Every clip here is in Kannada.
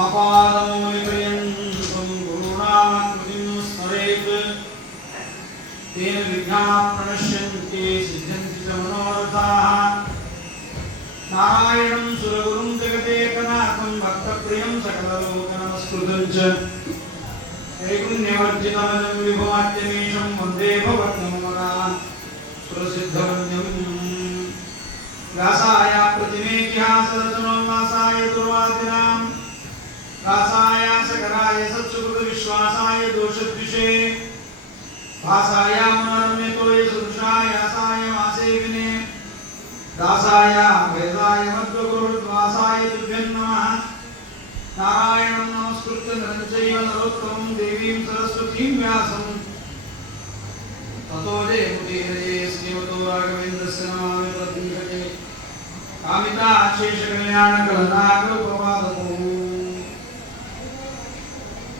आपादमौलिपर्यन्तं गुरूणामाकृतिं स्मरेत् तेन विघ्नाः प्रणश्यन्ति सिद्ध्यन्ति च मनोरथाः। नारायणं सुरगुरुं जगदेकनाथं भक्तप्रियं सकललोकनमस्कृतं च त्रैगुण्यवर्जितमजं विभुमाद्यमीशं वन्दे भवद्गमनान् सुरसिद्धवन्द्यम्। व्यासाय प्रतिमेतिहासरचनो व्यासाय दुर्वादिनां व्यासाय सकराय सत्सुकृतविश्वासाय दोषद्विषे भासाय मनोरम्यतो यशुषाय व्यासाय वासेविने दासाय वेदाय मध्वगुरुर्वासाय तुभ्यं नमः। नारायणं नमस्कृत्य नरं चैव नरोत्तमं देवीं सरस्वतीं व्यासं ततो जयमुदीरये श्रीमतो राघवेन्द्रस्य नमामि प्रतीकते कामिताशेषकल्याणकलनाग्रपवादको।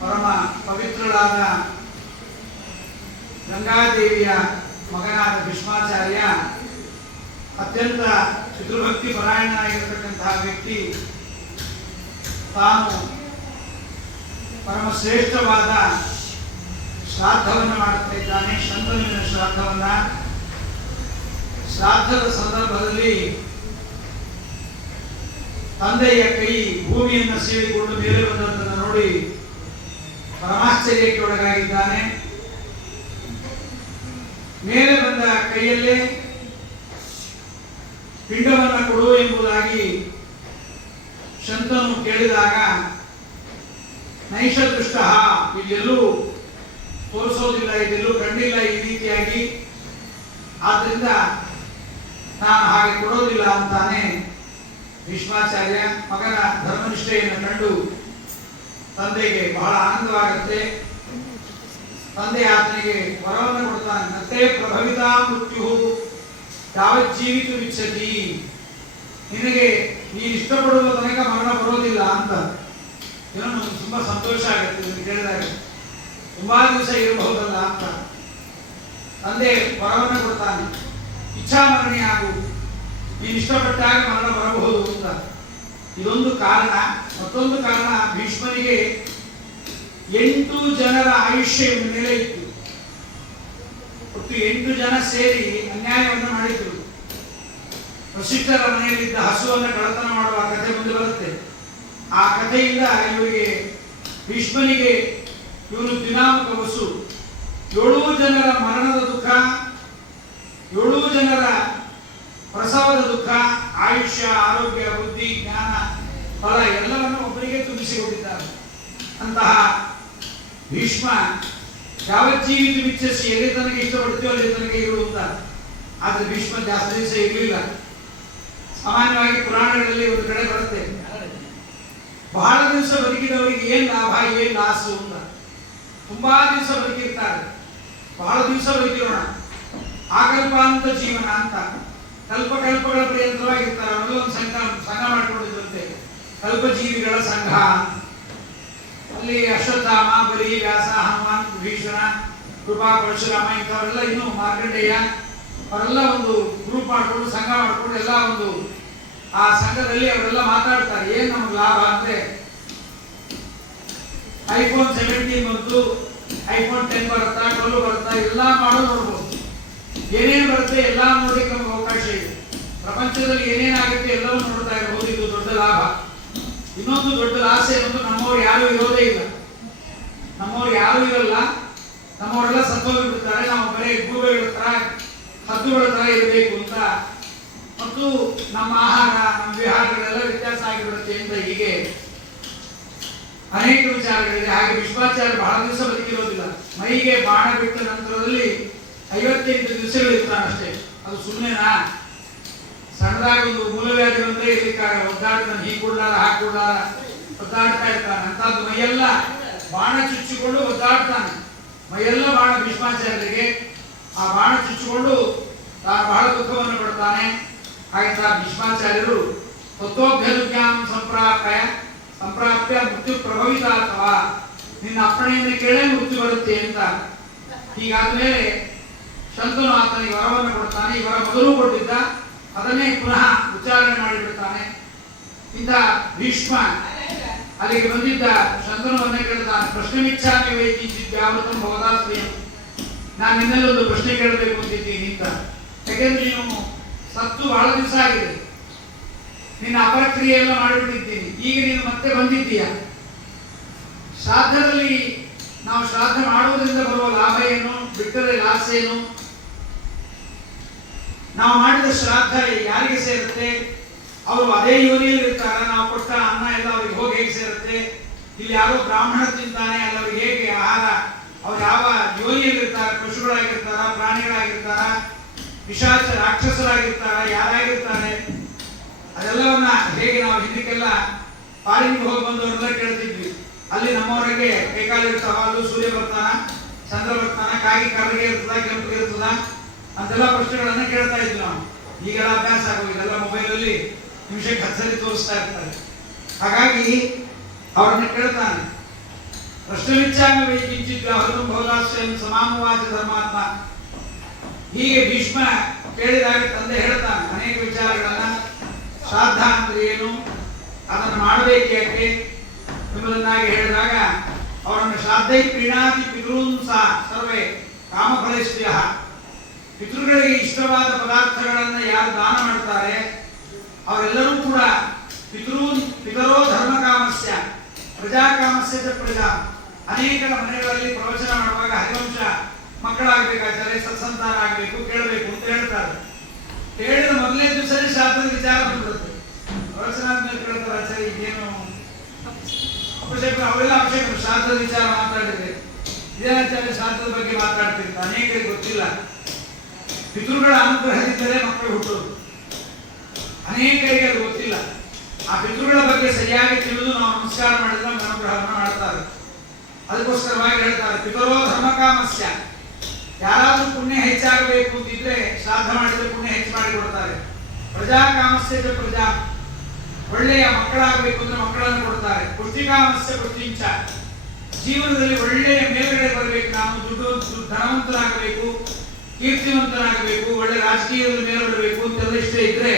ಪರಮ ಪವಿತ್ರಳಾದ ಗಂಗಾದೇವಿಯ ಮಗನಾದ ಭೀಷ್ಮಾಚಾರ್ಯ ಅತ್ಯಂತ ಪಿತೃಭಕ್ತಿ ಪರಾಯಣನಾಗಿರತಕ್ಕಂತಹ ವ್ಯಕ್ತಿ ತಾನು ಪರಮ ಶ್ರೇಷ್ಠವಾದ ಶ್ರಾದ್ದವನ್ನು ಮಾಡುತ್ತಾ ಇದ್ದಾನೆ. ಶಂತನುವಿನ ಶ್ರಾದ್ದವನ್ನು. ಶ್ರಾದ್ದದ ಸಂದರ್ಭದಲ್ಲಿ ತಂದೆಯ ಕೈ ಭೂಮಿಯನ್ನು ಸೇರಿಕೊಂಡು ಮೇಲೆ ಬಂದದ್ದನ್ನು ನೋಡಿ ಪರಮಾಶ್ಚರ್ಯಕ್ಕೆ ಒಳಗಾಗಿದ್ದಾನೆ. ಮೇಲೆ ಬಂದ ಕೈಯಲ್ಲೇ ಪಿಂಡವನ್ನು ಕೊಡು ಎಂಬುದಾಗಿ ಶಂತನು ಕೇಳಿದಾಗ ನೈಷದೃಷ್ಟ, ಇದೆಲ್ಲೂ ತೋರಿಸೋದಿಲ್ಲ, ಇದೆಲ್ಲೂ ಕಂಡಿಲ್ಲ ಈ ರೀತಿಯಾಗಿ, ಆದ್ರಿಂದ ನಾನು ಹಾಗೆ ಕೊಡೋದಿಲ್ಲ ಅಂತಾನೆ ಭೀಷ್ಮಾಚಾರ್ಯ. ಮಗನ ಧರ್ಮನಿಷ್ಠೆಯನ್ನು ಕಂಡು ತಂದೆಗೆ ಬಹಳ ಆನಂದವಾಗುತ್ತೆ. ತಂದೆ ಆತನಿಗೆ ವರವನ್ನು ಕೊಡ್ತಾನೆ. ಮತ್ತೆ ಪ್ರಭವಿತಾ ಮೃತ್ಯು ಯಾವಜ್ಜೀವಿತು ಇಚ್ಛತಿ, ನಿನಗೆ ನೀನು ಇಷ್ಟಪಡುವ ತನಕ ಮರಣ ಬರೋದಿಲ್ಲ ಅಂತ. ಏನೋ ನಮ್ಗೆ ತುಂಬಾ ಸಂತೋಷ ಆಗುತ್ತೆ ಇದನ್ನು ಕೇಳಿದಾಗ. ತುಂಬಾ ದಿವಸ ಇರಬಹುದಲ್ಲ ಅಂತ ತಂದೆ ವರವನ್ನು ಕೊಡ್ತಾನೆ. ಇಚ್ಛಾಮರಣಿ ಆಗು, ನೀನು ಇಷ್ಟಪಟ್ಟಾಗ ಮರಣ ಬರಬಹುದು ಅಂತ. ಇದೊಂದು ಕಾರಣ. ಮತ್ತೊಂದು ಕಾರಣ, ಭೀಷ್ಮನಿಗೆ 8 ಜನರ ಆಯುಷ್ಯ ಮೇಲೆ ಇತ್ತು. ಒಟ್ಟು 8 ಜನ ಸೇರಿ ಅನ್ಯಾಯವನ್ನು ಮಾಡಿದ್ರು. ವಸಿಷ್ಠರ ಮನೆಯಲ್ಲಿದ್ದ ಹಸುವನ್ನು ಕಳ್ಳತನ ಮಾಡುವ ಕಥೆ ಮುಂದೆ ಬರುತ್ತೆ. ಆ ಕಥೆಯಿಂದ ಇವರಿಗೆ ಭೀಷ್ಮನಿಗೆ ಇವನು ದಿನಾಮಕ ವಸು. 7 ಜನರ ಮರಣದ ದುಃಖ, 7 ಜನರ ಪ್ರಸವದ ದುಃಖ, ಆಯುಷ್ಯ, ಆರೋಗ್ಯ, ಬುದ್ಧಿ, ಜ್ಞಾನ, ಫಲ ಎಲ್ಲವನ್ನು ಒಬ್ಬರಿಗೆ ತುಂಬಿಸಿಕೊಂಡಿದ್ದಾರೆ. ಅಂತಹ ಭೀಷ್ಮ ಯಾವಜ್ಜೀವಿತ ವಿಚ್ಛಿಸಿ, ಎಲ್ಲಿ ತನಕ ಇಷ್ಟಪಡ್ತೀವೋ ಅಲ್ಲಿ ತನಕ ಇರು ಅಂತ. ಆದ್ರೆ ಭೀಷ್ಮ ಜಾಸ್ತಿ ದಿವಸ ಇರಲಿಲ್ಲ. ಸಾಮಾನ್ಯವಾಗಿ ಪುರಾಣಗಳಲ್ಲಿ ಒಂದು ಕಡೆ ಬರುತ್ತೆ, ಬಹಳ ದಿವಸ ಬದುಕಿದವರಿಗೆ ಏನ್ ಲಾಭ ಏನ್ ಲಾಸು ಅಂತ. ತುಂಬಾ ದಿವಸ ಬದುಕಿರ್ತಾರೆ, ಬಹಳ ದಿವಸ ಬದುಕಿರೋಣ, ಆಕಲ್ಪಾಂತ ಜೀವನ ಅಂತ. ಕಲ್ಪಕಲ್ಪಗಳ ಪರ್ಯಂತವಾಗಿರ್ತಾರೆ. ಅವರೆಲ್ಲ ಒಂದು ಸಂಘ ಮಾಡಿಕೊಂಡಿದ್ದಂತೆ, ಕಲ್ಪಜೀವಿಗಳ ಸಂಘ. ಅಲ್ಲಿ ಅಶ್ವತ್ಥಾಮ, ಬಲಿ, ವ್ಯಾಸ, ಹನುಮಾನ್, ಭೀಷಣ, ಕೃಪಾ, ಪರಶುರಾಮ ಇಂಥವರೆಲ್ಲ, ಇನ್ನು ಮಾರ್ಕಂಡೇಯ, ಅವರೆಲ್ಲ ಒಂದು ಗ್ರೂಪ್ ಮಾಡಿಕೊಂಡು ಸಂಘ ಮಾಡಿಕೊಂಡು ಎಲ್ಲ ಒಂದು ಆ ಸಂಘದಲ್ಲಿ ಅವರೆಲ್ಲ ಮಾತಾಡ್ತಾರೆ. ಏನ್ ನಮ್ಗೆ ಲಾಭ ಅಂದ್ರೆ, iPhone 17 ಬಂತು, iPhone 10 ಬರುತ್ತಾ, 12 ಬರುತ್ತಾ, ಎಲ್ಲ ಮಾಡೋದು ನೋಡ್ಬೋದು. ಏನೇನು ಬರುತ್ತೆ ಎಲ್ಲ ನೋಡಲಿಕ್ಕೆ ನಮ್ಗೆ ಅವಕಾಶ ಇದೆ. ಪ್ರಪಂಚದಲ್ಲಿ ಏನೇನಾಗುತ್ತೆ ಎಲ್ಲವೂ ನೋಡ್ತಾ ಇರಬಹುದು. ಇದು ದೊಡ್ಡ ಲಾಭ. ಇನ್ನೊಂದು ದೊಡ್ಡ ಆಸೆ ಅನ್ನೋದು, ನಮ್ಮವ್ರು ಯಾರು ಇರೋದೇ ಇಲ್ಲ. ನಮ್ಮವ್ರು ಯಾರು ಇರಲ್ಲ, ನಮ್ಮವರೆಲ್ಲ ಸತ್ತೋಗಿಬಿಡ್ತಾರೆ. ನಾವು ಬರೀ ಗೂಬೆಗಳ ತರ, ಹದ್ದುಗಳ ತರ ಇರಬೇಕು ಅಂತ. ಮತ್ತು ನಮ್ಮ ಆಹಾರ, ನಮ್ಮ ವಿಹಾರಗಳೆಲ್ಲ ವ್ಯತ್ಯಾಸ ಆಗಿಬಿಡುತ್ತೆ ಅಂತ. ಹೀಗೆ ಅನೇಕ ವಿಚಾರಗಳಿದೆ. ಹಾಗೆ ಭೀಷ್ಮಾಚಾರ್ಯ ಬಹಳ ದಿವಸ ಬದುಕಿರೋದಿಲ್ಲ. ಮೈಗೆ ಬಾಣ ಬಿಟ್ಟ ನಂತರದಲ್ಲಿ 58 ದಿವಸಗಳು ಇರ್ತಾನಷ್ಟೇ. ಅದು ಸುಮ್ಮನೆನಾ? ಸಣ್ಣದಾಗಿ ಒಂದು ಮೂಲವ್ಯಾಧಿ ಬಂದ್ರೆ ಇರ್ಲಿಕ್ಕಾಗ ಒದ್ದಾಡ್ತಾನೆ, ಹೀಗೆ ಕೊಡ್ಲಾರ ಹಾಕಿ ಕೊಡ್ಲಾರ ಒದ್ದಾಡ್ತಾ ಇರ್ತಾನೆ. ಅಂತದ್ದು ಮೈಯೆಲ್ಲ ಬಾಣ ಚುಚ್ಚಿಕೊಂಡು ಒದ್ದಾಡ್ತಾನೆ. ಮೈಯೆಲ್ಲ ಬಾಣ ಭೀಷ್ಮಾಚಾರ್ಯರಿಗೆ. ಆ ಬಾಣ ಚುಚ್ಚಿಕೊಂಡು ತಾನು ಬಹಳ ದುಃಖವನ್ನು ಪಡ್ತಾನೆ. ಹಾಗೆ ಭೀಷ್ಮಾಚಾರ್ಯರು ತತ್ವೋಭ್ಯನುಜ್ಞಾನ ಸಂಪ್ರಾಪ್ಯ ಮೃತ್ಯು ಪ್ರಭವಿತ ಅಥವಾ ನಿನ್ನ ಅಪ್ಪಣೆಯನ್ನು ಕೇಳೇ ಮೃತ್ಯು ಬರುತ್ತೆ ಅಂತ. ಹೀಗಾದ್ಮೇಲೆ ಶಂತನು ಆತನಿಗೆ ವರವನ್ನು ಕೊಡ್ತಾನೆ. ಈ ವರ ಮೊದಲು ಕೊಟ್ಟಿದ್ದ, ಅದನ್ನೇ ಪುನಃ ಉಚ್ಚಾರಣೆ ಮಾಡಿಬಿಡ್ತಾನೆ. ಇಂಥ ಭೀಷ್ಮ ಅಲ್ಲಿಗೆ ಬಂದಿದ್ದ ಶಂತನುವನ್ನೇ ಕೇಳ್ತಾನೆ, ಪ್ರಶ್ನೆಮಿಚ್ಛಾಮಿ ವೈ ಕಿಂಚಿತ್ ವ್ಯಾವೃತಂ ಭವತಾ ಸ್ವಯಂ. ನಾನು ನಿನ್ನಲ್ಲಿ ಒಂದು ಪ್ರಶ್ನೆ ಕೇಳಬೇಕು ಅಂತಿದ್ದೀನಿ ಅಂತ. ಯಾಕೆಂದ್ರೆ ನೀನು ಸತ್ತು ಬಹಳ ದಿವಸ ಆಗಿದೆ, ನಿನ್ನ ಅಪರಕ್ರಿಯೆ ಎಲ್ಲ ಮಾಡಿಬಿಟ್ಟಿದ್ದೀನಿ, ಈಗ ನೀನು ಮತ್ತೆ ಬಂದಿದ್ದೀಯ. ಶ್ರಾದ್ದದಲ್ಲಿ ನಾವು ಶ್ರಾದ್ದ ಮಾಡುವುದರಿಂದ ಬರುವ ಲಾಭ ಏನು, ಬಿಟ್ಟರೆ ಲಾಸ್ ಏನು? ನಾವು ಮಾಡಿದ ಶ್ರಾದ್ದ ಯಾರಿಗೆ ಸೇರುತ್ತೆ? ಅವರು ಅದೇ ಯೋನಿಯಲ್ಲಿ ಇರ್ತಾರ? ನಾವು ಕೊಟ್ಟ ಅನ್ನ ಎಲ್ಲ ಅವ್ರಿಗೆ ಹೋಗಿ ಹೇಗೆ ಸೇರುತ್ತೆ? ಇಲ್ಲಿ ಯಾರೋ ಬ್ರಾಹ್ಮಣ ತಿಂತಾನೆ, ಅಲ್ಲಿ ಅವ್ರಿಗೆ ಹೇಗೆ ಆಹಾರ? ಅವ್ರು ಯಾವ ಯೋನಿಯಲ್ಲಿ ಇರ್ತಾರೆ? ಪಶುಗಳಾಗಿರ್ತಾರ, ಪ್ರಾಣಿಗಳಾಗಿರ್ತಾರ, ಪಿಶಾಚ ರಾಕ್ಷಸರಾಗಿರ್ತಾರ, ಯಾರಾಗಿರ್ತಾರೆ? ಅದೆಲ್ಲವನ್ನ ಹೇಗೆ ನಾವು ಹಿಂದಕ್ಕೆಲ್ಲ ಪಾಲಿಗೆ ಹೋಗಿ ಬಂದವರೆಲ್ಲ ಕೇಳ್ತಿದ್ವಿ. ಅಲ್ಲಿ ನಮ್ಮವರಿಗೆ ಕೈಕಾಲು ಇರ್ತಾವ, ಅಲ್ಲೂ ಸೂರ್ಯ ಬರ್ತಾನ, ಚಂದ್ರ ಬರ್ತಾನ, ಕಾಗಿ ಕರ್ರಗೆ ಇರ್ತದ, ಕೆಂಪಿಗೆ ಇರ್ತದ ಅಂತೆಲ್ಲ ಪ್ರಶ್ನೆಗಳನ್ನ ಕೇಳ್ತಾ ಇದ್ವಿ ನಾವು. ಈಗೆಲ್ಲ ಅಭ್ಯಾಸ ಆಗೋಗಿದೆಲ್ಲ ಮೊಬೈಲಲ್ಲಿ ನಿಮಿಷಕ್ಕೆ 10 ಸರಿ ತೋರಿಸ್ತಾ ಇರ್ತಾರೆ. ಹಾಗಾಗಿ ಅವರನ್ನ ಕೇಳ್ತಾನೆ, ಪ್ರಶ್ನೆಮಿಚ್ಛಾಮಿ ವೈ ಕಿಂಚಿತ್ ವ್ಯಾವೃತಂ ಭವತಾ ಸ್ವಯಂ ಸಮಾಮುವಾಚ ಧರ್ಮಾತ್ಮ. ಹೀಗೆ ಭೀಷ್ಮ ಕೇಳಿದಾಗ ತಂದೆ ಹೇಳ್ತಾನೆ ಅನೇಕ ವಿಚಾರಗಳನ್ನ. ಶ್ರಾದ್ದ ಅಂದ್ರೆ ಏನು, ಅದನ್ನು ಮಾಡಬೇಕು ಯಾಕೆ ಎಂಬುದನ್ನಾಗಿ ಹೇಳಿದಾಗ ಅವರನ್ನು ಶ್ರಾದ್ದೈ ಪ್ರೀಣಾತಿ ಪಿತॄನ್ ಸಾ ಸರ್ವೇ ಕಾಮಫಲೈಸ್ತ್ಯಃ. ಪಿತೃಗಳಿಗೆ ಇಷ್ಟವಾದ ಪದಾರ್ಥಗಳನ್ನು ಯಾರು ದಾನ ಮಾಡ್ತಾರೆ ಅವರೆಲ್ಲರೂ ಕೂಡ ಪಿತರೋ ಧರ್ಮಕಾಮಸ್ಯ ಪ್ರಜಾಕಾಮಸ್ಯ ಚ ಪ್ರಜಾ. ಅನೇಕ ಮನೆಗಳಲ್ಲಿ ಪ್ರವಚನ ಮಾಡುವಾಗ ಹರಿವಂಶ ಮಕ್ಕಳಾಗಬೇಕಾದರೆ ಸತ್ಸಂತಾನ ಆಗಬೇಕು, ಕೇಳಬೇಕು ಅಂತ ಹೇಳ್ತಾರೆ. ಹೇಳಿದ ಮೊದಲನೇ ದಿವಸನೇ ಶ್ರಾದ್ದದ ವಿಚಾರ ಬಂದ್ಬಿಡುತ್ತೆ. ಪ್ರವಚನ ಆದ್ಮೇಲೆ ಕೇಳ್ತಾರೆ, ಆಚಾರ್ಯ ಇದೇನು ಅಪಶೇಪ, ಅವೆಲ್ಲ ಅಪಶೇಪ, ಶ್ರಾದ್ದದ ವಿಚಾರ ಮಾತಾಡಿದ್ರೆ ಇದೇನಾಚಾರ್ಯ ಶ್ರಾದ್ದದ ಬಗ್ಗೆ ಮಾತಾಡ್ತಿರ್ತಾರೆ. ಅನೇಕರಿಗೆ ಗೊತ್ತಿಲ್ಲ, ಪಿತೃಗಳ ಅನುಗ್ರಹದಿಂದಲೇ ಮಕ್ಕಳು ಹುಟ್ಟುವುದು. ಅನೇಕರಿಗೆ ಅದು ಗೊತ್ತಿಲ್ಲ. ಆ ಪಿತೃಗಳ ಬಗ್ಗೆ ಸರಿಯಾಗಿ ತಿಳಿದು ನಾವು ನಮಸ್ಕಾರ ಮಾಡಿದ್ರೆ ನಮ್ಮ ಅನುಗ್ರಹವನ್ನು ಮಾಡ್ತಾರೆ. ಅದಕ್ಕೋಸ್ಕರವಾಗಿ ಹೇಳ್ತಾರೆ ಪಿತರೋ ಧರ್ಮಕಾಮಸ್ಯ. ಯಾರಾದ್ರೂ ಪುಣ್ಯ ಹೆಚ್ಚಾಗಬೇಕು ಅಂತಿದ್ರೆ ಶ್ರಾದ್ದ ಮಾಡಿದ್ರೆ ಪುಣ್ಯ ಹೆಚ್ಚು ಮಾಡಿ ಕೊಡ್ತಾರೆ. ಪ್ರಜಾಕಾಮಸ್ಯ ಚ ಪ್ರಜಾ, ಒಳ್ಳೆಯ ಮಕ್ಕಳಾಗಬೇಕು ಅಂದ್ರೆ ಮಕ್ಕಳನ್ನು ಕೊಡ್ತಾರೆ. ಪುಷ್ಟಿಕಾಮಸ್ಯ ಪುಷ್ಟಿಂಚ, ಜೀವನದಲ್ಲಿ ಒಳ್ಳೆಯ ಮೇಲ್ಗಡೆ ಬರಬೇಕು, ನಾನು ಧನವಂತನಾಗಬೇಕು, ಕೀರ್ತಿವಂತನಾಗಬೇಕು, ಒಳ್ಳೆ ರಾಜಕೀಯದಲ್ಲಿ ಮೇಲೆ ಬರಬೇಕು ಅಂತೆಲ್ಲ ಇಷ್ಟ ಇದ್ರೆ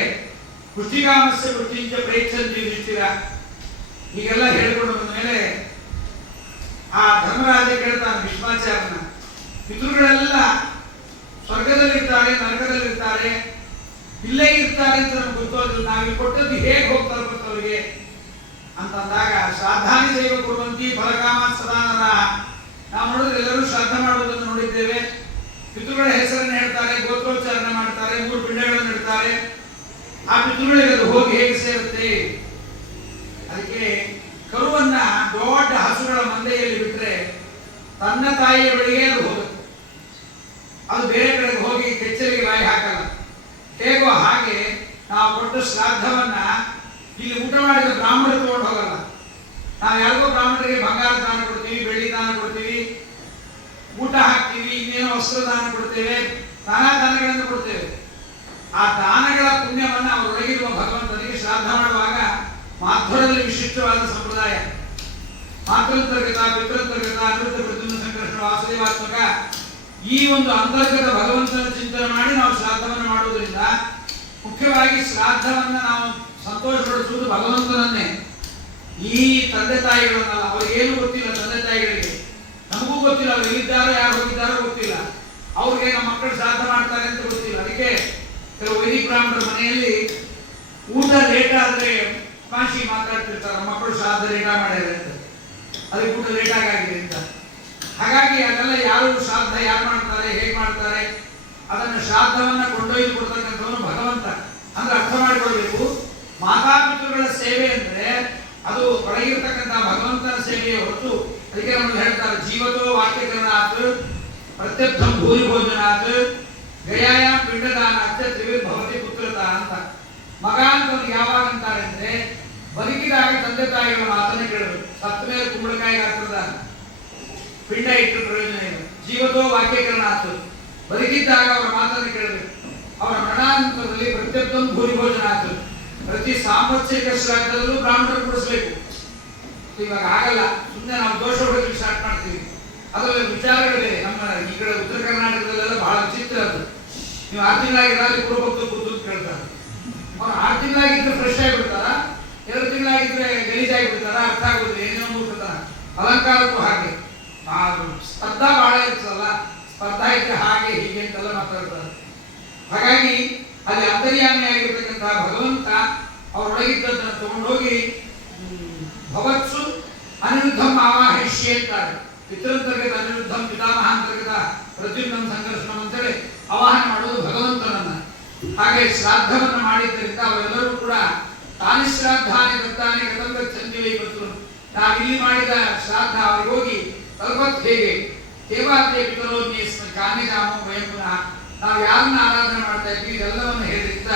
ಪುಷ್ಟಿಕಾಮಸ್ಯ ಪುಷ್ಟಿಂಚ ಪ್ರೇಕ್ಷಂತ ಯುಧಿಷ್ಠಿರ. ಹೀಗೆಲ್ಲ ಹೇಳ್ಕೊಂಡು ಬಂದ ಮೇಲೆ ಆ ಧರ್ಮರಾಜ ಕೇಳ್ತಾನೆ ಭೀಷ್ಮಾಚಾರ್ಯನ, ಪಿತೃಗಳೆಲ್ಲ ಸ್ವರ್ಗದಲ್ಲಿರ್ತಾರೆ, ನರಕದಲ್ಲಿರ್ತಾರೆ, ಇಲ್ಲೇ ಇರ್ತಾರೆ ಅಂತ ನಮ್ಗೆ ಗೊತ್ತೋದಿಲ್ಲ, ನಾವಿಲ್ಲಿ ಕೊಟ್ಟದ್ದು ಹೇಗೆ ಹೋಗ್ತಾರೆ ಗೊತ್ತವರಿಗೆ ಅಂತಂದಾಗ ಶ್ರಾದ್ದಾನಿ ಸೇವೆ ಕೊಡುವಂತಿ ಫಲಕಾಮ ಸದಾನರ. ನಾವು ನೋಡಿದ್ರೆ ಎಲ್ಲರೂ ಶ್ರಾದ್ದ ಮಾಡುವುದನ್ನು ನೋಡಿದ್ದೇವೆ. ಪಿತೃಗಳ ಹೆಸರನ್ನು ಹೇಳ್ತಾರೆ, ಗೋತ್ರೋಚ್ಚಾರಣೆ ಮಾಡ್ತಾರೆ, 3 ಪಿಂಡಗಳನ್ನು ಇಡ್ತಾರೆ. ಆ ಪಿತೃಗಳಿಗೆ ಅದು ಹೋಗಿ ಹೇಗೆ ಸೇರುತ್ತೆ? ಅದಕ್ಕೆ ಕರುವನ್ನ ದೊಡ್ಡ ಹಸುಗಳ ಮಂದೆಯಲ್ಲಿ ಬಿಟ್ಟರೆ ತನ್ನ ತಾಯಿಯ ಬಳಿಗೆ ಅದು ಹೋಗುತ್ತೆ. ಅದು ಬೇರೆ ಕಡೆಗೆ ಹೋಗಿ ಕೆಚ್ಚಲಿಗೆ ಬಾಯಿ ಹಾಕಲ್ಲ. ಹೇಗೋ ಹಾಗೆ ನಾವು ಕೊಟ್ಟ ಶ್ರಾದ್ದವನ್ನ ಇಲ್ಲಿ ಊಟ ಮಾಡಿದ ಬ್ರಾಹ್ಮಣರು ತಗೊಂಡು ಹೋಗಲ್ಲ. ನಾವು ಯಾರಿಗೋ ಬ್ರಾಹ್ಮಣರಿಗೆ ಬಂಗಾರ ದಾನ ಕೊಡ್ತೀವಿ, ಬೆಳ್ಳಿ ದಾನ ಕೊಡ್ತೀವಿ, ಊಟ ಹಾಕ್ತೀವಿ, ಇನ್ನೇನೋ ವಸ್ತ್ರ ದಾನ ಕೊಡ್ತೇವೆ, ನಾನಾ ದಾನಗಳನ್ನು ಕೊಡ್ತೇವೆ. ಆ ದಾನಗಳ ಪುಣ್ಯವನ್ನ ಅವರೊಳಗಿರುವ ಭಗವಂತನಿಗೆ ಶ್ರಾದ್ದ ಮಾಡುವಾಗ ಮಾಧ್ವರಲ್ಲಿ ವಿಶಿಷ್ಟವಾದ ಸಂಪ್ರದಾಯ. ಮಾತೃಂತರ್ಗತ, ಪಿತೃಂತರ್ಗತ, ಅನಿರುದ್ಧ ಪ್ರದ್ಯುಮ್ನ ಸಂಕರ್ಷಣ ವಾಸುದೇವಾತ್ಮಕ ಈ ಒಂದು ಅಂತರ್ಗತ ಭಗವಂತನ ಚಿಂತನೆ ಮಾಡಿ ನಾವು ಶ್ರಾದ್ದವನ್ನು ಮಾಡುವುದರಿಂದ ಮುಖ್ಯವಾಗಿ ಶ್ರಾದ್ದವನ್ನ ನಾವು ಸಂತೋಷಪಡಿಸುವುದು ಭಗವಂತನನ್ನೇ, ಈ ತಂದೆ ತಾಯಿಗಳನ್ನಲ್ಲ. ಅವ್ರಿಗೇನು ಗೊತ್ತಿಲ್ಲ ತಂದೆ ತಾಯಿಗಳಿಗೆ, ನಮಗೂ ಗೊತ್ತಿಲ್ಲ ಅವ್ರು ಎಲ್ಲಿದ್ದಾರೋ ಯಾರು ಹೋಗಿದ್ದಾರೋ ಗೊತ್ತಿಲ್ಲ, ಅವ್ರಿಗೆ ನಮ್ಮ ಮಕ್ಕಳು ಶ್ರಾದ್ದ ಮಾಡ್ತಾರೆ ಅಂತ ಗೊತ್ತಿಲ್ಲ. ಅದಕ್ಕೆ ಕೆಲವು ವೈದಿಕ ಬ್ರಾಹ್ಮಣರ ಮನೆಯಲ್ಲಿ ಊಟ ಲೇಟ್ ಆದ್ರೆ ಕಾಶಿ ಮಾತಾಡ್ತಿರ್ತಾರೆ, ಮಕ್ಕಳು ಶ್ರಾದ್ದ ಲೇಟ ಮಾಡ್ಯಾರ ಅಂತ, ಅದಕ್ಕೆ ಊಟ ಲೇಟ್ ಆಗಿದೆ ಅಂತ. ಹಾಗಾಗಿ ಅದೆಲ್ಲ ಯಾರು ಶ್ರಾದ್ದ ಯಾರು ಮಾಡ್ತಾರೆ, ಹೇಗೆ ಮಾಡ್ತಾರೆ, ಅದನ್ನು ಶ್ರಾದ್ದವನ್ನ ಕೊಂಡೊಯ್ದು ಕೊಡ್ತಕ್ಕಂಥವನು ಭಗವಂತ. ಅಂದ್ರೆ ಅರ್ಥ ಮಾಡಿಕೊಳ್ಬೇಕು, ಮಾತಾಪಿತೃಗಳ ಸೇವೆ ಅಂದ್ರೆ ಅದು ಒಳಗಿರ್ತಕ್ಕಂಥ ಭಗವಂತನ ಸೇವೆಯೇ ಹೊರತು. ಅದಕ್ಕೆ ನಮ್ಮಲ್ಲಿ ಹೇಳ್ತಾರೆ ಜೀವತೋ ವಾಕ್ಯಕರಣಾತ್ ಪ್ರತ್ಯರ್ಥಂ ಭೂರಿ ಭೋಜನಾತ್ ಗಯಾಯಾಂ ಪಿಂಡದಾನಾತ್ ತ್ರಿವಿರ್ ಭವತಿ ಪುತ್ರತ ಅಂತ. ಮಗ ಅಂತವನಿಗೆ ಯಾವಾಗ ಅಂತಾರೆ ಅಂದ್ರೆ ಬದುಕಿದಾಗ ತಂದೆ ತಾಯಿಗಳ ಮಾತನ್ನೇ ಕೇಳಬೇಕು. ಸತ್ತ ಮೇಲೆ ಕುಂಬಳಕಾಯಿ ಹಾಕಿದ ಪಿಂಡ ಇಟ್ಟು ಪ್ರಯೋಜನ ಇಲ್ಲ. ಜೀವತೋ ವಾಕ್ಯಕರಣಾತ್, ಬದುಕಿದ್ದಾಗ ಅವರ ಮಾತನ್ನು ಕೇಳಬೇಕು. ಅವರ ಮರಣಾಂತರದಲ್ಲಿ ಪ್ರತ್ಯರ್ಥಂ ಭೂರಿ ಭೋಜನಾತ್, ಪ್ರತಿ ಸಾಂವತ್ಸರಿಕ ಶ್ರಾದ್ದದಲ್ಲೂ ಬ್ರಾಹ್ಮಣರು ಕೊಡಿಸ್ಬೇಕು. ಇವಾಗ ಆಗಲ್ಲ, ಸುಮ್ಮನೆ ನಾವು ದೋಷ ಹೊಡೆದು ಸ್ಟಾರ್ಟ್ ಮಾಡ್ತೀವಿ. ಅದರಲ್ಲಿ ವಿಚಾರಗಳಿವೆ. ನಮ್ಮ ಈ ಕಡೆ ಉತ್ತರ ಕರ್ನಾಟಕದಲ್ಲೆಲ್ಲ ಬಹಳ ವಿಚಿತ್ರ ಅದು. ನೀವು 6 ತಿಂಗಳಾಗಿ ರಾತ್ರಿ ಕೊಡಬೇಕು ಕೂತು ಕೇಳ್ತಾರೆ. ಅವ್ರು 6 ತಿಂಗಳಾಗಿದ್ದು ಫ್ರೆಶ್ ಆಗಿಬಿಡ್ತಾರ, 2 ತಿಂಗಳಾಗಿದ್ರೆ ಗಲೀಜಾಗಿ ಬಿಡ್ತಾರ, ಅರ್ಥ ಆಗುದಿಲ್ಲ, ಏನೇನೋ ಬಿಡ್ತಾರ. ಅಲಂಕಾರಕ್ಕೂ ಹಾಗೆ ಸ್ಪರ್ಧಾ ಬಹಳ ಇರ್ತದಲ್ಲ, ಸ್ಪರ್ಧಾ ಇದ್ರೆ ಹಾಗೆ ಹೀಗೆ ಅಂತೆಲ್ಲ ಮಾತಾಡ್ತಾರೆ. ಹಾಗಾಗಿ ಅಲ್ಲಿ ಅಂತರ್ಯಾಮಿಯಾಗಿರ್ತಕ್ಕಂತಹ ಭಗವಂತ ಅವರೊಳಗಿದ್ದದನ್ನು ತಗೊಂಡೋಗಿ ಭವತ್ಸು ಅನಿರುದ್ಧಂ ಆವಾಹಿಷ್ಯೆ ಅಂತಾರೆ. ಪಿತೃಂತರ್ಗತ ಅನಿರುದ್ಧಂ ಪಿತಾಮಹಾಂತರ್ಗತ ಪ್ರದ್ಯುಮ್ನಂ ಸಂಘರ್ಷಣಂ ಅಂತೇಳಿ ಆವಾಹನೆ ಮಾಡುವುದು ಭಗವಂತನನ್ನ. ಹಾಗೆ ಶ್ರಾದ್ದವನ್ನು ಮಾಡಿದ್ದರಿಂದ ಅವರೆಲ್ಲರೂ ಕೂಡ ತಾನಿ ಶ್ರಾದ್ದಾನಿ ದತ್ತಾನಿ ಕಥಂ ಗಚ್ಚಂತಿ ವೈ ಪಿತೃ, ನಾವಿಲ್ಲಿ ಮಾಡಿದ ಶ್ರಾದ್ದ ಅವರಿಗೆ ಹೋಗಿ ತಲುಪತ್ ಹೇಗೆ? ದೇವಾದ್ಯ ಪಿತರೋನ್ಯಸ್ಮ ಚಾನ್ಯಜಾಮೋ ವಯಂ ಪುನಃ, ನಾವು ಯಾರನ್ನ ಆರಾಧನೆ ಮಾಡ್ತಾ ಇದ್ವಿ ಇದೆಲ್ಲವನ್ನು ಹೇಳಿದ್ದ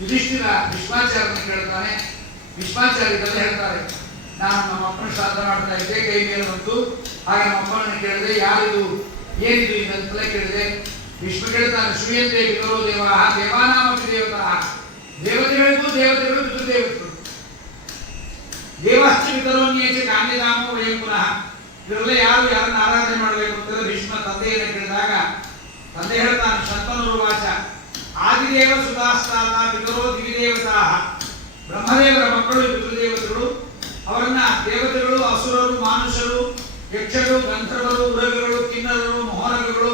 ಯುಧಿಷ್ಠಿರ ಭೀಷ್ಮಾಚಾರ್ಯನ ಕೇಳ್ತಾನೆ. ಭೀಷ್ಮಾಚಾರ್ಯ ಇದೆಲ್ಲ ಹೇಳ್ತಾರೆ, ನಾನು ನಮ್ಮ ಅಪ್ಪನ ಶ್ರಾದ್ದ ಮಾಡ್ತಾ ಇದ್ದೆ, ಕೈ ಮೇಲೆ ಬಂತು, ಹಾಗೆ ನಮ್ಮ ಅಪ್ಪನನ್ನು ಕೇಳಿದೆ, ಯಾರಿದು ಏನಿದು ಇದಂತೆಲ್ಲ ಕೇಳಿದೆ. ಭೀಷ್ಮ ಕೇಳ್ತಾನೆ, ಶ್ರೀಯಂತೆ ಪಿತರೋ ದೇವ ದೇವಾನಾಮಪಿ ದೇವತಾ, ದೇವತೆಗಳಿಗೂ ದೇವತೆಗಳು ಪಿತೃದೇವತೆಗಳು, ದೇವಾಶ್ಚ ಪಿತರೋನ್ಯೇಚ ಕಾನ್ಯಧಾಮೋ ವಯಂ ಪುನಃ, ಇವರೆಲ್ಲ ಯಾರು ಯಾರನ್ನ ಆರಾಧನೆ ಮಾಡಬೇಕು ಅಂತ ಭೀಷ್ಮ ತಂದೆಯನ್ನು ಕೇಳಿದಾಗ ತಂದೆ ಹೇಳ್ತಾನೆ, ಶಂತನುರ್ವಾಚ ಆದಿದೇವ ಸುತಾಸ್ತಾತ ಪಿತರೋ ದಿವಿದೇವತಾ, ಬ್ರಹ್ಮದೇವರ ಮಕ್ಕಳು ಪಿತೃದೇವತೆಗಳು, ಅವರನ್ನ ದೇವತೆಗಳು, ಅಸುರರು, ಮಾನುಷರು, ಯಕ್ಷರು, ಗಂಧರ್ವರು, ಉರಗಗಳು, ಕಿನ್ನರರು, ಮೋಹನಗಳು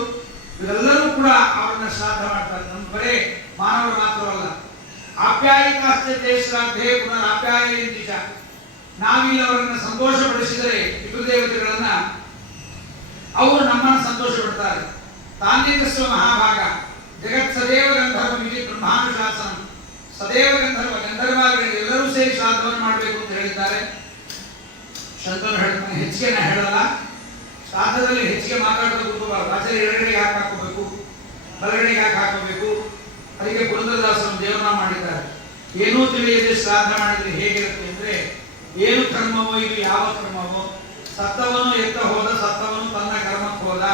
ಇವರೆಲ್ಲರೂ ಕೂಡ ಅವರನ್ನ ಶ್ರಾದ್ದ ಮಾಡ್ತಾರೆ. ನಮ್ಮ ಬರೇ ಮಾನವರು ಮಾತ್ರವಲ್ಲ. ಆಪ್ಯಾಯಿತಾಶ್ಚತೆ ಶ್ರಾದ್ಧೆ ಪುನರಾಪ್ಯಾಯಂತಿಚ, ನಾವಿಲ್ಲಿ ಅವರನ್ನ ಸಂತೋಷಪಡಿಸಿದರೆ ಪಿತೃದೇವತೆಗಳನ್ನ ಅವರು ನಮ್ಮನ್ನು ಸಂತೋಷ ಪಡ್ತಾರೆ. ತಾನ್ಯತಸ್ವ ಮಹಾಭಾಗ ಜಗತ್ ಸದೇವ ಗಂಧರ್ವ ಮಿತಿ ಬ್ರಹ್ಮಾನುಶಾಸನ, ಸದೇವ ಗಂಧರ್ವ ಗಂಧರ್ವಾದಿಗಳು ಎಲ್ಲರೂ ಸೇರಿ ಶ್ರಾದ್ದವನ್ನು ಮಾಡಬೇಕು ಅಂತ ಹೇಳಿದ್ದಾರೆ. ಶಂತನು ಹೇಳ್ತಾನೆ, ಹೆಚ್ಚಿಗೆ ಹೇಳಲ್ಲ, ಶ್ರಾದ್ದದಲ್ಲಿ ಹೆಚ್ಚಿಗೆ ಮಾತಾಡೋದು ಕೂತ್ಕೋಬಾರ್ದು, ಆಚಾರ್ಯ ಎಡಗಡೆಗೆ ಹಾಕೋಬೇಕು, ಬಲಗಡೆಗೆ ಹಾಕೋಬೇಕು. ಅದಕ್ಕೆ ಪುರಂದರದಾಸರು ದೇವರನ್ನ ಮಾಡಿದ್ದಾರೆ, ಏನೂ ತಿಳಿಯದೆ ಶ್ರಾದ್ದ ಮಾಡಿದ್ರೆ ಹೇಗಿರುತ್ತೆ ಅಂದ್ರೆ, ಏನು ಕರ್ಮವೋ ಇದು ಯಾವ ಕರ್ಮವೋ, ಸತ್ತವನು ಎತ್ತ ಹೋದ, ಸತ್ತವನು ತನ್ನ ಕರ್ಮಕ್ಕೆ ಹೋದ,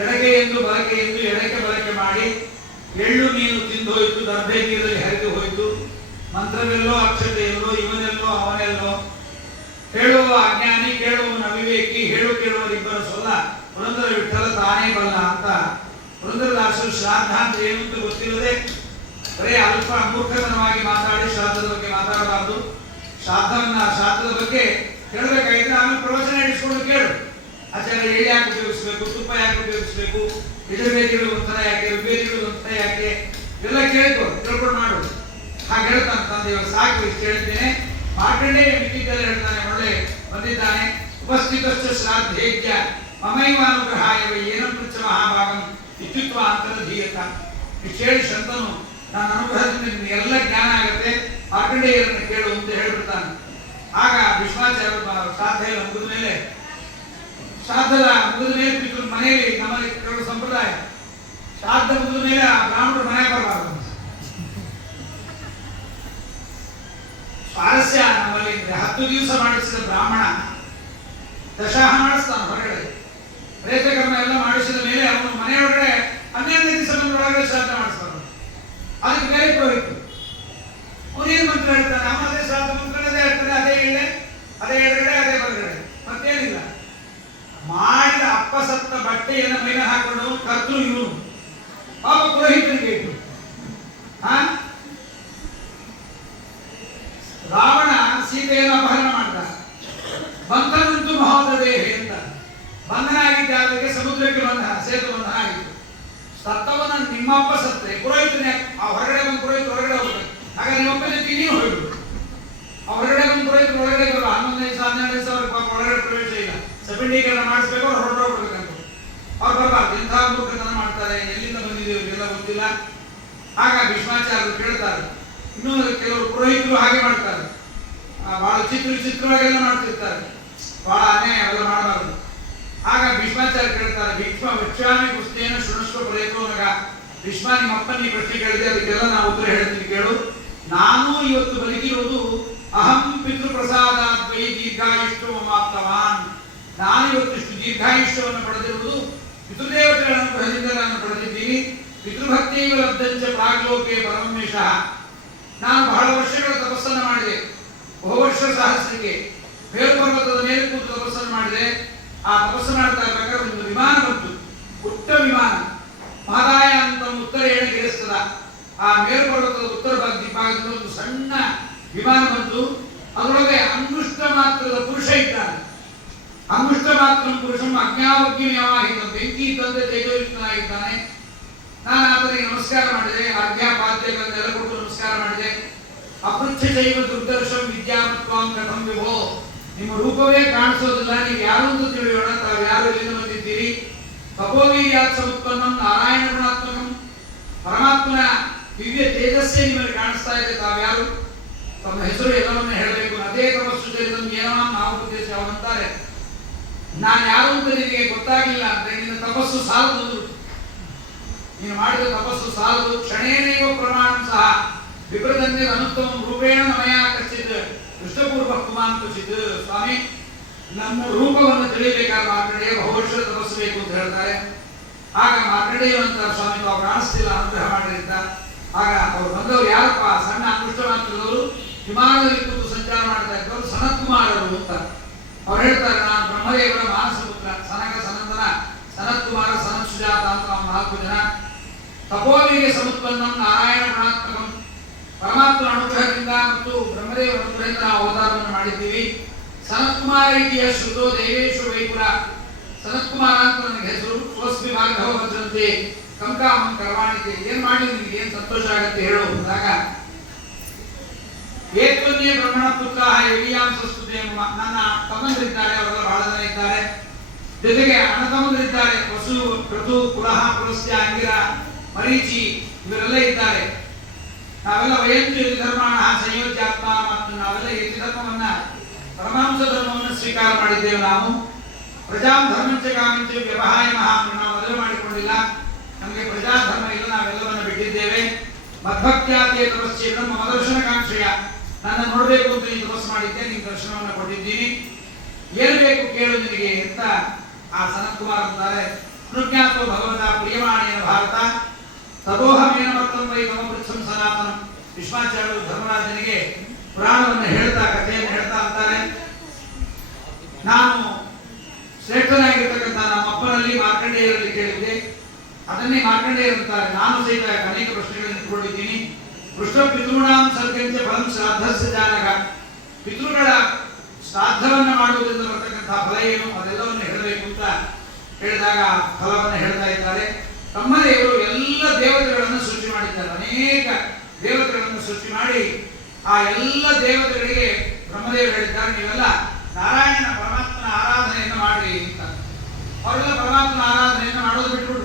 ಎಡಕೆ ಎಂದು ಬಲಕೆ ಎಂದು ಎಡಕೆ ಬಲಕೆ ಮಾಡಿ ಎಳ್ಳು ನೀರು ತಿಂದು ಹೋಯ್ತು, ದರ್ಭೆ ನೀರಲ್ಲಿ ಹರಿದು ಹೋಯ್ತು, ಮಂತ್ರವೆಲ್ಲೋ ಅಕ್ಷತೆ ಎಲ್ಲೋ, ಇವನೆಲ್ಲೋ ಅವನೆಲ್ಲೋ, ಹೇಳುವ ಅಜ್ಞಾನಿ ಕೇಳುವವನ ಅವಿವೇಕಿ, ಕೇಳುವವರಿಬ್ಬರ ಸೊಲ್ಲ, ಪುರಂದರ ವಿಠಲ ತಾನೇ ಬಲ್ಲ ಅಂತ ಪುರಂದರದಾಸರು ಶ್ರಾದ್ದ ಅಂತ ಏನು ಅಂತ ಗೊತ್ತಿಲ್ಲದೆ ಬರೇ ಅಲ್ಪ ಮೂರ್ಖತನವಾಗಿ ಮಾತಾಡಿ ಶ್ರಾದ್ದದ ಬಗ್ಗೆ ಮಾತಾಡಬಾರ್ದು. ಶ್ರಾದ್ದದ ಬಗ್ಗೆ ಕೇಳಬೇಕಾಗಿದ್ರೆ ಆಮೇಲೆ ಪ್ರವಚನ ಇಡಿಸ್ಕೊಂಡು ಕೇಳು. ಆಚಾರ್ಯ ಎಳ್ಳು ಯಾಕೆ ಉಪಯೋಗಿಸ್ಬೇಕು, ತುಪ್ಪ ಯಾಕೆ ಉಪಯೋಗಿಸ್ಬೇಕು, ಯಜುರ್ವೇದಿಗಳು ಒಂಥರ ಯಾಕೆ, ಋಗ್ವೇದಿಗಳು ಒಂಥರ ಯಾಕೆ, ಎಲ್ಲ ತಿಳ್ಕೊಂಡು ಮಾಡು. ಹಾಗೆ ಹೇಳ್ತಾನೆ ತಂದೆಯವರು, ಸಾಕು ಇಷ್ಟು ಹೇಳ್ತೇನೆ. ಮಾರ್ಕಂಡೇಯ ಮಿತಿದ್ದೆಲ್ಲ ಹೇಳ್ತಾನೆ, ಒಳ್ಳೆ ಬಂದಿದ್ದಾನೆ. ಉಪಸ್ಥಿತಶ್ಚ ಶ್ರಾದ್ದೇಜ್ಯ ಮಮೈವ ಅನುಗ್ರಹಾಯ ಏನಂ ಪೃಚ್ಛ ಮಹಾಭಾಗಂ ಇತ್ಯುತ್ವ ಅಂತರಧೀಯತ. ಇಷ್ಟು ಹೇಳಿ ಶಂತನು, ನನ್ನ ಅನುಗ್ರಹದಿಂದ ನಿಮ್ಗೆ ಎಲ್ಲ ಜ್ಞಾನ ಆಗುತ್ತೆ, ಮಾರ್ಕಂಡೇಯರನ್ನು ಕೇಳು ಅಂತ ಹೇಳ್ಬಿಡ್ತಾನೆ. ಆಗ ಭೀಷ್ಮಾಚಾರ್ಯ ಶ್ರಾದ್ದ ಎಲ್ಲ ಮುಗಿದ ಮೇಲೆ, ಶ್ರಾದ್ದದ ಮುಗಿದ ಮೇಲೆ ಪಿತೃ ಮನೆಯಲ್ಲಿ ನಮ್ಮಲ್ಲಿ ಕೆಲವು ಸಂಪ್ರದಾಯ, ಶ್ರಾದ್ದ ಮುಗಿದ ಮೇಲೆ ಆ ಬ್ರಾಹ್ಮಣರು ಮನೆ ಬರಬಾರದು. ಸ್ವಾರಸ್ಯ ನಮ್ಮಲ್ಲಿ 10 ದಿವಸ ಮಾಡಿಸಿದ ಬ್ರಾಹ್ಮಣ ದಶಾಹ ಮಾಡಿಸ್ತಾನೆ ಹೊರಗಡೆ, ಪ್ರೇತಕರ್ಮ ಎಲ್ಲ ಮಾಡಿಸಿದ ಮೇಲೆ ಅವನು ಮನೆಯೊಳಗಡೆ 11 ದಿವಸ ಒಳಗಡೆ ಶ್ರಾದ್ದ ಮಾಡಿಸ್ತಾನೆ. ಅದಕ್ಕೆ ಬೇರೆ ಪುರೋಹಿತರು ಅವನೇನು ಮಂತ್ರ ಹೇಳ್ತಾನೆ, ಅವನು ಅದೇ ಶ್ರಾದ್ದ ಮಂತ್ರನೇ ಹೇಳ್ತಾನೆ, ಅದೇ ಎಣ್ಣೆ, ಅದೇ ಎಡಗಡೆ, ಅದೇ ಬಲಗಡೆ, ಮತ್ತೇನಿಲ್ಲ. ಮಾಡಿದ ಅಪ್ಪಸತ್ತ ಬಟ್ಟೆಯನ್ನು ಮೇಲೆ ಹಾಕೊಂಡು ಕರ್ತೃ ಇವನು ಪಾಪ ಪುರೋಹಿತನಿಗೆ ಇಟ್ಟು. ರಾವಣ ಸೀತೆಯನ್ನು ಅಪಹರಣ ಮಾಡ್ದ, ಬಂಧನಂತೂ ಮಹೋದದೇಹಿ ಅಂತ ಬಂಧನ ಆಗಿದ್ದ, ಅದಕ್ಕೆ ಸಮುದ್ರಕ್ಕೆ ಬಂಧನ, ಸೇತು ಬಂಧನ ಆಗಿತ್ತು. ಸತ್ತವನ ನಿಮ್ಮಪ್ಪ ಸತ್ತರೆ ಪುರೋಹಿತನೇ ಆ ಹೊರಗಡೆ ಬಂದು ಪುರೋಹಿತ ಹೊರಗಡೆ ಹೋಗ್ಬೇಕು, ಆಗ ನಿಮ್ಮಪ್ಪ ಜೊತೆ ನೀನು ಹೋಗ್ಬಿಡು. ಆ ಹೊರಗಡೆ ಬಂದು ಪುರೋಹಿತರು ಒಳಗಡೆ ಬರೋ 11 ದಿವಸ 12 ದಿವಸ ಅವ್ರಿಗೆ ಪಾಪ ಒಳಗಡೆ ಪ್ರವೇಶ ಇಲ್ಲ, ಸಪಿಂಡೀಕರಣ ಮಾಡಿಸ್ಬೇಕು, ಅವ್ರು ಹೊರಟೋಗ್ಬಿಡ್ಬೇಕಂತ ಅವ್ರು ಬರಬಾರ್ದು. ಇಂಥ ಮೂರ್ಖತನ ಮಾಡ್ತಾರೆ, ಎಲ್ಲಿಂದ ಬಂದಿದ್ದೀವಿ ಇವರಿಗೆಲ್ಲ ಗೊತ್ತಿಲ್ಲ. ಆಗ ಭೀಷ್ಮಾಚಾರ್ಯರು ಕೇಳ್ತಾರೆ, ಇನ್ನೂ ಕೆಲವರು ಪುರೋಹಿತರು ಹಾಗೆ ಮಾಡ್ತಾರೆ, ಬಹಳ ಚಿತ್ರವಾಗೆಲ್ಲ ಮಾಡ್ತಿರ್ತಾರೆ, ಬಹಳ ಅನ್ಯಾಯ ಅವೆಲ್ಲ ಮಾಡಬಾರ್ದು. ಆಗ ಭೀಷ್ಮಾಚಾರ್ಯ ಕೇಳ್ತಾರೆ, ಭಿಕ್ಷಾಮಿ ಕೃಷ್ಣೇನ ಶೃಣಸ್ವ ಪ್ರಯತ್ನೋನಗ, ಭೀಷ್ಮ ನಿಮ್ಮಪ್ಪ ನೀ ಪ್ರಶ್ನೆ ಕೇಳಿದೆ, ಅದಕ್ಕೆಲ್ಲ ನಾವು ಉತ್ತರ ಹೇಳ್ತೀನಿ ಕೇಳು. ನಾನು ಇವತ್ತು ಬದುಕಿರೋದು ಅಹಂ ಪಿತೃಪ್ರಸಾದಾದ್ವೈ ದೀರ್ಘಾಯುಷ್ಯ ಮಮಾಪ್ತವಾನ್, ನಾನು ಇವತ್ತಿಷ್ಟು ದೀರ್ಘಾಯುಷ್ಯವನ್ನು ಪಡೆದಿರುವುದು ಪಿತೃದೇವತೆಗಳ ಅನುಗ್ರಹದಿಂದ ನಾನು ಪಡೆದಿದ್ದೀನಿ. ಪಿತೃಭಕ್ತಿಯು ಲಬ್ಧಂಚ ಪ್ರಾಗ್ಲೋಕೆ ಪರಮೇಶ, ನಾನು ಬಹಳ ವರ್ಷಗಳ ತಪಸ್ಸನ್ನು ಮಾಡಿದೆ, ಬಹುವರ್ಷ ಸಹಸ್ರಿಗೆ ಮೇಲ್ಪರ್ವತದ ಮೇಲೆ ಕೂತು ತಪಸ್ಸನ್ನು ಮಾಡಿದೆ. ಆ ತಪಸ್ಸು ಮಾಡ್ತಾ ಇರ್ಬೇಕಾದ್ರೆ ಒಂದು ವಿಮಾನ ಬಂತು, ಪುಟ್ಟ ವಿಮಾನ, ಮಹದಾಯ ಅಂತ ಉತ್ತರೇಣ ಗಿರಿಸ್ತದ, ಆ ಮೇಲ್ಪರ್ವತದ ಉತ್ತರ ಭಾಗದಿಂದ ಒಂದು ಸಣ್ಣ ವಿಮಾನ ಬಂತು. ಅದರೊಳಗೆ ಅಂಗುಷ್ಟ ಮಾತ್ರದ ಪುರುಷ ಇದ್ದಾನೆ. ಅಂಗುಷ್ಟ ಮಾತ್ರ ಪುರುಷಂ ಅಜ್ಞಾವಜ್ಞಾವಾಹಿತ, ಬೆಂಕಿ ತಂದೆ ತೇಜೋಯುಕ್ತನಾಗಿದ್ದಾನೆ. ನಾನು ಆತನಿಗೆ ನಮಸ್ಕಾರ ಮಾಡಿದೆ, ಆಜ್ಞಾಪಾದ್ಯಗಳನ್ನೆಲ್ಲ ಕೊಟ್ಟು ನಮಸ್ಕಾರ ಮಾಡಿದೆ. ಅಪೃಚ್ಛ ಜೈವ ದುರ್ದರ್ಶಂ ವಿದ್ಯಾಮತ್ವಾಂ ಕಥಂ ವಿಭೋ, ನಿಮ್ಮ ರೂಪವೇ ಕಾಣಿಸೋದಿಲ್ಲ, ನೀವು ಯಾರು ಅಂತ ತಿಳಿಯೋಣ, ತಾವು ಯಾರು ಎಲ್ಲಿಂದ ಬಂದಿದ್ದೀರಿ. ತಪೋವೀರ್ಯಾತ್ ಸಮುತ್ಪನ್ನಂ ನಾರಾಯಣ ಗುಣಾತ್ಮಕಂ, ಪರಮಾತ್ಮನ ದಿವ್ಯ ತೇಜಸ್ಸೇ ನಿಮಗೆ ಕಾಣಿಸ್ತಾ ಇದೆ, ತಾವ್ಯಾರು, ತಮ್ಮ ಹೆಸರು ಎಲ್ಲವನ್ನ ಹೇಳಬೇಕು. ಅದೇ ತಪಸ್ಸು ಚರಿತಂ ಏನೋ ನಾವು ಉದ್ದೇಶ ಅವನಂತಾರೆ, ನಾನು ಯಾರು ಅಂತ ನಿನಗೆ ಗೊತ್ತಾಗಿಲ್ಲ ಅಂದ್ರೆ ನಿನ್ನ ತಪಸ್ಸು ಸಾಲದು, ನೀನು ಮಾಡಿದ ತಪಸ್ಸು ಸಾಲದು. ಕ್ಷಣೇನೈವ ಪ್ರಮಾಣ ಸಹ ವಿಪ್ರದನ್ನೇ ಅನುತ್ತಮ ರೂಪೇಣ ನಮಯ ಕಚ್ಚಿತ್ ಕೃಷ್ಣಪೂರ್ವ ಕುಮಾನ್ ಕುಚಿತ್. ಸ್ವಾಮಿ, ನಮ್ಮ ರೂಪವನ್ನು ತಿಳಿಯಬೇಕಾದ ಮಾರ್ಕಂಡೇಯ ಬಹುವರ್ಷ ತಪಸ್ಸಬೇಕು ಅಂತ ಹೇಳ್ತಾರೆ. ಆಗ ಮಾರ್ಕಂಡೇಯ ಅಂತಾರೆ, ಸ್ವಾಮಿ ತಾವು ಕಾಣಿಸ್ತಿಲ್ಲ, ಅನುಗ್ರಹ ಮಾಡಿ ಅಂತ. ಆಗ ಅವ್ರು ಬಂದವರು ಯಾರಪ್ಪ, ಸಣ್ಣ ಅಂಗುಷ್ಟ ಮಾತ್ರದವರು, ವಿಮಾನದಲ್ಲಿ ಕೂತು ಸಂಚಾರ ಮಾಡ್ತಾ ಇದ್ದವರು ಸನತ್ಕುಮಾರರು ಅಂತ. ಅವ್ರು ಹೇಳ್ತಾರೆ, ನಾನು ಬ್ರಹ್ಮದೇವರ ಮಾನಸ ಪುತ್ರ, ಸನಕ ಸನಂದನ ಸನತ್ಕುಮಾರ ಸನತ್ ಸುಜಾತ ಅಂತ ನಾವು 4 ಜನ. ತಪೋವಿಗೆ ಸಮುತ್ಪನ್ನಂ ನಾರಾಯಣ ಗುಣಾತ್ಮಕಂ, ಪರಮಾತ್ಮನ ಅನುಗ್ರಹದಿಂದ ಮತ್ತು ಬ್ರಹ್ಮದೇವರ ಅನುಗ್ರಹದಿಂದ ನಾವು ಅವತಾರವನ್ನು ಮಾಡಿದ್ದೀವಿ. ಸನತ್ಕುಮಾರ ರೀತಿಯ ಶ್ರುತೋ ದೇವೇಶು ವೈಪುರ, ಸನತ್ಕುಮಾರ ಅಂತ ನನಗೆ ಹೆಸರು. ಸ್ವಸ್ಮಿ ಭಾಗವ ಭದ್ರಂತೆ ಕಂಕಾಮಂ ಕರ್ವಾಣಿಕೆ, ಏನ್ ಮಾಡಿ ನಿನಗೆ ಏನ್ ಸಂತೋಷ ಆಗತ್ತೆ ಹೇಳು ಅಂದಾಗ, ಏತ್ವನ್ನೇ ಬ್ರಹ್ಮಣ ಪುತ್ರ ಯವಿಯಾಂ ಸಂಸ್ಕೃತಿ, ನನ್ನ ತಮ್ಮಂದಿರಿದ್ದಾರೆ, ಅವರೆಲ್ಲ ಬಹಳ ಜನ ಇದ್ದಾರೆ. ಜೊತೆಗೆ ಅಣ್ಣ ತಮ್ಮಂದಿರಿದ್ದಾರೆ, ವಸು ಕ್ರತು ಪುಲಹ ಪುಲಸ್ಯ ಅಂಗಿರ ಮರೀಚಿ ಇವರೆಲ್ಲ ಇದ್ದಾರೆ. ನಾವೆಲ್ಲ ವಯಂತು ಧರ್ಮಾಣ ಸಂಯೋಜ್ಯಾತ್ಮ, ಮತ್ತು ನಾವೆಲ್ಲ ಈ ಧರ್ಮವನ್ನ ಪರಮಾಂಶ ಧರ್ಮವನ್ನು ಸ್ವೀಕಾರ ಮಾಡಿದ್ದೇವೆ. ನಾವು ಪ್ರಜಾಂ ಧರ್ಮಂಚ ಕಾಮಂಚ ವ್ಯವಹಾಯ ಮಹಾ, ನಾವು ಮೊದಲು ಮಾಡಿಕೊಂಡಿಲ್ಲ, ನಮಗೆ ಪ್ರಜಾ ಧರ್ಮ ಇಲ್ಲ, ನಾವೆಲ್ಲವನ್ನು ಬಿಟ್ಟಿದ್ದೇವೆ. ಮದ್ಭಕ್ತ್ಯಾತೆ ತಪಸ್ಸೇನ ಮಮ ದರ್ಶನ ಕಾಂಕ್ಷೆಯ, ನನ್ನ ನೋಡಬೇಕು ಅಂತ ನೀನು ತಪಸ್ಸು ಮಾಡಿದ್ದೆ, ನಿನ್ ದರ್ಶನವನ್ನು ಕೊಟ್ಟಿದ್ದೀನಿ, ಏನು ಬೇಕು ಕೇಳು ನಿನಗೆ ಅಂತ ಆ ಸನತ್ಕುಮಾರ್ ಅಂತಾರೆ. ಅನುಜ್ಞಾತೋ ಭಗವತ ಪ್ರಿಯಮಾಣೇನ ಭಾರತ ತದೋಹಮೇನ ಮತ್ತಂ ವೈ ತಮ ಪೃಚ್ಛಂ ಸನಾತನಂ. ವಿಶ್ವಾಚಾರ್ಯರು ಧರ್ಮರಾಜನಿಗೆ ಪುರಾಣವನ್ನು ಹೇಳ್ತಾ, ಕಥೆಯನ್ನು ಹೇಳ್ತಾ ಅಂತಾರೆ, ನಾನು ಶ್ರೇಷ್ಠನಾಗಿರ್ತಕ್ಕಂಥ ನಮ್ಮ ಅಪ್ಪನಲ್ಲಿ ಮಾರ್ಕಂಡೇಯರಲ್ಲಿ ಕೇಳಿದ್ದೆ, ಅದನ್ನೇ ಮಾರ್ಕಂಡೇಯರು ಅಂತಾರೆ. ನಾನು ಸಹಿತ ಅನೇಕ ಪ್ರಶ್ನೆಗಳನ್ನು ಇಟ್ಟುಕೊಂಡಿದ್ದೀನಿ. ಪೃಷ್ಠ ಪಿತೃಣಾಂ ಸರ್ಗಂಚ ಫಲಂ ಶ್ರಾದ್ದಸ್ಯ ಜಾನಕ, ಪಿತೃಗಳ ಶ್ರಾದ್ದವನ್ನು ಮಾಡುವುದರಿಂದ ಬರ್ತಕ್ಕಂಥ ಫಲ ಏನು, ಅದೆಲ್ಲವನ್ನು ಹೇಳಬೇಕು ಅಂತ ಹೇಳಿದಾಗ ಫಲವನ್ನು ಹೇಳ್ತಾ ಇದ್ದಾರೆ. ಬ್ರಹ್ಮದೇವರು ಎಲ್ಲ ದೇವತೆಗಳನ್ನು ಸೃಷ್ಟಿ ಮಾಡಿದ್ದಾರೆ, ಅನೇಕ ದೇವತೆಗಳನ್ನು ಸೃಷ್ಟಿ ಮಾಡಿ ಆ ಎಲ್ಲ ದೇವತೆಗಳಿಗೆ ಬ್ರಹ್ಮದೇವರು ಹೇಳಿದ್ದಾರೆ, ನೀವೆಲ್ಲ ನಾರಾಯಣ ಪರಮಾತ್ಮನ ಆರಾಧನೆಯನ್ನು ಮಾಡಿ ಅಂತ. ಅವರೆಲ್ಲ ಪರಮಾತ್ಮನ ಆರಾಧನೆಯನ್ನು ಮಾಡೋದು ಬಿಟ್ಬಿಡು,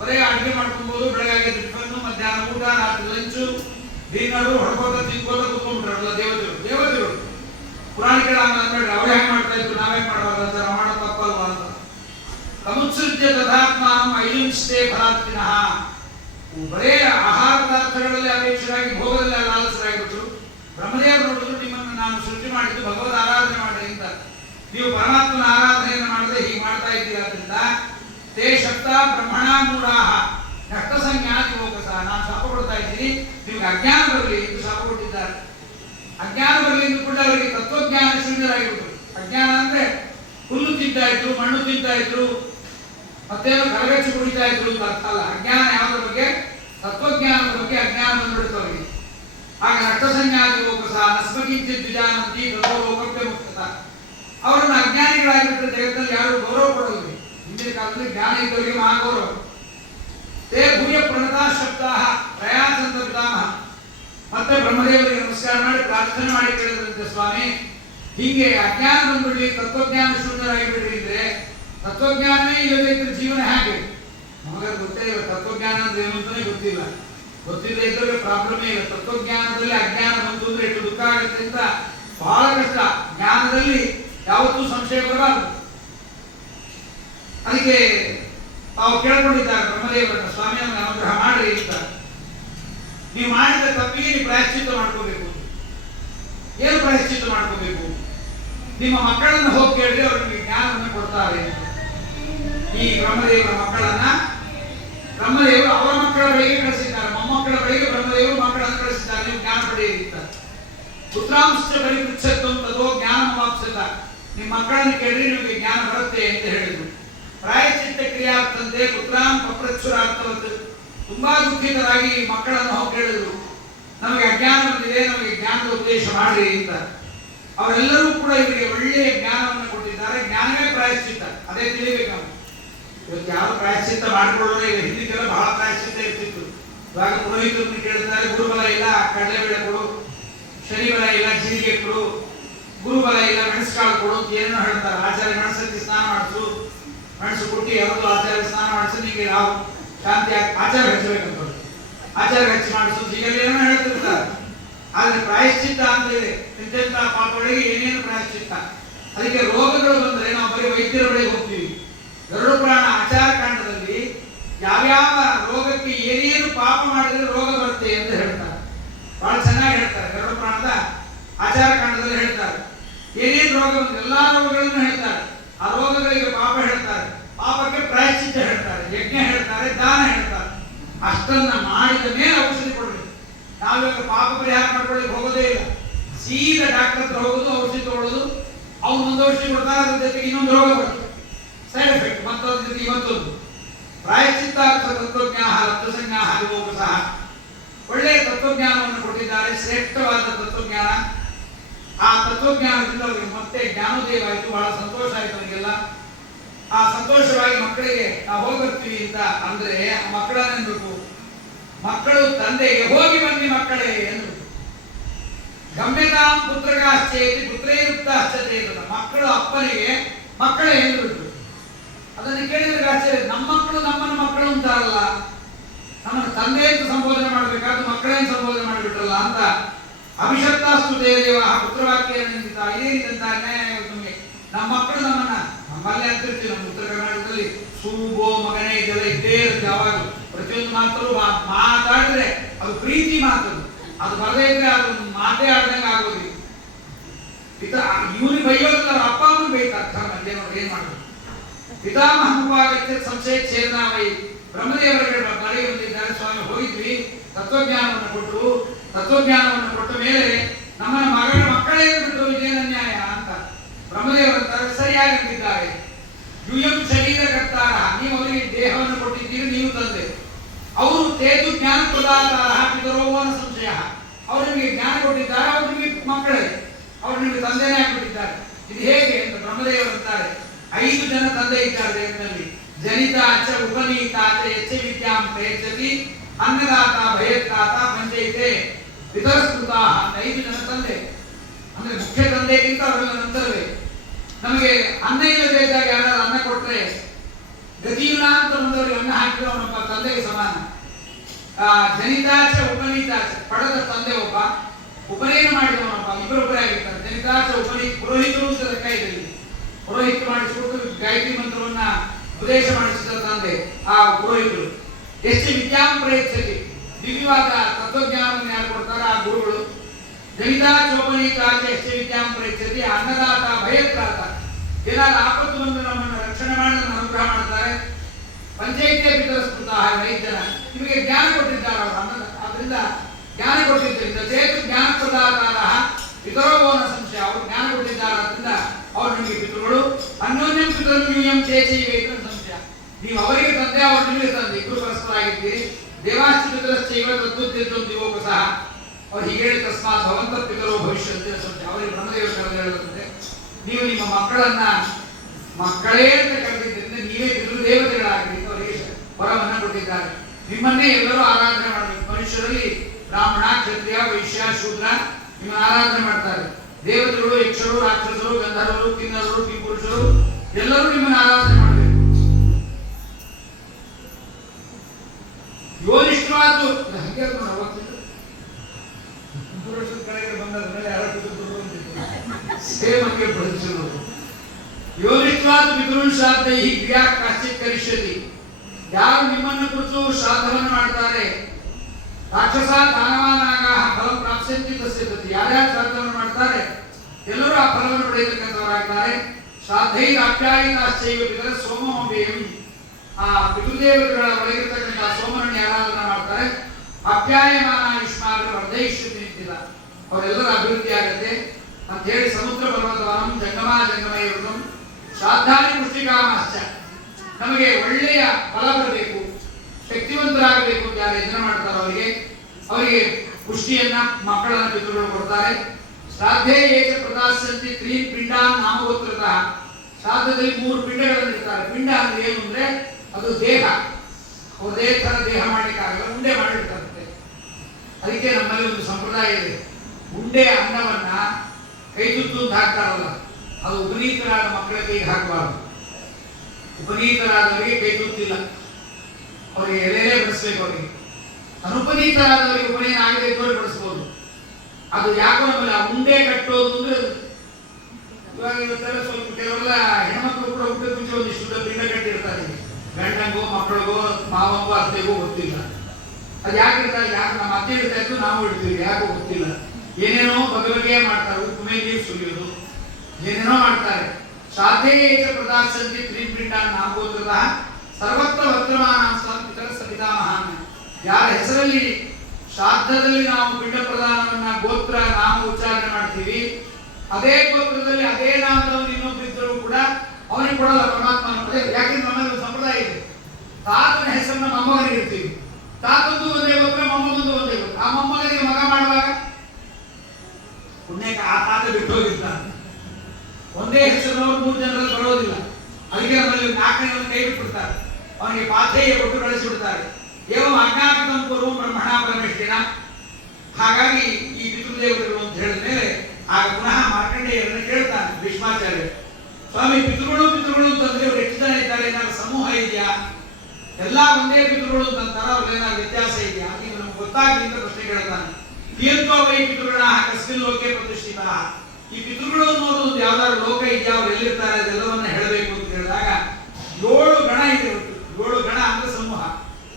ಬರೀ ಅಡುಗೆ ಮಾಡ್ಕೊಬೋದು, ಬೆಳಗ್ಗೆ ಟಿಫನ್ನು, ಮಧ್ಯಾಹ್ನ ಊಟ, ರಾತ್ರಿ ಲಂಚು, ಡಿನ್ನರು ಹೊಡ್ಕೋತ ತಿನ್ಕೋತ ಕೂತ್ಕೊಂಡ್ಬಿಟ್ರಲ್ಲ ದೇವತೆಗಳು. ಪುರಾಣಿಕರ ಅಂದ್ಮೇಲೆ ಅವ್ರು ಹೆಂಗ್ ಮಾಡ್ತಾ ಇದ್ರು, ನಾವೇ ಮಾಡಬಾರ್ದು ಅಂತ, ನಾವು ಮಾಡೋ ತಪ್ಪಲ್ವಾ ಅಂತ. ಸಮುತ್ಸೃಜ್ಯ ತಥಾತ್ಮಾನಂ ಐಲಿಂಚ್ತೆ ಫಲಾತ್ಮಿನಃ, ಬರೇ ಆಹಾರ ಪದಾರ್ಥಗಳಲ್ಲಿ ಅಪೇಕ್ಷರಾಗಿ ಭೋಗದಲ್ಲಿ ಲಾಲಸರಾಗಿಬಿಟ್ರು. ಬ್ರಹ್ಮದೇವರು ನೋಡಿದ್ರು, ನಿಮ್ಮನ್ನು ನಾನು ಸೃಷ್ಟಿ ಮಾಡಿದ್ದು ಭಗವದ್ ಆರಾಧನೆ ಮಾಡಿ ಅಂತ, ನೀವು ಪರಮಾತ್ಮನ ಆರಾಧನೆಯನ್ನು ಮಾಡದೆ ಹೀಗೆ ಮಾಡ್ತಾ ಇದ್ದೀರಾದ್ರಿಂದ ತೇ ಶಕ್ತ ಬ್ರಹ್ಮಣ ಮೂಢಾಹ ನಷ್ಟ ಸಂಜ್ಞಾತಿ ಲೋಕಸ, ನಾನು ಶಾಪ ಕೊಡ್ತಾ ಇದ್ದೀನಿ, ನಿಮ್ಗೆ ಅಜ್ಞಾನ ಬರಲಿ ಎಂದು ಶಾಪ ಕೊಟ್ಟಿದ್ದಾರೆ. ಅಜ್ಞಾನ ಬರಲಿ ಎಂದುಕೊಂಡು ಅವರಿಗೆ ತತ್ವಜ್ಞಾನ ಶೂನ್ಯರಾಗಿಬಿಟ್ರು. ಅಜ್ಞಾನ ಅಂದ್ರೆ ಹುಲ್ಲು ತಿಂತಾ ಇದ್ರು, ಮಣ್ಣು ತಿಂತಾ ಇದ್ರು, ಮತ್ತೇನೋ ಕರಗಚ್ಚಿ ಕುಡಿತಾ ಇದ್ರು ಅಂತ ಅರ್ಥ ಅಲ್ಲ. ಅಜ್ಞಾನ ಯಾವುದ್ರ ಬಗ್ಗೆ, ತತ್ವಜ್ಞಾನದ ಬಗ್ಗೆ ಅಜ್ಞಾನ ಬಂದ್ಬಿಡುತ್ತೆ ಅವರಿಗೆ. ಆಗ ನಷ್ಟ ಸಂಜ್ಞಾತಿ ಲೋಕಸ ನಸ್ಮಕಿಂಚಿತ್ ದ್ವಿಜಾನಂತಿ ತಥೋ ಲೋಕಕ್ಕೆ ಮುಕ್ತತ, ಅವರನ್ನು ಅಜ್ಞಾನಿಗಳಾಗಿಬಿಟ್ರೆ ಜಗತ್ತಲ್ಲಿ ಯಾರು ಗೌರವ ಕೊಡೋದಿಲ್ಲ. ಹಿಂದಿನ ಕಾಲದಲ್ಲಿ ಜ್ಞಾನ ಇದ್ದವರಿಗೆ ಮಹಾಗೌರವ. ತೇ ಭೂಯ ಪ್ರಣತಾ ಶಬ್ದಾಹ ಪ್ರಯಾಸಂತ ಪಿತಾಮಹ, ಮತ್ತೆ ಬ್ರಹ್ಮದೇವರಿಗೆ ನಮಸ್ಕಾರ ಮಾಡಿ ಪ್ರಾರ್ಥನೆ ಮಾಡಿ ಕೇಳಿದ್ರಂತೆ, ಸ್ವಾಮಿ ಹೀಗೆ ಅಜ್ಞಾನ ಬಂದ್ಬಿಡ್ಲಿ, ತತ್ವಜ್ಞಾನ ಶೂನ್ಯರಾಗಿಬಿಡ್ರಿ ಅಂದ್ರೆ, ತತ್ವಜ್ಞಾನವೇ ಇಲ್ಲದೆ ಇದ್ರೆ ಜೀವನ ಹೇಗೆ? ನಮಗೆ ಗೊತ್ತೇ ಇಲ್ಲ ತತ್ವಜ್ಞಾನ ಅಂದ್ರೆ ಏನು ಅಂತಾನೆ ಗೊತ್ತಿಲ್ಲ. ಗೊತ್ತಿಲ್ಲದೆ ಇದ್ರೆ ಪ್ರಾಬ್ಲಮೇ ಇಲ್ಲ. ತತ್ವಜ್ಞಾನದಲ್ಲಿ ಅಜ್ಞಾನ ಬಂತು ಅಂದ್ರೆ ಎಷ್ಟು ದುಃಖ ಆಗುತ್ತೆ ಅಂತ ಬಹಳ ಕಷ್ಟ. ಜ್ಞಾನದಲ್ಲಿ ಯಾವತ್ತೂ ಸಂಶಯ ಬರಬಾರದು. ಅದಕ್ಕೆ ತಾವು ಕೇಳ್ಕೊಂಡಿದ್ದಾರೆ ಬ್ರಹ್ಮದೇವರನ್ನ, ಸ್ವಾಮಿ ನಮಗೆ ಅನುಗ್ರಹ ಮಾಡ್ರಿ ಅಂತ. ನೀವು ಮಾಡಿದ ತಪ್ಪಿಗೆ ನೀವು ಪ್ರಾಯಶ್ಚಿತ್ತ ಮಾಡ್ಕೋಬೇಕು. ಏನು ಪ್ರಾಯಶ್ಚಿತ್ತ ಮಾಡ್ಕೋಬೇಕು? ನಿಮ್ಮ ಮಕ್ಕಳನ್ನು ಹೋಗಿ ಕೇಳಿದ್ರೆ ಅವರಿಗೆ ಜ್ಞಾನವನ್ನು ಕೊಡ್ತಾರೆ. ಈ ಬ್ರಹ್ಮದೇವರ ಮಕ್ಕಳನ್ನ ಬ್ರಹ್ಮದೇವರು ಅವರ ಮಕ್ಕಳ ಬಳಿಗೆ ಕಳಿಸಿದ್ದಾರೆ, ಮೊಮ್ಮಕ್ಕಳ ಬಳಿಗೆ ಬ್ರಹ್ಮದೇವರು ಮಕ್ಕಳನ್ನು ಕಳಿಸಿದ್ದಾರೆ, ನೀವು ಜ್ಞಾನ ಪಡೆಯಿರಿ ಅಂತ. ಪುತ್ರಾಂಶ ಪರಿಪೃಚ್ಛತ್ವ ತದೋ ಜ್ಞಾನ ವಾಪ್ಸತ, ನಿಮ್ಮ ಮಕ್ಕಳನ್ನು ಕೇಳಿ ನಿಮಗೆ ಜ್ಞಾನ ಬರುತ್ತೆ ಅಂತ ಹೇಳಿದ್ರು. ಪ್ರಾಯಶ್ಚಿತ್ತ ಕ್ರಿಯಾರ್ಥಂತೆ ಪುತ್ರಾಂ ಪಪ್ರಚುರಾರ್ಥವತ್, ತುಂಬಾ ದುಃಖಿತರಾಗಿ ಮಕ್ಕಳನ್ನು ಹೋಗಿ ಕೇಳಿದ್ರು, ನಮಗೆ ಅಜ್ಞಾನ ಬಂದಿದೆ, ನಮಗೆ ಜ್ಞಾನದ ಉದ್ದೇಶ ಮಾಡ್ರಿ ಅಂತ. ಅವರೆಲ್ಲರೂ ಕೂಡ ಇವರಿಗೆ ಒಳ್ಳೆಯ ಜ್ಞಾನವನ್ನು ಕೊಟ್ಟಿದ್ದಾರೆ. ಜ್ಞಾನವೇ ಪ್ರಾಯಶ್ಚಿತ್ತ, ಅದೇ ತಿಳಿಬೇಕು ನಾವು. ಇವತ್ತು ಯಾರು ಪ್ರಾಯಶ್ಚಿತ್ತ ಮಾಡಿಕೊಳ್ಳೋಣ, ಈಗ ಹಿಂದಿಗೆಲ್ಲ ಬಹಳ ಪ್ರಾಯಶ್ಚಿತ್ತ ಇರ್ತಿತ್ತು. ಇವಾಗ ಪುರೋಹಿತರನ್ನು ಕೇಳ್ತಾರೆ, ಗುರುಬಲ ಇಲ್ಲ ಕಡಲೆಬೇಳೆ ಕೊಡು, ಶನಿಬಲ ಇಲ್ಲ ಜೀರಿಗೆ ಕೊಡು, ಗುರುಬಲ ಇಲ್ಲ ಮೆಣಸುಕಾಳು ಕೊಡು ಅಂತ ಏನೋ ಹೇಳ್ತಾರೆ. ಆಚಾರ್ಯ ಮೆಣಸಕ್ಕೆ ಸ್ನಾನ ಮಾಡಿಸು, ಮೆಣಸು ಕೊಟ್ಟು ಯಾವುದು ಆಚಾರ್ಯ ಸ್ನಾನ ಮಾಡಿಸು, ನಿಮಗೆ ನಾವು ಶಾಂತಿ ಆಚಾರ ಹಚ್ಚಬೇಕಂತ ಆಚಾರ ಹಚ್ಚಿ ಮಾಡಿಸು ಹೀಗೆಲ್ಲ ಏನೋ ಹೇಳ್ತಿರ್ತಾರೆ. ಆದ್ರೆ ಪ್ರಾಯಶ್ಚಿತ್ತ ಅಂತ ಇದೆ, ಎಂತೆಂಥ ಪಾಪಗಳಿಗೆ ಏನೇನು ಪ್ರಾಯಶ್ಚಿತ್ತ. ಅದಕ್ಕೆ ರೋಗಗಳು ಬಂದ್ರೆ ನಾವು ಬರೀ ವೈದ್ಯರ ಬಳಿಗೆ ಹೋಗ್ತೀವಿ. ಗರುಡ ಪುರಾಣ ಆಚಾರ ಕಾಂಡದಲ್ಲಿ ಯಾವ್ಯಾವ ರೋಗಕ್ಕೆ ಏನೇನು ಪಾಪ ಮಾಡಿದ್ರೆ ರೋಗ ಬರುತ್ತೆ ಅಂತ ಹೇಳ್ತಾರೆ. ಬಹಳ ಚೆನ್ನಾಗಿ ಹೇಳ್ತಾರೆ. ಗರುಡ ಪುರಾಣದ ಆಚಾರ ಕಾಂಡದಲ್ಲಿ ಹೇಳ್ತಾರೆ ಏನೇನು ರೋಗ ಬಂದ್ರೆ ಎಲ್ಲಾ ರೋಗಗಳನ್ನು ಹೇಳ್ತಾರೆ. ಆ ರೋಗಗಳಿಗೆ ಪಾಪ ಹೇಳ್ತಾರೆ, ಪಾಪಕ್ಕೆ ಪ್ರಾಯಶ್ಚಿತ್ತ ಹೇಳ್ತಾರೆ, ಯಜ್ಞ ಹೇಳ್ತಾರೆ, ದಾನ ಹೇಳ್ತಾರೆ. ಅಷ್ಟನ್ನ ಮಾಡಿದ ಮೇಲೆ ಔಷಧಿ ಕೊಡ್ಬೇಕು. ನಾವಿವಾಗ ಪಾಪ ಪರಿಹಾರ ಮಾಡ್ಕೊಳ್ಳಿಕ್ಕೆ ಹೋಗೋದೇ ಇಲ್ಲ. ಸೀದಾ ಡಾಕ್ಟರ್ ಹತ್ರ ಹೋಗೋದು, ಔಷಧಿ ತಗೊಳ್ಳೋದು, ಅವ್ನು ಒಂದು ಔಷಧಿ ಕೊಡ್ತಾರೆ, ಅದ್ರ ಜೊತೆಗೆ ಇನ್ನೊಂದು ರೋಗ ಬರುತ್ತೆ, ಸೈಡ್ ಎಫೆಕ್ಟ್ ಮತ್ತೊಂದು ಜೊತೆ ಇವತ್ತೊಂದು. ಪ್ರಾಯಶ್ಚಿತ್ತಾರ್ಥ ತತ್ವಜ್ಞಾನ ತತ್ವಸಂಜ್ಞಾ ಹರಿವೋಗ ಸಹ ಒಳ್ಳೆಯ ತತ್ವಜ್ಞಾನವನ್ನು ಕೊಟ್ಟಿದ್ದಾರೆ, ಶ್ರೇಷ್ಠವಾದ ತತ್ವಜ್ಞಾನ. ಆ ತತ್ವಜ್ಞಾನದಿಂದ ಅವರಿಗೆ ಮತ್ತೆ ಜ್ಞಾನೋದಯ ಆಯಿತು, ಬಹಳ ಸಂತೋಷ ಆಯಿತು ಅವರಿಗೆಲ್ಲ. ಆ ಸಂತೋಷವಾಗಿ ಮಕ್ಕಳಿಗೆ ನಾವು ಹೋಗಿರ್ತೀವಿ ಅಂತ ಅಂದ್ರೆ ಮಕ್ಕಳನ್ನೆನ್ಬೇಕು, ಮಕ್ಕಳು ತಂದೆಗೆ ಹೋಗಿ ಬನ್ನಿ ಮಕ್ಕಳೇ ಎಂದು ಗಮ್ಯತಾಂ ಪುತ್ರಗಾಶ್ಚೇತಿ ಪುತ್ರೇರುಕ್ತಾಶ್ಚೇತ. ಮಕ್ಕಳು ಅಪ್ಪನಿಗೆ ಮಕ್ಕಳೇ ಎಂದ್ಬಿಟ್ಟು ಅದನ್ನು ಕೇಳಿದ್ರೆ ಆಶ್ಚರ್ಯ. ನಮ್ಮ ಮಕ್ಕಳು ನಮ್ಮನ್ನು ಮಕ್ಕಳು ಅಂತಾರಲ್ಲ, ನಮ್ಮನ್ನು ತಂದೆ ಅಂತ ಸಂಬೋಧನೆ ಮಾಡಬೇಕಾದ್ರೆ ಮಕ್ಕಳೇನು ಸಂಬೋಧನೆ ಮಾಡಿಬಿಟ್ರಲ್ಲ ಅಂತ ಅಭಿಷಕ್ತಾಸ್ತು ದೇವ ಪುತ್ರವಾಕ್ಯ ನಿಂದಿತ. ಇದೇ ರೀತಿಯಂತ ಅನ್ಯಾಯ ನಮಗೆ. ನಮ್ಮ ಮಕ್ಕಳು ನಮ್ಮಲ್ಲೇ ಅಂತಿರ್ತೀವಿ. ನಮ್ಮ ಉತ್ತರ ಕರ್ನಾಟಕದಲ್ಲಿ ಸೂಬೋ ಮಗನೇ ಇದೆಲ್ಲ ಇದ್ದೇ ಇರುತ್ತೆ. ಯಾವಾಗ ಪ್ರತಿಯೊಂದು ಮಾತರು ಮಾತಾಡಿದ್ರೆ ಅದು ಪ್ರೀತಿ ಮಾತು, ಅದು ಬರದೇ ಇದ್ರೆ ಅದು ಮಾತೇ ಆಡ್ದಂಗೆ ಆಗೋದಿಲ್ಲ. ಇವನಿಗೆ ಬೈಯೋದ್ರ ಅಪ್ಪ ಅಮ್ಮನ ಬೈತಾರೆ. ಧರ್ಮ ಇದೇ ನೋಡಿ ಏನ್ ಮಾಡೋದು. ಪಿತಾಮಹ ಉಪಾಗತ್ಯ ಸಂಶಯ ಛೇದನಾವೈ ಬ್ರಹ್ಮದೇವರ ಬಳಿ ಬಂದಿದ್ದಾರೆ. ಸ್ವಾಮಿ ಹೋಗಿದ್ವಿ, ತತ್ವಜ್ಞಾನವನ್ನು ಕೊಟ್ಟರು. ತತ್ವಜ್ಞಾನವನ್ನು ಕೊಟ್ಟ ಮೇಲೆ ನಮ್ಮನ್ನ ಮಗನ ಮಕ್ಕಳೇ ಬಿಟ್ಟು ಇದೇನ ನ್ಯಾಯ ಅಂತ ಬ್ರಹ್ಮದೇವರಂತಾರೆ. ಸರಿಯಾಗಿ ಅಂದಿದ್ದಾರೆ. ಯುಯಂ ಶರೀರ ಕರ್ತಾರ, ನೀವು ಅವರಿಗೆ ದೇಹವನ್ನು ಕೊಟ್ಟಿದ್ದೀರಿ, ನೀವು ತಂದೆ. ಅವರು ತೇಜು ಜ್ಞಾನ ಪ್ರದಾತಾರ ಪಿತರೋವನ ಸಂಶಯ. ಅವರು ನಿಮಗೆ ಜ್ಞಾನ ಕೊಟ್ಟಿದ್ದಾರೆ, ಅವರು ನಿಮಗೆ ಮಕ್ಕಳೇ, ಅವರು ನಿಮಗೆ ತಂದೆನೇ ಆಗಿಬಿಟ್ಟಿದ್ದಾರೆ. ಇದು ಹೇಗೆ ಅಂತ ಬ್ರಹ್ಮದೇವರಂತಾರೆ. 5 ಜನ ತಂದೆ ಇದ್ದಾರೆ ದೇಹದಲ್ಲಿ. ಜನಿತಾಚ ಉಪನೀತಾಚ ಯಚ್ಚ ವಿದ್ಯಾಂ ಪ್ರಯಚ್ಛತಿ ಅನ್ನದಾತ ಭಯದಾತ ಪಂಚೈತೆ ಪಿತರಸ್ಕೃತಾ ಅಂತ 5 ಜನ ತಂದೆ. ಅಂದ್ರೆ ಮುಖ್ಯ ತಂದೆಗಿಂತ ಅವರೆಲ್ಲ ನಂತರವೇ. ನಮಗೆ ಅನ್ನ ಇಲ್ಲದೆ ಇದ್ದಾಗ ಯಾರಾದ್ರೂ ಅನ್ನ ಕೊಟ್ರೆ ಗತಿ ಇಲ್ಲ ಅಂತ ಬಂದವರಿಗೆ ಅನ್ನ ಹಾಕಿದ್ರೆ ಅವನೊಬ್ಬ ತಂದೆಗೆ ಸಮಾನ. ಜನಿತಾಚ ಉಪನೀತಾಚ, ಪಡೆದ ತಂದೆ ಒಬ್ಬ, ಉಪನಯನ ಮಾಡಿದವನೊಬ್ಬ, ಇಬ್ಬರೊಬ್ಬರೇ ಆಗಿರ್ತಾರೆ. ಜನಿತಾಚ ಉಪನೀತ, ಪುರೋಹಿತರು ಅಂತ ಲೆಕ್ಕ ಇದೆ. ಪುರೋಹಿತ ಮಾಡಿಸಿಬಿಟ್ಟು ಗಾಯತ್ರಿ ಮಂತ್ರವನ್ನ ಉಪದೇಶ ಮಾಡಿಸಿದ ತಂದೆ ಆ ಪುರೋಹಿತರು. ಎಷ್ಟು ವಿದ್ಯಾಂ ಪ್ರಯಚ್ಛತಿ, ದಿವ್ಯವಾದ ತತ್ವಜ್ಞಾನವನ್ನು ಯಾರು ಕೊಡ್ತಾರೆ ಆ ಗುರುಗಳು. ಜನಿತಾಚೋಪನೀತಾಚ ಎಷ್ಟು ವಿದ್ಯಾಂ ಪ್ರಯಚ್ಛತಿ ಅನ್ನದಾತ ಭಯತ್ರಾತ, ಏನಾದ್ರು ಆಪತ್ತು ಬಂದು ನಮ್ಮನ್ನು ರಕ್ಷಣೆ ಮಾಡಿ ನಮ್ಮ ಅನುಗ್ರಹ ಮಾಡ್ತಾರೆ. ಪಂಚಾಯಿತಿಯ ಪಿತರಸ್ಕೃತ 5 ಜನ ನಿಮಗೆ ಜ್ಞಾನ ಕೊಟ್ಟಿದ್ದಾರೆ ಅವರು. ಅದರಿಂದ ಜ್ಞಾನ ಕೊಟ್ಟಿದ್ದರಿಂದ ಚೇತು ಜ್ಞಾನ ಪ್ರದಾತಾರ ಪಿತರೋವನ ಸಂಶಯ, ಅವರು ಜ್ಞಾನ ಕೊಟ್ಟಿದ್ದಾರೆ. ಅದರಿಂದ ಅವರು ನಿಮಗೆ ಪಿತೃಗಳು. ಅನ್ಯೋನ್ಯಂ ಪಿತೃನ್ಯೂಯಂ ಚೇಚೈವೇತ ಸಂಶಯ, ನೀವು ಅವರಿಗೆ ತಂದೆ, ಅವರು ನಿಮಗೆ ತಂದೆ, ಇಬ್ಬರು ಪರಸ್ಪರ ಆಗಿದ್ದೀರಿ. ದೇವಾಶ್ಚ ಪಿತರಶ್ಚೈವ ತದ್ಬುದ್ಧಿತ್ವಂ ದಿವೋಪ ಸಹ. ಅವ್ರು ಹೀಗೆ ಹೇಳಿ ತಸ್ಮಾತ್ ಭವಂತ ಪಿತರೋ ಭವಿಷ್ಯಂತೆ ಸಂಶಯ. ಅವರಿಗೆ ಬ್ರಹ್ಮದೇವರು ಕರೆದು ಹೇಳುತ್ತದೆ, ನೀವು ನಿಮ್ಮ ಮಕ್ಕಳನ್ನ ಮಕ್ಕಳೇ ಅಂತ ಕರೆದಿದ್ದರಿಂದ ನೀವೇ ಪಿತೃದೇವತೆಗಳಾಗಿ ಅವರಿಗೆ ವರವನ್ನ ಕೊಟ್ಟಿದ್ದಾರೆ. ನಿಮ್ಮನ್ನೇ ಎಲ್ಲರೂ ಆರಾಧನೆ ಮಾಡಬೇಕು. ಮನುಷ್ಯರಲ್ಲಿ ಬ್ರಾಹ್ಮಣ, ಕ್ಷತ್ರಿಯ, ವೈಶ್ಯ, ಶೂದ್ರ ನಿಮ್ಮನ್ನು ಆರಾಧನೆ ಮಾಡ್ತಾರೆ. ದೇವತೆಗಳು, ಯಕ್ಷರು, ರಾಕ್ಷಸರು, ಗಂಧರ್ವರು, ಕಿನ್ನರರು, ಕಿಂಪುರುಷರು ಎಲ್ಲರೂ ನಿಮ್ಮನ್ನು ಆರಾಧನೆ ಮಾಡಬೇಕು. ಯೋನಿಷ್ಠವಾದ ಹಂಗೆ ಪುರುಷರ ಕಡೆಗೆ ಬಂದ ಮೇಲೆ ಸೇಮ್ ಹಂಗೆ ಬಳಸಿರು. ಯೋನಿಷ್ಠವಾದ ಪಿತೃನ್ ಶ್ರಾದ್ದ ಈ ಕ್ರಿಯಾ ಕಾಶ್ಚಿತ್ ಕರಿಷ್ಯತಿ. ಯಾರು ನಿಮ್ಮನ್ನು ಕುರಿತು ಶ್ರಾದ್ದವನ್ನು ಮಾಡ್ತಾರೆ, ರಾಕ್ಷಸ ದಾನವಾನಾಗ ಫಲ ಪ್ರಾಪ್ಸ್ಯಂತಿ ತಸ್ಯತಿ. ಯಾರ್ಯಾರು ಶ್ರಾದ್ದವನ್ನು ಮಾಡ್ತಾರೆ ಎಲ್ಲರೂ ಆ ಫಲವನ್ನು ಪಡೆಯತಕ್ಕಂಥವರಾಗ್ತಾರೆ. ಶ್ರಾದ್ದೈರಾಪ್ಯಾಯಿತಾಶ್ಚೈವ ಪಿತರ ಸೋಮೋಂಬೇಯಂ. ಆ ಪಿತೃದೇವತೆಗಳ ಒಳಗಿರ್ತಕ್ಕಂಥ ಸೋಮನನ್ನು ಆರಾಧನೆ ಮಾಡ್ತಾರೆ. ಅಪ್ಯಾಯಮಾನ ಯುಷ್ಮಾರು ವರ್ಧಯಿಷ್ಯತಿ ನಿಂತಿಲ್ಲ, ಅವರೆಲ್ಲರ ಅಭಿವೃದ್ಧಿ ಆಗುತ್ತೆ ಅಂತ ಹೇಳಿ ಸಮುದ್ರ ಪರ್ವತವನಂ ಜಂಗಮ ಜಂಗಮೈವೃತಂ ಶ್ರಾದ್ದಾನಿ ಪುಷ್ಟಿಕಾಮಾಶ್ಚ. ನಮಗೆ ಒಳ್ಳೆಯ ಫಲ ಬರಬೇಕು, ಶಕ್ತಿವಂತರಾಗಬೇಕು ಅಂತ ಯಾರು ಯತ್ನ ಮಾಡ್ತಾರೋ ಅವರಿಗೆ ಪುಷ್ಟಿಯನ್ನ ಮಕ್ಕಳನ್ನ ಪಿತೃಗಳು ಕೊಡ್ತಾರೆ. ಶ್ರಾದ್ಧೇ ಏಕ ಪ್ರದಾಸ್ಯಂತಿ ತ್ರೀ ಪಿಂಡ ನಾಮಗೋತ್ರತಃ. ಶ್ರಾದ್ದದಲ್ಲಿ 3 ಪಿಂಡಗಳನ್ನು ಇಡ್ತಾರೆ. ಪಿಂಡ ಅಂದ್ರೆ ಏನು ಅಂದ್ರೆ ಅದು ದೇಹ, ಅದೇ ತರ ದೇಹ ಮಾಡಲಿಕ್ಕಾಗಲ್ಲ, ಉಂಡೆ ಮಾಡಿರ್ತಾರಂತೆ. ಅದಕ್ಕೆ ನಮ್ಮಲ್ಲಿ ಒಂದು ಸಂಪ್ರದಾಯ ಇದೆ, ಉಂಡೆ ಅನ್ನವನ್ನ ಕೈ ತುತ್ತು ಅಂತ ಹಾಕ್ತಾರಲ್ಲ, ಅದು ಉಪನೀತರಾದ ಮಕ್ಕಳ ಕೈಗೆ ಹಾಕಬಾರದು. ಉಪನೀತರಾದವರಿಗೆ ಕೈ ತುತ್ತಿಲ್ಲ, ಅವರಿಗೆ ಎಲೆಲೇ ಬಡಿಸ್ಬೇಕು. ಅವರಿಗೆ ಅನುಪನೀತರಾದವರಿಗೆ ಉಪನಯನ ಆಗದೆ ಇದ್ದವರು ಬಡಿಸ್ಬೋದು. ಅದು ಯಾಕೋ ನಮ್ಮಲ್ಲಿ ಆ ಉಂಡೆ ಕಟ್ಟೋದು ಅಂದ್ರೆ, ಇವಾಗ ಇವತ್ತೆಲ್ಲ ಸ್ವಲ್ಪ ಕೆಲವೆಲ್ಲ ಹೆಣ್ಮಕ್ಳು ಕೂಡ ಹುಟ್ಟಿದ ಮುಂಚೆ ಒಂದಿಷ್ಟು ಪಿಂಡ ಕಟ್ಟಿರ್ತಾರೆ. ಗಂಡಂಗೋ ಮಕ್ಕಳಿಗೋ ಮಾವಂಗೋ ಅತ್ತೆಗೋ ಗೊತ್ತಿಲ್ಲ. ಅದು ಯಾಕೆ ಇರ್ತಾರೆ, ಯಾಕೆ ನಮ್ಮ ಅತ್ತೆ ಇಡ್ತಾ ಇತ್ತು ನಾವು ಇಡ್ತೀವಿ, ಯಾಕೋ ಗೊತ್ತಿಲ್ಲ. ಏನೇನೋ ಬಗೆಬಗೆಯೇ ಮಾಡ್ತಾರೆ, ಉಪ್ಪು ಮೇಲೆ ನೀರು ಸುರಿಯೋದು, ಏನೇನೋ ಮಾಡ್ತಾರೆ. ಶ್ರಾದ್ದೇಚ ಪ್ರದಾಸಂತಿ ತ್ರಿಪಿಂಡ ನಾಮಗೋತ್ರದ ಸರ್ವತ್ರ ವರ್ತಮಾನ ಪಿತರ ಸಪಿತಾಮಹಾನ್. ಯಾರ ಹೆಸರಲ್ಲಿ ಶ್ರಾದ್ದದಲ್ಲಿ ನಾವು ಪಿಂಡ ಪ್ರದಾನವನ್ನ ಗೋತ್ರ ನಾಮ ಉಚ್ಚಾರಣೆ ಮಾಡ್ತೀವಿ, ಅದೇ ಗೋತ್ರದಲ್ಲಿ ಅದೇ ನಾಮದವನು ಇನ್ನೊಬ್ಬರಿದ್ದರೂ ಕೂಡ ಅವನಿಗೆ ಕೊಡಲ್ಲ ಪರಮಾತ್ಮನ ಕೊಡೆ. ಯಾಕೆಂದ್ರೆ ನಮ್ಮಲ್ಲಿ ಒಂದು ಸಂಪ್ರದಾಯ ಇದೆ, ತಾತನ ಹೆಸರನ್ನ ಮೊಮ್ಮಗನಿಗೆ ಇರ್ತೀವಿ. ತಾತಂದು ಒಂದೇ ಗೋತ್ರ, ಮೊಮ್ಮಗಂದು ಒಂದೇ ಗೋತ್ರ. ಆ ಮೊಮ್ಮಗನಿಗೆ ಮಗ ಮಾಡುವಾಗ ಪುಣ್ಯಕ್ಕೆ ಆ ತಾತ ಬಿಟ್ಟು ಹೋಗಿರ್ತಾನೆ. ಒಂದೇ ಹೆಸರಿನವರು 3 ಜನರಲ್ಲಿ ಬರೋದಿಲ್ಲ. ಅದಕ್ಕೆ ನಮ್ಮಲ್ಲಿ 4ನೇ ಕೈ ಬಿಟ್ಬಿಡ್ತಾರೆ, ಅವನಿಗೆ ಪಾಥೇಯ ಕೊಟ್ಟು ಕಳಿಸಿಬಿಡ್ತಾರೆ. ಏವಂ ಅಜ್ಞಾಪಿತಂ ಪೂರ್ವಂ ಬ್ರಹ್ಮಣ ಪರಮೇಷ್ಠಿನ. ಹಾಗಾಗಿ ಈ ಪಿತೃದೇವತೆಗಳು ಅಂತ ಹೇಳಿದ ಮೇಲೆ ಆಗ ಪುನಃ ಮಾರ್ಕಂಡೇಯರನ್ನು ಕೇಳ್ತಾನೆ ಭೀಷ್ಮಾಚಾರ್ಯ, ಸ್ವಾಮಿ ಪಿತೃಗಳು ಅಂತಂದ್ರೆ ಅವ್ರು ಎಷ್ಟು ಜನ ಇದ್ದಾರೆ, ಏನಾದ್ರು ಸಮೂಹ ಇದೆಯಾ, ಎಲ್ಲಾ ಒಂದೇ ಪಿತೃಗಳು ಅಂತಾರ, ಅವ್ರಿಗೆ ಏನಾದ್ರು ವ್ಯತ್ಯಾಸ ಇದೆಯಾ ಅಂತ ನಮ್ಗೆ ಗೊತ್ತಾಗಲಿ ಅಂತ ಪ್ರಶ್ನೆ ಕೇಳ್ತಾನೆ. ಕಿಯಂತೋ ವೈ ಪಿತೃಗಳ ಕಸ್ಮಿನ್ ಲೋಕೆ ಪ್ರತಿಷ್ಠಿತ. ಈ ಪಿತೃಗಳು ಅನ್ನೋದು ಒಂದು ಯಾವ್ದಾದ್ರು ಲೋಕ ಇದೆಯಾ, ಅವ್ರು ಎಲ್ಲಿರ್ತಾರೆ ಅದೆಲ್ಲವನ್ನ ಹೇಳಬೇಕು ಅಂತ ಹೇಳಿದಾಗ 7 ಗಣ ಇದೆ. 7 ಗಣ ಅಂದ್ರೆ ಸಮೂಹ,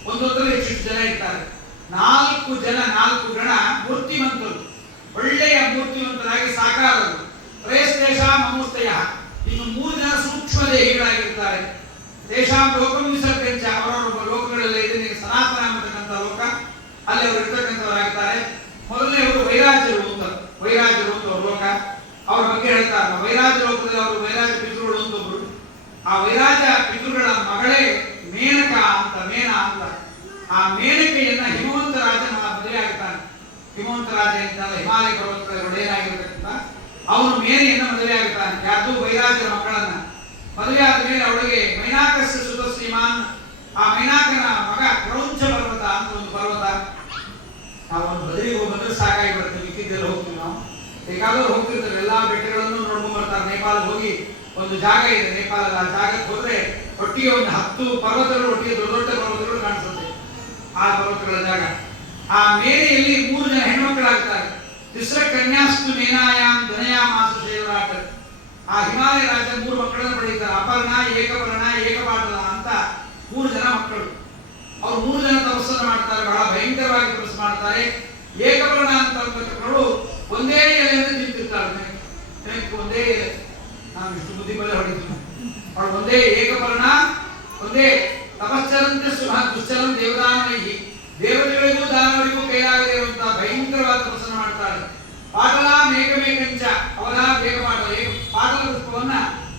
ಒಂದೊಂದರಲ್ಲಿ ಎಷ್ಟು ಜನ ಇರ್ತಾರೆ. 4 ಗಣ ಮೂರ್ತಿವಂತರು, ಒಳ್ಳೆಯ ಮೂರ್ತಿವಂತರಾಗಿ ಸಾಕಾರರು. ತ್ರಯಸ್ತೇಷಾಂ ಅಮೂರ್ತಯ. ಇನ್ನು 3 ಜನ ಸೂಕ್ಷ್ಮ ದೇಹಿಗಳಾಗಿರ್ತಾರೆ. ತೇಷಾಂ ಲೋಕಂ ವಿಸರ್ಜಂಚ. ಅವರವರ ಲೋಕಗಳಲ್ಲಿ ಇದೆ, ಸನಾತನ ಅಂತಕ್ಕಂಥ ಲೋಕ, ಅಲ್ಲಿ ಅವರು ಇರ್ತಕ್ಕಂಥವರಾಗಿರ್ತಾರೆ. ಮೊದಲನೇವರು ವೈರಾಜರು ಅಂತ ಅವ್ರ ಲೋಕ, ಅವ್ರ ಬಗ್ಗೆ ಹೇಳ್ತಾರೆ. ವೈರಾಜ ಲೋಕದಲ್ಲಿ ಅವರು ವೈರಾಜ ಪಿತೃಗಳು ಅಂತ ಒಬ್ರು. ಆ ವೈರಾಜ ಪಿತೃಗಳ ಮಗಳೇ ಮೇನಕ ಅಂತ, ಮೇನ ಅಂತ. ಆ ಮೇನಕೆಯನ್ನ ಹಿಮವಂತ ರಾಜ ಮದುವೆ ಆಗ್ತಾನೆ. ಹಿಮವಂತ ರಾಜ ಅಂತ ಹಿಮಾಲಯ ಪರ್ವತಗಳ ಒಡೆಯನಾಗಿರ್ತಕ್ಕಂಥ ಅವನು ಮೇನೆಯನ್ನ ಮದುವೆ ಆಗ್ತಾನೆ. ಯಾರ್ದು ವೈರಾಜರ ಮಕ್ಕಳನ್ನ ಮದುವೆ ಆದ ಮೇಲೆ ಅವಳಿಗೆ ಮೈನಾಕಸ್ಯ ಸುತ ಶ್ರೀಮಾನ್. ಆ ಮೈನಾಕನ ಮಗ ಕ್ರೌಂಚ ಪರ್ವತ ಅಂತ ಒಂದು ಪರ್ವತ. ನಾವು ಒಂದು ಬದಲಿಗೆ ಹೋಗ್ಬಂದ್ರೆ ಸಾಕಾಗಿ ಬರ್ತೇವೆ, ಮಿಕ್ಕಿದ್ದೆಲ್ಲ ಹೋಗ್ತೀವಿ ನಾವು. ಬೇಕಾದವ್ರು ಹೋಗ್ತಿರ್ತಾರೆ, ಎಲ್ಲಾ ಬೆಟ್ಟಗಳನ್ನು ನೋಡ್ಕೊಂಡ್ ಬರ್ತಾರೆ. ನೇಪಾಳ ಹೋಗಿ ಒಂದು ಜಾಗ ಇದೆ ನೇಪಾಳದ, ಆ ಜಾಗಕ್ಕೆ ಹೋದ್ರೆ ಒಟ್ಟಿಗೆ ಒಂದು 10 ಪರ್ವತಗಳು, ಒಟ್ಟಿಗೆ ದೊಡ್ಡ ದೊಡ್ಡ ಪರ್ವತಗಳು ಕಾಣಿಸುತ್ತೆ. ಆ ಪರ್ವತಗಳ ಜಾಗ. ಆ ಮೇನೆಯಲ್ಲಿ 3 ಜನ ಹೆಣ್ಮಕ್ಕಳಾಗ್ತಾರೆ. ತಿಸ್ರ ಕನ್ಯಾಸ್ತು ಮೇನಾಯಾಂ ಧನಯಾಮಾಸು ಶೈವರಾಟ. ಆ ಹಿಮಾಲಯ ರಾಜ 3 ಮಕ್ಕಳನ್ನು ಪಡೆಯುತ್ತಾರೆ. ಅಪರ್ಣ, ಏಕಪರ್ಣ, ಏಕಪಾಟಲ ಅಂತ 3 ಜನ ಮಕ್ಕಳು. ಅವ್ರು 3 ಜನ ತಪಸ್ಸನ್ನು ಮಾಡ್ತಾರೆ, ಬಹಳ ಭಯಂಕರವಾಗಿ ತಪಸ್ಸು ಮಾಡ್ತಾರೆ. ಏಕಪರ್ಣ ಅಂತಕ್ಕಂಥವಳು ಒಂದೇ ಎಲೆಯನ್ನು ತಿಂತಿರ್ತಾಳೆ. ಒಂದೇ ಎಲೆ, ನಾನು ಇಷ್ಟು ಬುದ್ಧಿ ಬಲೆ ಹೊಡಿತೀನಿ. ಅವಳು ಒಂದೇ ಏಕಪರ್ಣ, ಒಂದೇ ತಪಶ್ಚರಂತೆ ಸುಖ ದುಶ್ಚರಂ ದೇವದಾನವೈಹಿ. ದೇವತೆಗಳಿಗೂ ದಾನವರಿಗೂ ಕೈಲಾಗದೇ ಇರುವಂತಹ ಭಯಂಕರವಾದ ತಪಸ್ಸನ್ನು ಮಾಡ್ತಾಳೆ. ಪಾಟಲ ಮೇಕಮೇಕಂಚ ಅವರ ಏಕಪಾಟಲ. ಪಾಟಲ ಪುಷ್ಪವನ್ನ,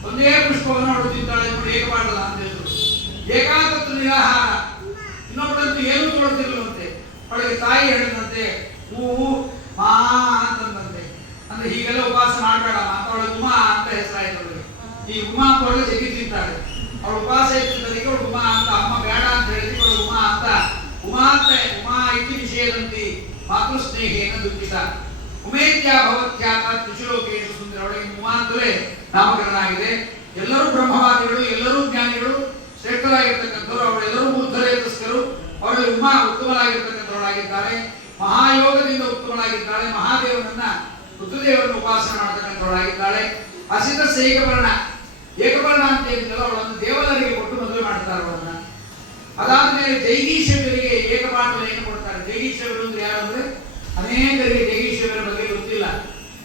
ಒಂದೇ ಪುಷ್ಪವನ್ನು ಅವಳು ತಿಂತಾಳೆ, ನೋಡಿ ಏಕಪಾಟಲ ಅಂತ ಹೆಸರು. ಏಕಾತತ್ವ ನಿರಾಹಾರ. ಇನ್ನೊಬ್ಬರಂತೂ ಏನೂ ತೊಗೊಳ್ತಿರ್ಲಂತೆ. ಅವಳಿಗೆ ತಾಯಿ ಹೇಳಿದಂತೆ ಹೂವು ಮಾ ಅಂತಂದಂತೆ. ಅಂದ್ರೆ ಹೀಗೆಲ್ಲ ಉಪವಾಸ ಮಾಡಬೇಡ ಅಂತ ಅವಳಿಗೆ ಉಮಾ ಅಂತ ಹೆಸರಾಯ್ತು. ಅವಳಿಗೆ ಈ ಉಮಾ ಅಂತ ಒಳ್ಳೆ ಜಗಿ ತಿಂತಾಳೆ. ಅವಳು ಉಪವಾಸ ಇಟ್ಟಿದ್ದಕ್ಕೆ ಅವಳು ಉಮಾ ಅಂತ, ಅಮ್ಮ ಬೇಡ ಅಂತ ಹೇಳಿದ್ರೆ ಅವಳು ಉಮಾ ಅಂತ. ಉಮಾ ಇತಿ ನಿಷೇಧಂತಿ ಮಾತೃ ಸ್ನೇಹೇನ ದುಃಖಿತ. ಉಮೇತ್ಯ ಭವತ್ಯಾತ ತ್ರಿಶುಲೋಕೇಶು ಸುಂದರ. ಅವಳಿಗೆ ಉಮಾ ಅಂತಲೇ ನಾಮಕರಣ ಆಗಿದೆ. ಎಲ್ಲರೂ ಬ್ರಹ್ಮವಾದಿಗಳು, ಎಲ್ಲರೂ ಜ್ಞಾನಿಗಳು, ಶ್ರೇಷ್ಠರಾಗಿರ್ತಕ್ಕಂಥವ್ರು. ಅವಳೆಲ್ಲರೂ ಮೂರ್ಧರೇತಸ್ಕರು. ಅವಳು ಉಮಾ ಉತ್ತಮರಾಗಿರ್ತಕ್ಕಂಥವಳಾಗಿದ್ದಾರೆ. ಮಹಾಯೋಗದಿಂದ ಉತ್ತಮಳಾಗಿದ್ದಾಳೆ. ಮಹಾದೇವನನ್ನ, ರುದ್ರದೇವರನ್ನು ಉಪಾಸನೆ ಮಾಡತಕ್ಕಂಥವಳಾಗಿದ್ದಾಳೆ. ಅಸಿತ ಏಕಪರ್ಣ. ಏಕಪರ್ಣ ಅಂತ ಹೇಳಿದ್ದಲ್ಲ, ಅವಳನ್ನು ದೇವಲರಿಗೆ ಕೊಟ್ಟು ಮದುವೆ ಮಾಡ್ತಾರೆ ಅವಳನ್ನ. ಅದಾದ್ಮೇಲೆ ಜೈಗೀಶವರಿಗೆ ಏಕಪಾಟಲೆಯನ್ನು ಕೊಡ್ತಾರೆ. ಜೈಗೀಶವರು ಅಂದ್ರೆ ಯಾರು ಅಂದ್ರೆ, ಅನೇಕರಿಗೆ ಜೈಗೀಶವರ ಬಗ್ಗೆ ಗೊತ್ತಿಲ್ಲ.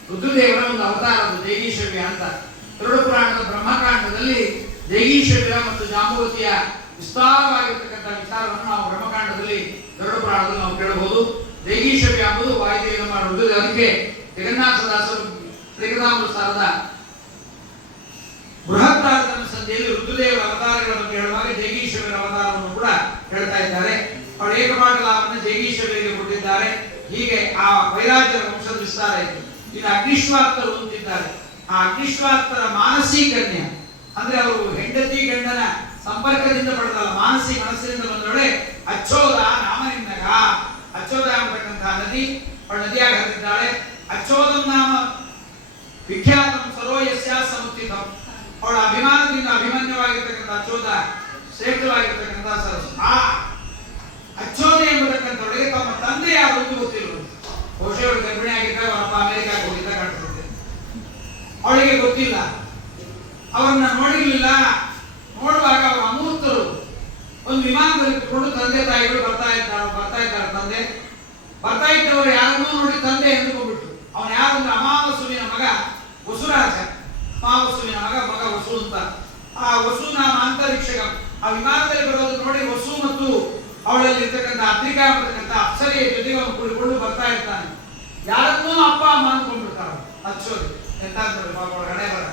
ರುದ್ರದೇವರ ಒಂದು ಅವತಾರ ಅದು ಜೈಗೀಶವ್ಯ ಅಂತ. ಗರುಡ ಪುರಾಣದ ಬ್ರಹ್ಮಕಾಂಡದಲ್ಲಿ ಜೈಗೀಶವ್ಯ ಮತ್ತು ಜಾಂಬವತಿಯ ವಿಸ್ತಾರವಾಗಿರ್ತಕ್ಕಂಥ ವಿಚಾರವನ್ನು ನಾವು ಬ್ರಹ್ಮಕಾಂಡದಲ್ಲಿ, ಗರುಡ ಪುರಾಣದಲ್ಲಿ ನಾವು ಕೇಳಬಹುದು. ಜೈಗೀಶವ್ಯ ಎಂಬುದು ವಾಯುದೇವ ರುದ್ರ. ಅದಕ್ಕೆ ಜಗನ್ನಾಥದಾಸರು ತ್ರಿಕದಾಮೃತಸಾರದ ಬೃಹತ್ತಾರತನ ಸಂಧಿಯಲ್ಲಿ ರುದ್ರದೇವರ ಅವತಾರಗಳ ಬಗ್ಗೆ ಹೇಳುವಾಗ ಜೈಗೀಶವರ ಅವತಾರವನ್ನು ಕೂಡ ಹೇಳ್ತಾ ಇದ್ದಾರೆ. ಅವಳು ಏಕಪಾಟಲವನ್ನು ಜೈಗೀಶವರಿಗೆ ಕೊಟ್ಟಿದ್ದಾರೆ. ಹೀಗೆ ಆ ವೈರಾಜರ ವಂಶದ ವಿಸ್ತಾರ ಇತ್ತು. ಇನ್ನು ಅಗ್ನಿಶ್ವಾತ್ತರು ಅಂತಿದ್ದಾರೆ. ಆ ಅಗ್ನಿಶ್ವಾತ್ತರ ಮಾನಸಿ ಕನ್ಯೆ ಅಂದ್ರೆ ಅವರು ಹೆಂಡತಿ ಗಂಡನ ಸಂಪರ್ಕದಿಂದ ಪಡೆದಲ್ಲ, ಮನಸ್ಸಿನಿಂದ ಬಂದವಳೆ ಅಚ್ಚೋದ ನಾಮನಿಂದಗ. ಅಚ್ಚೋದ ಎಂಬತಕ್ಕಂತಹ ನದಿ ಅವಳು ನದಿಯಾಗಿ ಹರಿದಿದ್ದಾಳೆ. ಅಚ್ಚೋದಂ ನಾಮ ವಿಖ್ಯಾತಂ ಸರೋಯಸ್ಯ ಸಮುತ್ತಿತಂ. ಅವಳ ಅಭಿಮಾನದಿಂದ ಅಭಿಮನ್ಯವಾಗಿರ್ತಕ್ಕಂಥ ಅಚ್ಚೋದ ಶ್ರೇಷ್ಠವಾಗಿರ್ತಕ್ಕಂಥ ಸರಸ್ಸು. ಆ ಅಚ್ಚೋದ ಎಂಬತಕ್ಕಂಥವಳಿಗೆ ತಮ್ಮ ತಂದೆ ಯಾರು ಅಂತ ಗೊತ್ತಿಲ್ಲ. ಬಹುಶಃ ಅವಳು ಗರ್ಭಿಣಿ ಆಗಿದ್ದಾಗ ಅವರಪ್ಪ ಅಮೆರಿಕಾಗೆ ಹೋಗಿದ್ದ ಕಾಣಿಸುತ್ತೆ. ಅವಳಿಗೆ ಗೊತ್ತಿಲ್ಲ, ಅವರನ್ನ ನೋಡಿರ್ಲಿಲ್ಲ. ನೋಡುವಾಗ ಅವರ ಅಮೂರ್ತರು ಒಂದು ವಿಮಾನದಲ್ಲಿ ಕುತ್ಕೊಂಡು ತಂದೆ ತಾಯಿಗಳು ಬರ್ತಾ ಇದ್ದಾರೆ. ತಂದೆ ಬರ್ತಾ ಇದ್ದವರು ಯಾರನ್ನೂ ನೋಡಿ ತಂದೆ ಎಂದುಕೊಂಡ್ಬಿಟ್ಟು. ಅವನು ಯಾರಂದ್ರೆ ಅಮಾವಸುವಿನ ಮಗ ವಸುರಾಜ. ಅಮಾವಸುವಿನ ಮಗ ವಸು ಅಂತ. ಆ ವಸು ನಾಮ ಅಂತರಿಕ್ಷಕ. ಆ ವಿಮಾನದಲ್ಲಿ ಬರೋದು ನೋಡಿ ವಸು ಮತ್ತು ಅವಳಲ್ಲಿ ಇರ್ತಕ್ಕಂಥ ಅದ್ರಿಕಾ ಅಂತಕ್ಕಂಥ ಅಪ್ಸರೆಯ ಜೊತೆಗೆ ಅವನು ಕುಳಿಕೊಂಡು ಬರ್ತಾ ಇರ್ತಾನೆ. ಯಾರನ್ನೂ ಅಪ್ಪ ಅಮ್ಮ ಅಂದ್ಕೊಂಡ್ಬಿಡ್ತಾರ. ಹಚ್ಚೋದೆ ಎಂತ ಹಣೆ ಬರ.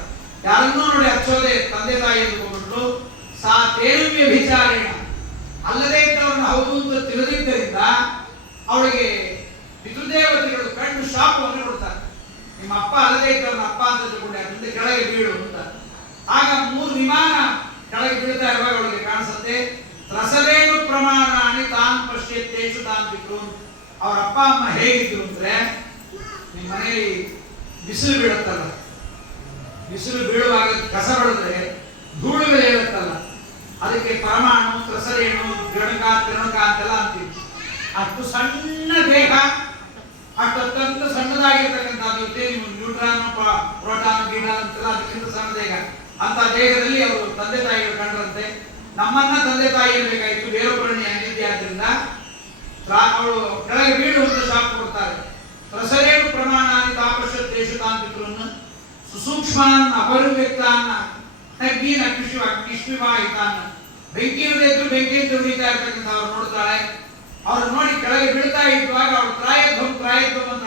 ಯಾರನ್ನೂ ನೋಡಿ ಹಚ್ಚೋದೆ ತಂದೆ ತಾಯಿ ಎಂದುಕೊಂಡ್ಬಿಟ್ಟು ಸಾ ತೇರುವ್ಯ ವಿಚಾರೇಣ ಅಲ್ಲದೇ ಇದ್ದವರನ್ನು ಹೌದು ಅಂತ ತಿಳಿದಿದ್ದರಿಂದ ಅವಳಿಗೆ ಪಿತೃದೇವತೆಗಳು ಕಣ್ಣು ಶಾಪವನ್ನು ಕೊಡ್ತಾರೆ. ನಿಮ್ಮ ಅಪ್ಪ ಅಲ್ಲದೇ ಇದ್ದವರನ್ನ ಅಪ್ಪ ಅಂತ ತಿಳ್ಕೊಂಡೆ ಮುಂದೆ ಕೆಳಗೆ ಬೀಳು ಅಂತ. ಆಗ 3 ವಿಮಾನ ಕೆಳಗೆ ಬೀಳ್ತಾ ಇರುವಾಗ ಅವಳಿಗೆ ಕಾಣಿಸುತ್ತೆ ರಸವೇಣು ಪ್ರಮಾಣಾನಿ ತಾನ್ ಪಶ್ಯತ್ತೇಷು ತಾನ್ ಪಿತೃ. ಅವರ ಅಪ್ಪ ಅಮ್ಮ ಹೇಗಿದ್ರು ಅಂದ್ರೆ, ನಿಮ್ಮ ಮನೆಯಲ್ಲಿ ಬಿಸಿಲು ಬೀಳುತ್ತಲ್ಲ, ಬಿಸಿಲು ಬೀಳುವಾಗ ಕಸ ಬೆಳೆದ್ರೆ ಧೂಳುಗಳು ಹೇಳುತ್ತಲ್ಲ, ಅದಕ್ಕೆ ಪರಮಾಣು ರಸರೇಣು ಗಣಕ ಕಿರಣಕ ಅಂತೆಲ್ಲ ಅಂತೀವಿ. ಅಷ್ಟು ಸಣ್ಣ ದೇಹ, ಅಷ್ಟು ಅತ್ಯಂತ ಸಣ್ಣದಾಗಿರ್ತಕ್ಕಂಥದ್ದು ನ್ಯೂಟ್ರಾನ್ ಪ್ರೋಟಾನ್ ಗಿಡಾನ್ ಅಂತೆಲ್ಲ ಅದಕ್ಕಿಂತ ಸಣ್ಣ ದೇಹ. ಅಂತ ದೇಹದಲ್ಲಿ ಅವರು ತಂದೆ ತಾಯಿಗಳು ಕಂಡ್ರಂತೆ. ನಮ್ಮನ್ನ ತಂದೆ ತಾಯಿ ಇರಬೇಕಾಯ್ತು, ಬೇರೊಬ್ಬರನ್ನ ಅಂದಿದ್ದೆ. ಆದ್ರಿಂದ ಅವಳು ಕೆಳಗೆ ಬೀಳುವಂತ ಶಾಪ ಕೊಡ್ತಾರೆ. ರಸರೇಣು ಪ್ರಮಾಣಾನಿ ತಾಪಶೇಷು ತಾಂತ್ರಿಕರನ್ನು ಸುಸೂಕ್ಷ್ಮಾನ್ ಅಪರಿವ್ಯಕ್ತಾನ್ನ ಅಗ್ನಿನ ಅಗ್ನಿಶ್ವಿವಾಹಿತಾನ್ನ. ಬೆಂಕಿ ಇರದಿದ್ರು ಬೆಂಕಿ ಅಂತ ಉಳಿತಾ ಇರ್ತಕ್ಕಂಥ ಅವ್ರು ನೋಡ್ತಾಳೆ. ಅವ್ರು ನೋಡಿ ಕೆಳಗೆ ಬೀಳ್ತಾ ಇದ್ದಾಗ ಅವಳು ತ್ರಾಯಧ್ವಂ ಅಂತ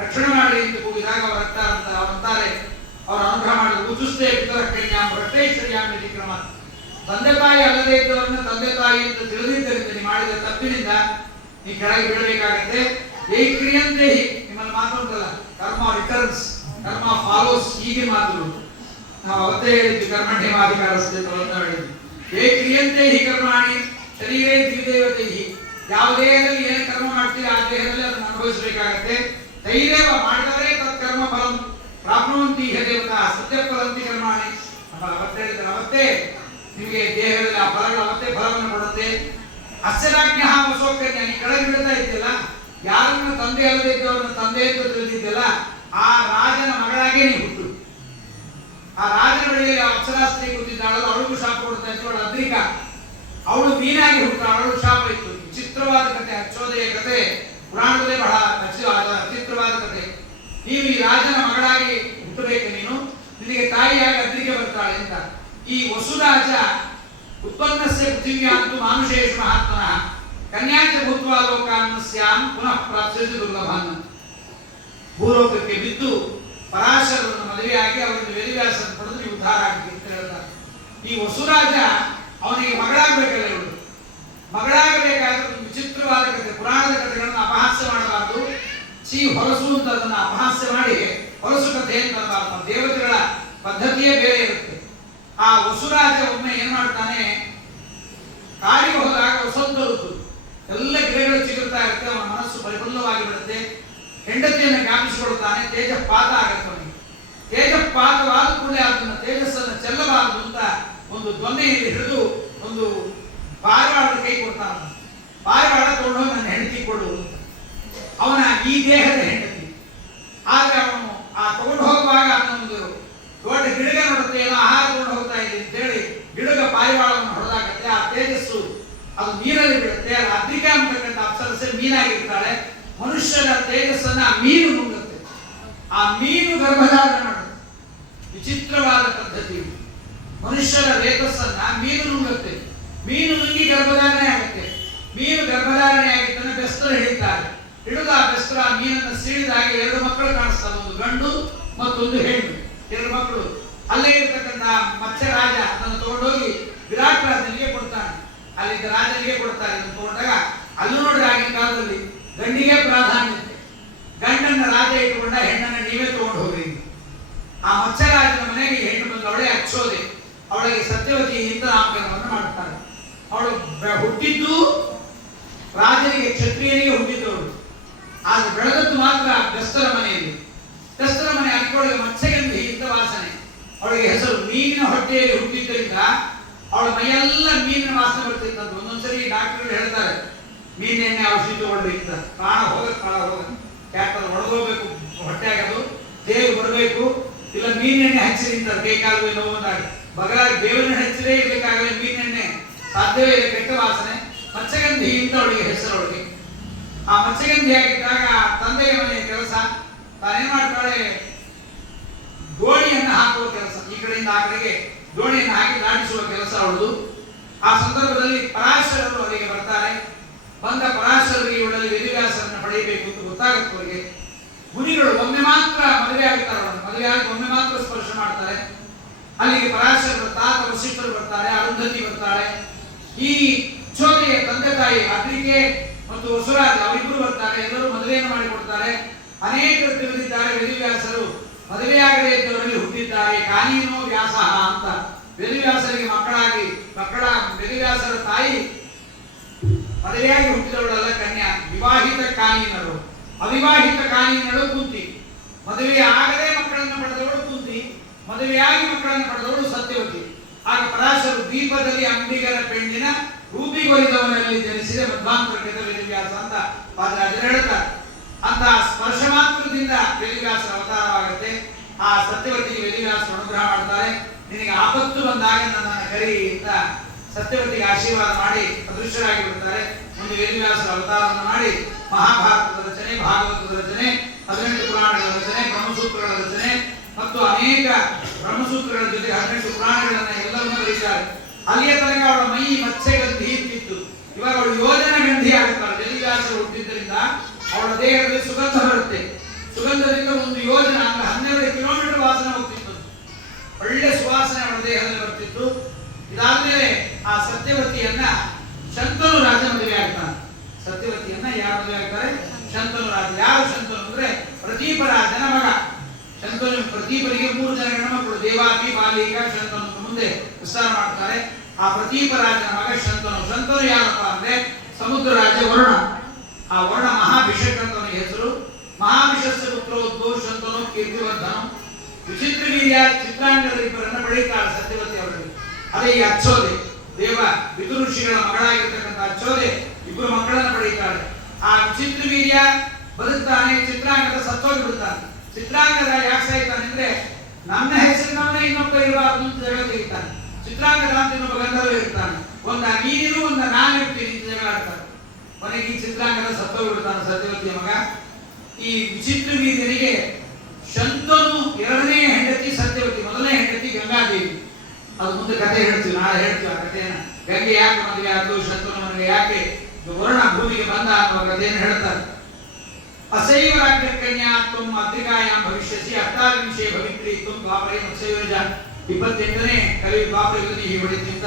ರಕ್ಷಣೆ ಮಾಡ್ರಿ ಅಂತ ಕೂಗಿದಾಗ ಅವ್ರು ಅಂತಾರೆ, ಅವ್ರು ಅನುಗ್ರಹ ಮಾಡಿ ಉಚಿಸ್ತೇ ಪಿತರ ಕನ್ಯಾಂ ಭ್ರಷ್ಟೇಶ್ವರ್ಯಾಂ ಕ್ರಮ. ತಂದೆ ತಾಯಿ ಅಲ್ಲದೇ ಇದ್ದವರನ್ನ ತಂದೆ ತಾಯಿ ಅಂತ ತಿಳಿದಿದ್ದರಿಂದ ನೀವು ಮಾಡಿದ ತಪ್ಪಿನಿಂದ ನೀ ಕೆಳಗೆ ಬೀಳಬೇಕಾಗತ್ತೆ. ಏ ಕ್ರಿಯಂತೆ ನಿಮ್ಮಲ್ಲಿ ಮಾತು ಉಂಟಲ್ಲ, ಕರ್ಮ ರಿಟರ್ನ್ಸ್, ಕರ್ಮ ಫಾಲೋಸ್, ಹೀಗೆ ಮಾತುಗಳು ನಾವು ಅವತ್ತೇ ಹೇಳಿದ್ವಿ. ಕರ್ಮಣ್ಯಮಾಧಿಕಾರಸ್ತೆ ಅಂತ ಹೇಳಿದ್ವಿ. ಏ ಕ್ರಿಯಂತೆ ಹಿ ಕರ್ಮಾಣಿ ಶರೀರೇ ದ್ವಿದೇವತೆ. ಯಾವ ದೇಹದಲ್ಲಿ ಏನು ಕರ್ಮ ಮಾಡ್ತೀವಿ ಆ ದೇಹದಲ್ಲಿ ಅದನ್ನು ಅನುಭವಿಸಬೇಕಾಗತ್ತೆ. ತೈರೇವ ಮಾಡಿದವರೇ ತತ್ಕರ್ಮ ಫಲಂ ಪ್ರಾಪ್ನುವಂತಿ ದೇವತಾ ಸತ್ಯಫಲಂತಿ ಕರ್ಮಾಣಿ. ಅವತ್ತೇ ಹೇಳಿದ್ರೆ ಅವತ್ತೇ ನಿಮಗೆ ದೇಹದಲ್ಲಿ ಆ ಫಲಗಳು ಅವತ್ತೇ ಫಲವನ್ನು ಕೊಡುತ್ತೆ. ಅಸ್ಯರಾಜ್ಞ ವಸೋಕನ್ಯ, ನೀ ಕೆಳಗೆ ಬೀಳ್ತಾ ಇದ್ದಿಲ್ಲ, ಯಾರನ್ನ ತಂದೆ ಅಲ್ಲದೆ ಇದ್ದವ್ರನ್ನ ತಂದೆ ಅಂತ ತಿಳಿದಿದ್ದಲ್ಲ, ಆ ರಾಜನ ಮಗಳಾಗೇ ನೀ ಹುಟ್ಟು. ಆ ರಾಜನ ಬಳಿಯಲ್ಲಿ ಅಪ್ಸರಾಸ್ತ್ರೀ ಕೂತಿದ್ದಾಳಲ್ಲ, ಅವಳಿಗೂ ಶಾಪ ಕೊಡ್ತಾ ಇತ್ತು. ಅವಳು ಅದ್ರಿಕಾ, ಅವಳು ಮೀನಾಗಿ ಹುಟ್ಟ, ಅವಳು ಶಾಪ ಇತ್ತು. ವಿಚಿತ್ರವಾದ ಕಥೆ, ಅಚ್ಚೋದೆಯ ಕಥೆ ಪುರಾಣದಲ್ಲೇ ಬಹಳ ವಿಚಿತ್ರವಾದ ಕಥೆ. ನೀವು ಈ ರಾಜನ ಮಗಳಾಗಿ ಹುಟ್ಟಬೇಕು, ನಿನಗೆ ತಾಯಿಯಾಗಿ ಅದ್ರಿಕೆ ಬರ್ತಾಳೆ ಅಂತ. ಈ ವಸುರಾಜ ಉತ್ಪನ್ನಸ್ಯ ಪೃಥಿವ್ಯಾಂತು ಮಾನುಷೇಷು ಮಹಾತ್ಮನಃ ಕನ್ಯಾಚ ಭೂತ್ವಾ ಲೋಕಾನ್ ಸ್ಯಾಂ ಪುನಃ ಪ್ರಾಪ್ಸ್ಯತಿ ದುರ್ಲಭಾನ್. ಭೂಲೋಕಕ್ಕೆ ಬಿದ್ದು ಪರಾಶರರನ್ನು ಮದುವೆಯಾಗಿ ಅವರಿಂದ ವೇದವ್ಯಾಸರನ್ನು ಪಡೆದು ನೀವು ಉದ್ಧಾರ ಆಗಿ ಅಂತ ಹೇಳ್ತಾರೆ. ಈ ವಸುರಾಜ ಅವನಿಗೆ ಮಗಳಾಗಬೇಕಲ್ಲ, ಇವಳು ಮಗಳಾಗಬೇಕಾದ್ರೆ ವಿಚಿತ್ರವಾದ ಕಥೆ. ಪುರಾಣದ ಕಥೆಗಳನ್ನು ಅಪಹಾಸ್ಯ ಮಾಡಬಾರದು. ಹೊಲಸು ಅಂತ ಅದನ್ನು ಅಪಹಾಸ್ಯ ಮಾಡಿ ಹೊಲಸು ಕಥೆ ಅಂತ ಅನ್ನಬಾರದು. ದೇವತೆಗಳ ಪದ್ಧತಿಯೇ ಬೇರೆ ಇರುತ್ತೆ. ಆ ವಸುರಾಜ ಒಮ್ಮೆ ಏನ್ ಮಾಡ್ತಾನೆ, ಕಾಡಿಗೆ ಹೋದಾಗ ವಸಂತ ಋತು, ಎಲ್ಲ ಗಿಡಗಳು ಚಿಗುರ್ತಾ ಇರುತ್ತೆ, ಅವನ ಮನಸ್ಸು ಪರಿಪೂರ್ಣವಾಗಿ ಬಿಡುತ್ತೆ. ಹೆಂಡತಿಯನ್ನು ಜ್ಞಾಪಿಸಿಕೊಳ್ತಾನೆ. ತೇಜಪಾತ ಆಗತ್ತೆ ಅವನಿಗೆ. ತೇಜಪಾತವಾದ ಕೂಡಲೇ ಅದನ್ನು ತೇಜಸ್ಸನ್ನು ಚೆಲ್ಲಬಾರದು ಅಂತ ಒಂದು ದೊನ್ನೆಯಲ್ಲಿ ಹಿಡಿದು ಒಂದು ಪಾರಿವಾಳದ ಕೈ ಕೊಡ್ತಾನ. ಪಾರಿವಾಳ ತಗೊಂಡು ನನ್ನ ಹೆಂಡತಿ ಕೊಡು ಅಂತ. ಅವನ ಈ ದೇಹದ ಹೆಂಡತಿ. ಆದ್ರೆ ಅವನು ಆ ತಗೊಂಡು ಹೋಗುವಾಗ ಅದನ್ನೊಂದು ದೊಡ್ಡ ಗಿಡಗ ನೋಡುತ್ತೆ, ಏನೋ ಆಹಾರ ತಗೊಂಡು ಹೋಗ್ತಾ ಇದೆ ಅಂತ ಹೇಳಿ ಗಿಡಗ ಪಾರಿವಾಳವನ್ನು ಹೊಡೆದಾಕತ್ತೆ. ಆ ತೇಜಸ್ಸು ಅದು ನೀರಲ್ಲಿ ಬಿಡುತ್ತೆ. ಅದು ಅದ್ರಿಕಾ ಅಂತಕ್ಕಂಥ ಅಪ್ಸರಸೆ ಮೀನಾಗಿರ್ತಾಳೆ. ಮನುಷ್ಯನ ತೇಜಸ್ಸನ್ನ ಮೀನು ನುಂಗುತ್ತೆ. ಆ ಮೀನು ಗರ್ಭಧಾರಣೆ ಮಾಡುತ್ತೆ. ವಿಚಿತ್ರವಾದ ಪದ್ಧತಿ. ಮನುಷ್ಯರ ರೇತಸ್ಸನ್ನ ಮೀನು ನುಂಗುತ್ತೆ. ಮೀನು ನುಂಗಿ ಗರ್ಭಧಾರಣೆ ಆಗುತ್ತೆ. ಮೀನು ಗರ್ಭಧಾರಣೆ ಆಗಿದ್ದನ್ನು ಬೆಸ್ತರು ಹಿಡಿತಾರೆ. ಹಿಡಿದು ಆ ಬೆಸ್ತರ ಆ ಮೀನನ್ನು ಸೀಳಿದಾಗ 2 ಮಕ್ಕಳು ಕಾಣಿಸ್ತಾರೆ, ಒಂದು ಗಂಡು ಮತ್ತೊಂದು ಹೆಣ್ಣು, 2 ಮಕ್ಕಳು. ಅಲ್ಲೇ ಇರ್ತಕ್ಕಂಥ ಮತ್ಸ್ಯರಾಜ ಅದನ್ನು ತಗೊಂಡೋಗಿ ವಿರಾಟ್ ರಾಜನಿಗೆ ಕೊಡ್ತಾನೆ. ಅಲ್ಲಿದ್ದ ರಾಜನಿಗೆ ಕೊಡ್ತಾರೆ. ಇದನ್ನು ತಗೊಂಡಾಗ ಅಲ್ಲೂ ನೋಡ್ರಿ, ಆಗಿನ ಕಾಲದಲ್ಲಿ ಗಂಡಿಗೆ ಪ್ರಾಧಾನ್ಯತೆ. ಗಂಡ ಹೆಣ್ಣನ್ನ ರಾಜ ಇಟ್ಟುಕೊಂಡ, ಹೆಣ್ಣನ್ನ ನೀವೇ ತಗೊಂಡು ಹೋಗ್ರಿ. ಆ ಮತ್ಸ್ಯರಾಜನ ಮನೆಗೆ ಹೆಣ್ಣು ಬಂದು ಅವಳೇ ಅಚ್ಚೋದೆ, ಅವಳಿಗೆ ಸತ್ಯವತಿ ಇಂದ ನಾಮಕರಣವನ್ನು ಮಾಡ್ತಾರೆ. ಅವಳು ಹುಟ್ಟಿದ್ದು ರಾಜನಿಗೆ, ಕ್ಷತ್ರಿಯನಿಗೆ ಹುಟ್ಟಿದ್ದವಳು. ಆದ್ರೆ ಬೆಳೆದದ್ದು ಮಾತ್ರ ಗಸ್ತರ ಮನೆಯಲ್ಲಿ. ಗಸ್ತರ ಮನೆ ಅದಕ್ಕೊಳಗೆ ಮತ್ಸ್ಯಗಂಧಿ ಇಂದ ವಾಸನೆ. ಅವಳಿಗೆ ಹೆಸರು. ಮೀನಿನ ಹೊಟ್ಟೆಯಲ್ಲಿ ಹುಟ್ಟಿದ್ದರಿಂದ ಅವಳ ಮೈಯೆಲ್ಲ ಮೀನಿನ ವಾಸನೆ ಬರ್ತಿತ್ತಂತ. ಒಂದೊಂದ್ಸರಿ ಡಾಕ್ಟರ್ಗಳು ಹೇಳ್ತಾರೆ, ಮೀನೆಣ್ಣೆ ಔಷಧಿ ತಗೊಳ್ರಿ ಅಂತ. ಪ್ರಾಣ ಹೋಗ ಯಾಕಂದ್ರೆ ಒಳಗೋಗ್ಬೇಕು, ಹೊಟ್ಟೆ ಆಗೋದು, ದೇವ್ ಬರಬೇಕು, ಇಲ್ಲ ಮೀನೆಣ್ಣೆ ಹಚ್ಚಿರಿ ಅಂತಾರೆ. ಬೇಕಾದ್ರೆ ನೋವುಂದಾಗ ಬಗಲಾಗಿ ಬೇವಿನ ಹಚ್ಚಿರೇ ಇರ್ಬೇಕಾಗಲೇ ಮೀನೆಣ್ಣೆ ಸಾಧ್ಯವೇ ಇಲ್ಲ, ಕೆಟ್ಟ ವಾಸನೆ. ಮತ್ಸ್ಯಗಂಧಿ ಅಂತ ಅವಳಿಗೆ ಹೆಸರು. ಅವಳಿಗೆ ಆ ಮತ್ಸ್ಯಗಂಧಿ ಆಗಿದ್ದಾಗ ತಂದೆಯ ಮನೆಯ ಕೆಲಸ, ತಾನೇನ್ ಮಾಡ್ತಾಳೆ, ದೋಣಿಯನ್ನು ಹಾಕುವ ಕೆಲಸ. ಈ ಕಡೆಯಿಂದ ಆ ಕಡೆಗೆ ದೋಣಿಯನ್ನು ಹಾಕಿ ದಾಟಿಸುವ ಕೆಲಸ ಅವಳದು. ಆ ಸಂದರ್ಭದಲ್ಲಿ ಪರಾಶರರು ಅವರಿಗೆ ಬರ್ತಾರೆ. ಬಂದ ಪರಾಶರರಿಗೆ ಇವಳಲ್ಲಿ ವೇದವ್ಯಾಸರನ್ನು ಪಡೆಯಬೇಕು ಅಂತ ಗೊತ್ತಾಗುತ್ತೆ ಅವರಿಗೆ. ಮುನಿಗಳು ಒಮ್ಮೆ ಮಾತ್ರ ಮದುವೆ ಆಗುತ್ತಾರೆ, ಅವಳನ್ನು ಮದುವೆ ಆಗಿ ಒಮ್ಮೆ ಮಾತ್ರ ಸ್ಪರ್ಶ ಮಾಡ್ತಾರೆ. ಅಲ್ಲಿಗೆ ಪರಾಶರರು, ತಾತ ವಸಿಷ್ಠರು ಬರ್ತಾರೆ, ಅರುಂಧತಿ ಬರ್ತಾಳೆ. ಈ ಚೋದೆಯ ತಂದೆ ತಾಯಿ ಅದ್ರಿಕೆ ಮತ್ತು ವಸುರಾಜ ಅವರಿಬ್ಬರು ಬರ್ತಾರೆ. ಎಲ್ಲರೂ ಮದುವೆಯನ್ನು ಮಾಡಿಕೊಡ್ತಾರೆ. ಅನೇಕರು ತಿಳಿದಿದ್ದಾರೆ, ವೇದವ್ಯಾಸರು ಮದುವೆಯಾಗದೇ ಇದ್ದವರಲ್ಲಿ ಹುಟ್ಟಿದ್ದಾರೆ. ಕಾನೀನೋ ವ್ಯಾಸ ಅಂತ ವೇದವ್ಯಾಸರಿಗೆ ವೇದವ್ಯಾಸರ ತಾಯಿ ಮದುವೆಯಾಗಿ ಹುಟ್ಟಿದವಳಲ್ಲ, ಕನ್ಯಾ. ವಿವಾಹಿತ ಕಾನೀನರು, ಅವಿವಾಹಿತ ಕಾನೀನರು ಕುಂತಿ. ಮದುವೆ ಆಗದೆ ಮಕ್ಕಳನ್ನು ಪಡೆದವಳು ಕುಂತಿ, ಮದುವೆಯಾಗಿ ಮಕ್ಕಳನ್ನು ಪಡೆದವಳು ಸತ್ಯವತಿ. ಆಗ ಪರಾಶರು ದೀಪದಲ್ಲಿ ಅಂಬಿಗರ ಪೆಣ್ಣಿನ ರೂಪಿಗೊಲಿದವನಲ್ಲಿ ಜನಿಸಿದ ಮಧ್ವಾಂತರಕೃತ ವೇದವ್ಯಾಸ ಅಂತ ಪಾದರಾಜರು ಹೇಳ್ತಾರೆ. ಅಂತ ಸ್ಪರ್ಶ ಮಾತ್ರದಿಂದ ವೇದವ್ಯಾಸರ ಅವತಾರವಾಗುತ್ತೆ. ಆ ಸತ್ಯವತಿಗೆ ವೇದವ್ಯಾಸರು ಅನುಗ್ರಹ ಮಾಡ್ತಾರೆ. ನಿನಗೆ ಆಪತ್ತು ಬಂದಾಗ ನನ್ನನ್ನು ಕರಿ ಅಂತ ಸತ್ಯವತಿಗೆ ಆಶೀರ್ವಾದ ಮಾಡಿ ಅದೃಶ್ಯರಾಗಿ ಬಿಡ್ತಾರೆ. ಮುಂದೆ ವೇದವ್ಯಾಸರ ಅವತಾರವನ್ನು ಮಾಡಿ ಮಹಾಭಾರತದ ರಚನೆ, ಭಾಗವತದ ರಚನೆ, 18 ಪುರಾಣಗಳ ರಚನೆ, ಬ್ರಹ್ಮಸೂತ್ರಗಳ ರಚನೆ ಮತ್ತು ಅನೇಕ ಬ್ರಹ್ಮಸೂತ್ರಗಳ ಜೊತೆ 18 ಪುರಾಣಗಳನ್ನ ಎಲ್ಲವನ್ನೂ ಬರೀತಾರೆ. ಅಲ್ಲಿಯ ತನಕ ಅವಳ ಮೈ ಮತ್ಸ್ಯಗಂಧಿ ಇರ್ತಿತ್ತು. ಇವಾಗ ಅವಳು ಯೋಜನ ಗಂಧಿ ಆಗುತ್ತಾಳೆ. ವೇದವ್ಯಾಸರು ಹುಟ್ಟಿದ್ದರಿಂದ ಅವಳ ದೇಹದಲ್ಲಿ ಸುಗಂಧ ಬರುತ್ತೆ. ಸುಗಂಧದಿಂದ ಒಂದು ಯೋಜನ ಅಂದ್ರೆ 12 ಕಿಲೋಮೀಟರ್ ವಾಸನೆ ಹೋಗ್ತಿತ್ತು. ಒಳ್ಳೆ ಸುವಾಸನೆ ಅವಳ ದೇಹದಲ್ಲಿ ಬರ್ತಿತ್ತು. ಇದಾದ್ಮೇಲೆ ಆ ಸತ್ಯವತಿಯನ್ನ ಶಂತನು ರಾಜ ಮದುವೆ ಆಗ್ತಾನೆ. ಸತ್ಯವತಿಯನ್ನ ಯಾರು ಮದುವೆ ಆಗ್ತಾರೆ? ಶಂತನು ರಾಜ. ಯಾರು ಶಂತನು ಅಂದ್ರೆ ಪ್ರತೀಪರಾಜನ ಮಗ. ಶಂತನು ಪ್ರತೀಪನಿಗೆ 3 ಜನ ಹೆಣ್ಮಕ್ಕಳು, ದೇವಾಪಿ, ಬಾಲಿಕ, ಶಂತನು ಅಂತ ಮುಂದೆ ವಿಸ್ತಾರ ಮಾಡ್ತಾರೆ. ಆ ಪ್ರತೀಪರಾಜನ ಮಗ ಶಂತನು. ಶಂತನು ಯಾರಪ್ಪ ಅಂದ್ರೆ ಸಮುದ್ರ ರಾಜ ವರುಣ. ಆ ವರುಣ ಮಹಾಭಿಷೇಕ ಅಂತ ಅವನಿಗೆ ಹೆಸರು. ಮಹಾಭಿಷಸ್ಯ ಪುತ್ರೋದ್ಭವ ಶಂತನು ಕೀರ್ತಿವರ್ಧನು. ವಿಚಿತ್ರ ವೀರ್ಯ ಚಿತ್ರಾಂಗದ ಇಬ್ಬರನ್ನ ಪಡೆಯುತ್ತಾಳೆ ಸತ್ಯವತಿ ಅವರಿಗೆ. ಅದೇ ಈ ಅಚ್ಚೋದೆ, ದೇವ ಋಷಿಗಳ ಮಗಳಾಗಿರ್ತಕ್ಕಂಥ ಅಚ್ಚೋದೆ ಇಬ್ಬರು ಮಕ್ಕಳನ್ನು ಪಡೆಯುತ್ತಾಳೆ. ಆ ವಿಚಿತ್ರ ವೀರ್ಯ ಬದುಕ್ತಾನೆ, ಚಿತ್ರಾಂಗದ ಸತ್ತೋಗಿ ಬಿಡ್ತಾನೆ. ಚಿತ್ರಾಂಗದ ಯಾಕೆ ಸಾಯ್ತಾನೆ ಅಂದ್ರೆ ನನ್ನ ಹೆಸರಿನವನೇ ಇನ್ನೊಬ್ಬ ಇರಬಾರ್ದು ಅಂತ ಜಗಳ ತೆಗಿತಾನೆ. ಚಿತ್ರಾಂಗದ ಅಂತ ಇನ್ನೊಬ್ಬ ಗಂಧರ್ವ ಇರ್ತಾನೆ. ಒಂದ ನೀರು, ಒಂದ ನಾನು ಇರ್ತೀನಿ ಅಂತ ಜಗಳ ಆಡ್ತಾನೆ. ಕೊನೆಗೆ ಈ ಚಿತ್ರಾಂಗದ ಸತ್ತೋಗಿ ಬಿಡ್ತಾನೆ ಸತ್ಯವತಿಯ ಮಗ. ಈ ವಿಚಿತ್ರ ವೀರ್ಯನಿಗೆ ಶಂತನು ಎರಡನೇ ಹೆಂಡತಿ ಸತ್ಯವತಿ, ಮೊದಲನೇ ಹೆಂಡತಿ ಗಂಗಾದೇವಿ. ಅದು ಮುಂದೆ ಕಥೆ ಹೇಳ್ತೀವಿ, ನಾಳೆ ಹೇಳ್ತೀವಿ ಆ ಕಥೆಯನ್ನ. ಗಂಗೆ ಯಾಕೆ ಮದುವೆ ಆದ್ದು, ಶಂತನು ಮನೆಗೆ ಯಾಕೆ ವರುಣ ಭೂಮಿಗೆ ಬಂದ ಅನ್ನುವ ಕಥೆಯನ್ನು ಹೇಳ್ತಾರೆ. ಅಸೈವ ರಾಜ್ಯ ಕನ್ಯಾ ತುಂ ಅದ್ರಿಕಾಯಾಂ ಭವಿಷ್ಯಸಿ ಅಷ್ಟಾವಿಂಶೇ ಭವಿತ್ರಿ ತುಂ ದ್ವಾಪರೇ ಮತ್ಸ್ಯಯೋಜ. 28ನೇ ಕಲಿ ದ್ವಾಪರದಲ್ಲಿ ಹೀಗೆ ಹೊಡಿತಿಂತ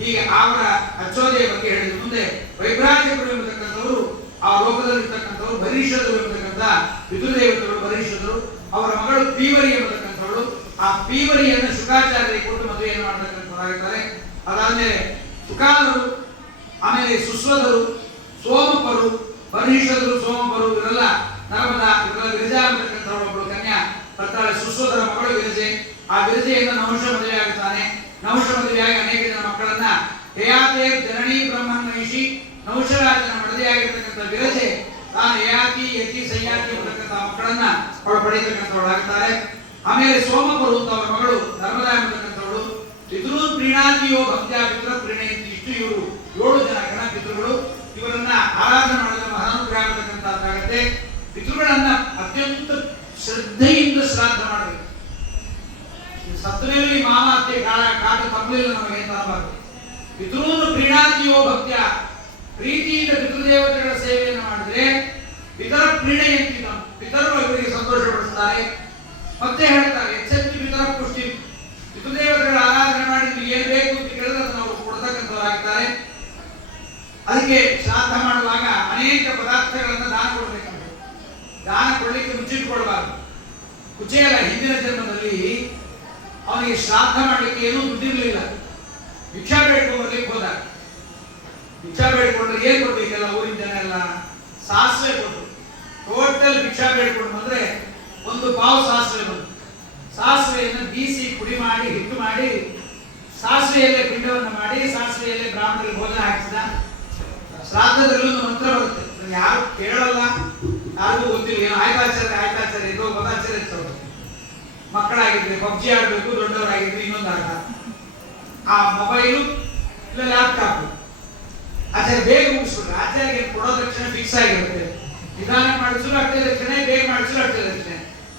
ಹೀಗೆ ಅವರ ಅಚ್ಚೋದೆಯ ಬಗ್ಗೆ ಹೇಳಿದ. ಮುಂದೆ ವೈಭ್ರಾಜಕರು ಎಂಬತಕ್ಕಂಥವರು, ಆ ಲೋಕದಲ್ಲಿರ್ತಕ್ಕಂಥವರು ಭರೀಷದರು ಎಂಬತಕ್ಕಂಥ ಪಿತೃದೇವತೆಗಳು ಭರೀಷದರು. ಅವರ ಮಗಳು ಪೀವರಿ ಎಂಬತಕ್ಕಂಥವಳು. ಆ ಪೀವರಿಯನ್ನು ಶುಕಾಚಾರ್ಯರಿಗೆ ಕೊಟ್ಟು ಮದುವೆಯನ್ನು ಮಾಡತಕ್ಕಂಥವರಾಗಿದ್ದಾರೆ. ಅದಾದ್ಮೇಲೆ ಸುಕಾಲರು, ಆಮೇಲೆ ಸುಸ್ವದರು, ಸೋಮಪರು, ಭರೀಷದರು, ಸೋಮಪರು ಇವರೆಲ್ಲ ನರ್ಮದಾ, ಇವರೆಲ್ಲ ವಿರಜಾ ಎಂಬತಕ್ಕಂಥವಳು ಒಬ್ಬಳು ಕನ್ಯಾ ಬರ್ತಾಳೆ. ಸುಸ್ವದರ ಮಗಳು ವಿರಜೆ. ಆ ವಿರಜೆಯಿಂದ ನಹುಷ ಮದುವೆ ಆಗುತ್ತಾನೆ. ನಹುಷ ಮದುವೆಯಾಗಿ ಅನೇಕ ಜನ ಮಕ್ಕಳನ್ನ ಯಯಾತೆ ಜನನಿ ಬ್ರಹ್ಮನ್ ಮಹಿಷಿ. ನಹುಷರಾಜನ ಮಡದಿಯಾಗಿರ್ತಕ್ಕಂಥ ವಿರಜೆ ತಾನು ಯಯಾತಿ, ಯತಿ, ಸಯ್ಯಾತಿ ಎಂಬತಕ್ಕಂಥ ಮಕ್ಕಳನ್ನ ಅವಳು ಪಡೆಯತಕ್ಕಂಥವಳಾಗುತ್ತಾರೆ. ಆಮೇಲೆ ಸೋಮಪರು ಅಂತ ಅವರ ಮಗಳು ನರ್ಮದಾ ಎಂಬತಕ್ಕಂಥವಳು. ಪಿತೃನ್ ಪ್ರೀಣಾತಿಯೋ ಭಕ್ತ್ಯ ಪಿತೃ ಪ್ರೀಣಯಂತಿ. ಇಷ್ಟು ಇವರು 7 ಜನ ಗಣ ಪಿತೃಗಳು. ಇವರನ್ನ ಆರಾಧನೆ ಮಾಡಲು ಮಹಾನುಗ್ರಹ ಆಗತಕ್ಕಂಥದ್ದಾಗುತ್ತೆ. ಪಿತೃಗಳನ್ನ ಅತ್ಯಂತ ಶ್ರದ್ಧೆಯಿಂದ ಶ್ರಾದ್ದ ಮಾಡಬೇಕು. ಸತ್ತ ಮೇಲೆ ಮಾಮ ಅತ್ತೆ ಕಾಟ ತಪ್ಪಲಿಲ್ಲ ನಮಗೆ ಅಂತ ಅನ್ನಬಾರದು. ಪಿತೃನು ಪ್ರೀಣಾತಿಯೋ ಭಕ್ತ್ಯ, ಪ್ರೀತಿಯಿಂದ ಪಿತೃದೇವತೆಗಳ ಸೇವೆಯನ್ನು ಮಾಡಿದ್ರೆ ಪಿತರ ಪ್ರೀಣಯಂತಿ, ಪಿತರು ಇವರಿಗೆ ಸಂತೋಷ ಪಡಿಸ್ತಾರೆ. ಮತ್ತೆ ಹೇಳ್ತಾರೆ ಎಚ್ಚೆತ್ತಿ ಪಿತರ ಪುಷ್ಟಿ, ಪಿತೃದೇವತೆಗಳ ಆರಾಧನೆ ಮಾಡಿ ನಿಮಗೆ ಏನು ಬೇಕು ಅಂತ ಕೇಳಿದ್ರೆ ಅದನ್ನು ಅವರು ಕೊಡ್ತಕ್ಕಂಥವರಾಗಿದ್ದಾರೆ. ಅದಕ್ಕೆ ಶ್ರಾದ್ದ ಮಾಡುವಾಗ ಅನೇಕ ಪದಾರ್ಥಗಳನ್ನು ದಾನ ಕೊಡಬೇಕು. ದಾನ ಕೊಡಲಿಕ್ಕೆ ಮುಚ್ಚಿಟ್ಕೊಳ್ಬಾರ್ದು. ಕುಚೇಲ ಹಿಂದಿನ ಜನ್ಮದಲ್ಲಿ ಅವನಿಗೆ ಶ್ರಾದ್ದ ಮಾಡಲಿಕ್ಕೆ ಏನೂ ದುಡ್ಡಿರ್ಲಿಲ್ಲ. ಭಿಕ್ಷಾ ಬೇಡ್ಕೊಂಡು ಬರ್ಲಿಕ್ಕೆ ಹೋದ. ಭಿಕ್ಷಾ ಬೇಡ್ಕೊಂಡ್ರೆ ಏನ್ ಕೊಡ್ಬೇಕೆಲ್ಲ ಊರಿನ ಜನ ಎಲ್ಲ ಸಾಸಿವೆ ಕೊಟ್ಟರು. ಟೋಟಲ್ ಭಿಕ್ಷಾ ಬೇಡ್ಕೊಂಡು ಬಂದ್ರೆ ಒಂದು ಪಾವು ಸಾಸಿವೆ ಬಂತು. ಸಾಸಿವೆಯನ್ನು ಬೀಸಿ ಪುಡಿ ಮಾಡಿ ಹಿಟ್ಟು ಮಾಡಿ ಸಾಸಿವೆಯಲ್ಲೇ ಪಿಂಡವನ್ನು ಮಾಡಿ ಸಾಸಿವೆಯಲ್ಲೇ ಬ್ರಾಹ್ಮಣರಿಗೆ ಭೋಜನ ಹಾಕಿಸಿದ. ಶ್ರಾದ್ದದಲ್ಲಿ ಒಂದು ಮಂತ್ರ ಬರುತ್ತೆ, ಯಾರು ಕೇಳಲ್ಲ, ಯಾರಿಗೂ ಗೊತ್ತಿಲ್ಲ. ಏನೋ ಆಯ್ತಾಚಾರ್ಯ ಇದು ಪದಾಚಾರ್ಯ ಇರ್ತವೆ. ಮಕ್ಕಳಾಗಿದ್ರೆ ಪಬ್ಜಿ ಆಡ್ಬೇಕು, ದೊಡ್ಡವರಾಗಿದ್ರೆ ಇನ್ನೊಂದು ಆಟ, ಆ ಮೊಬೈಲು ಇಲ್ಲ ಲ್ಯಾಪ್ಟಾಪ್. ಆಚಾರ್ಯ ಬೇಗ ಮುಗಿಸ್ಬಿಟ್ರೆ ಆಚಾರ್ಯಗೆ ಕೊಡೋ ತಕ್ಷಣ ಫಿಕ್ಸ್ ಆಗಿರುತ್ತೆ. ನಿಧಾನ ಮಾಡಿಸಿದ್ರು ಅಷ್ಟೇ ದಕ್ಷಿಣೆ, ಬೇಗ ಮಾಡಿಸಿದ್ರು ಅಷ್ಟೇ ದಕ್ಷಿಣೆ.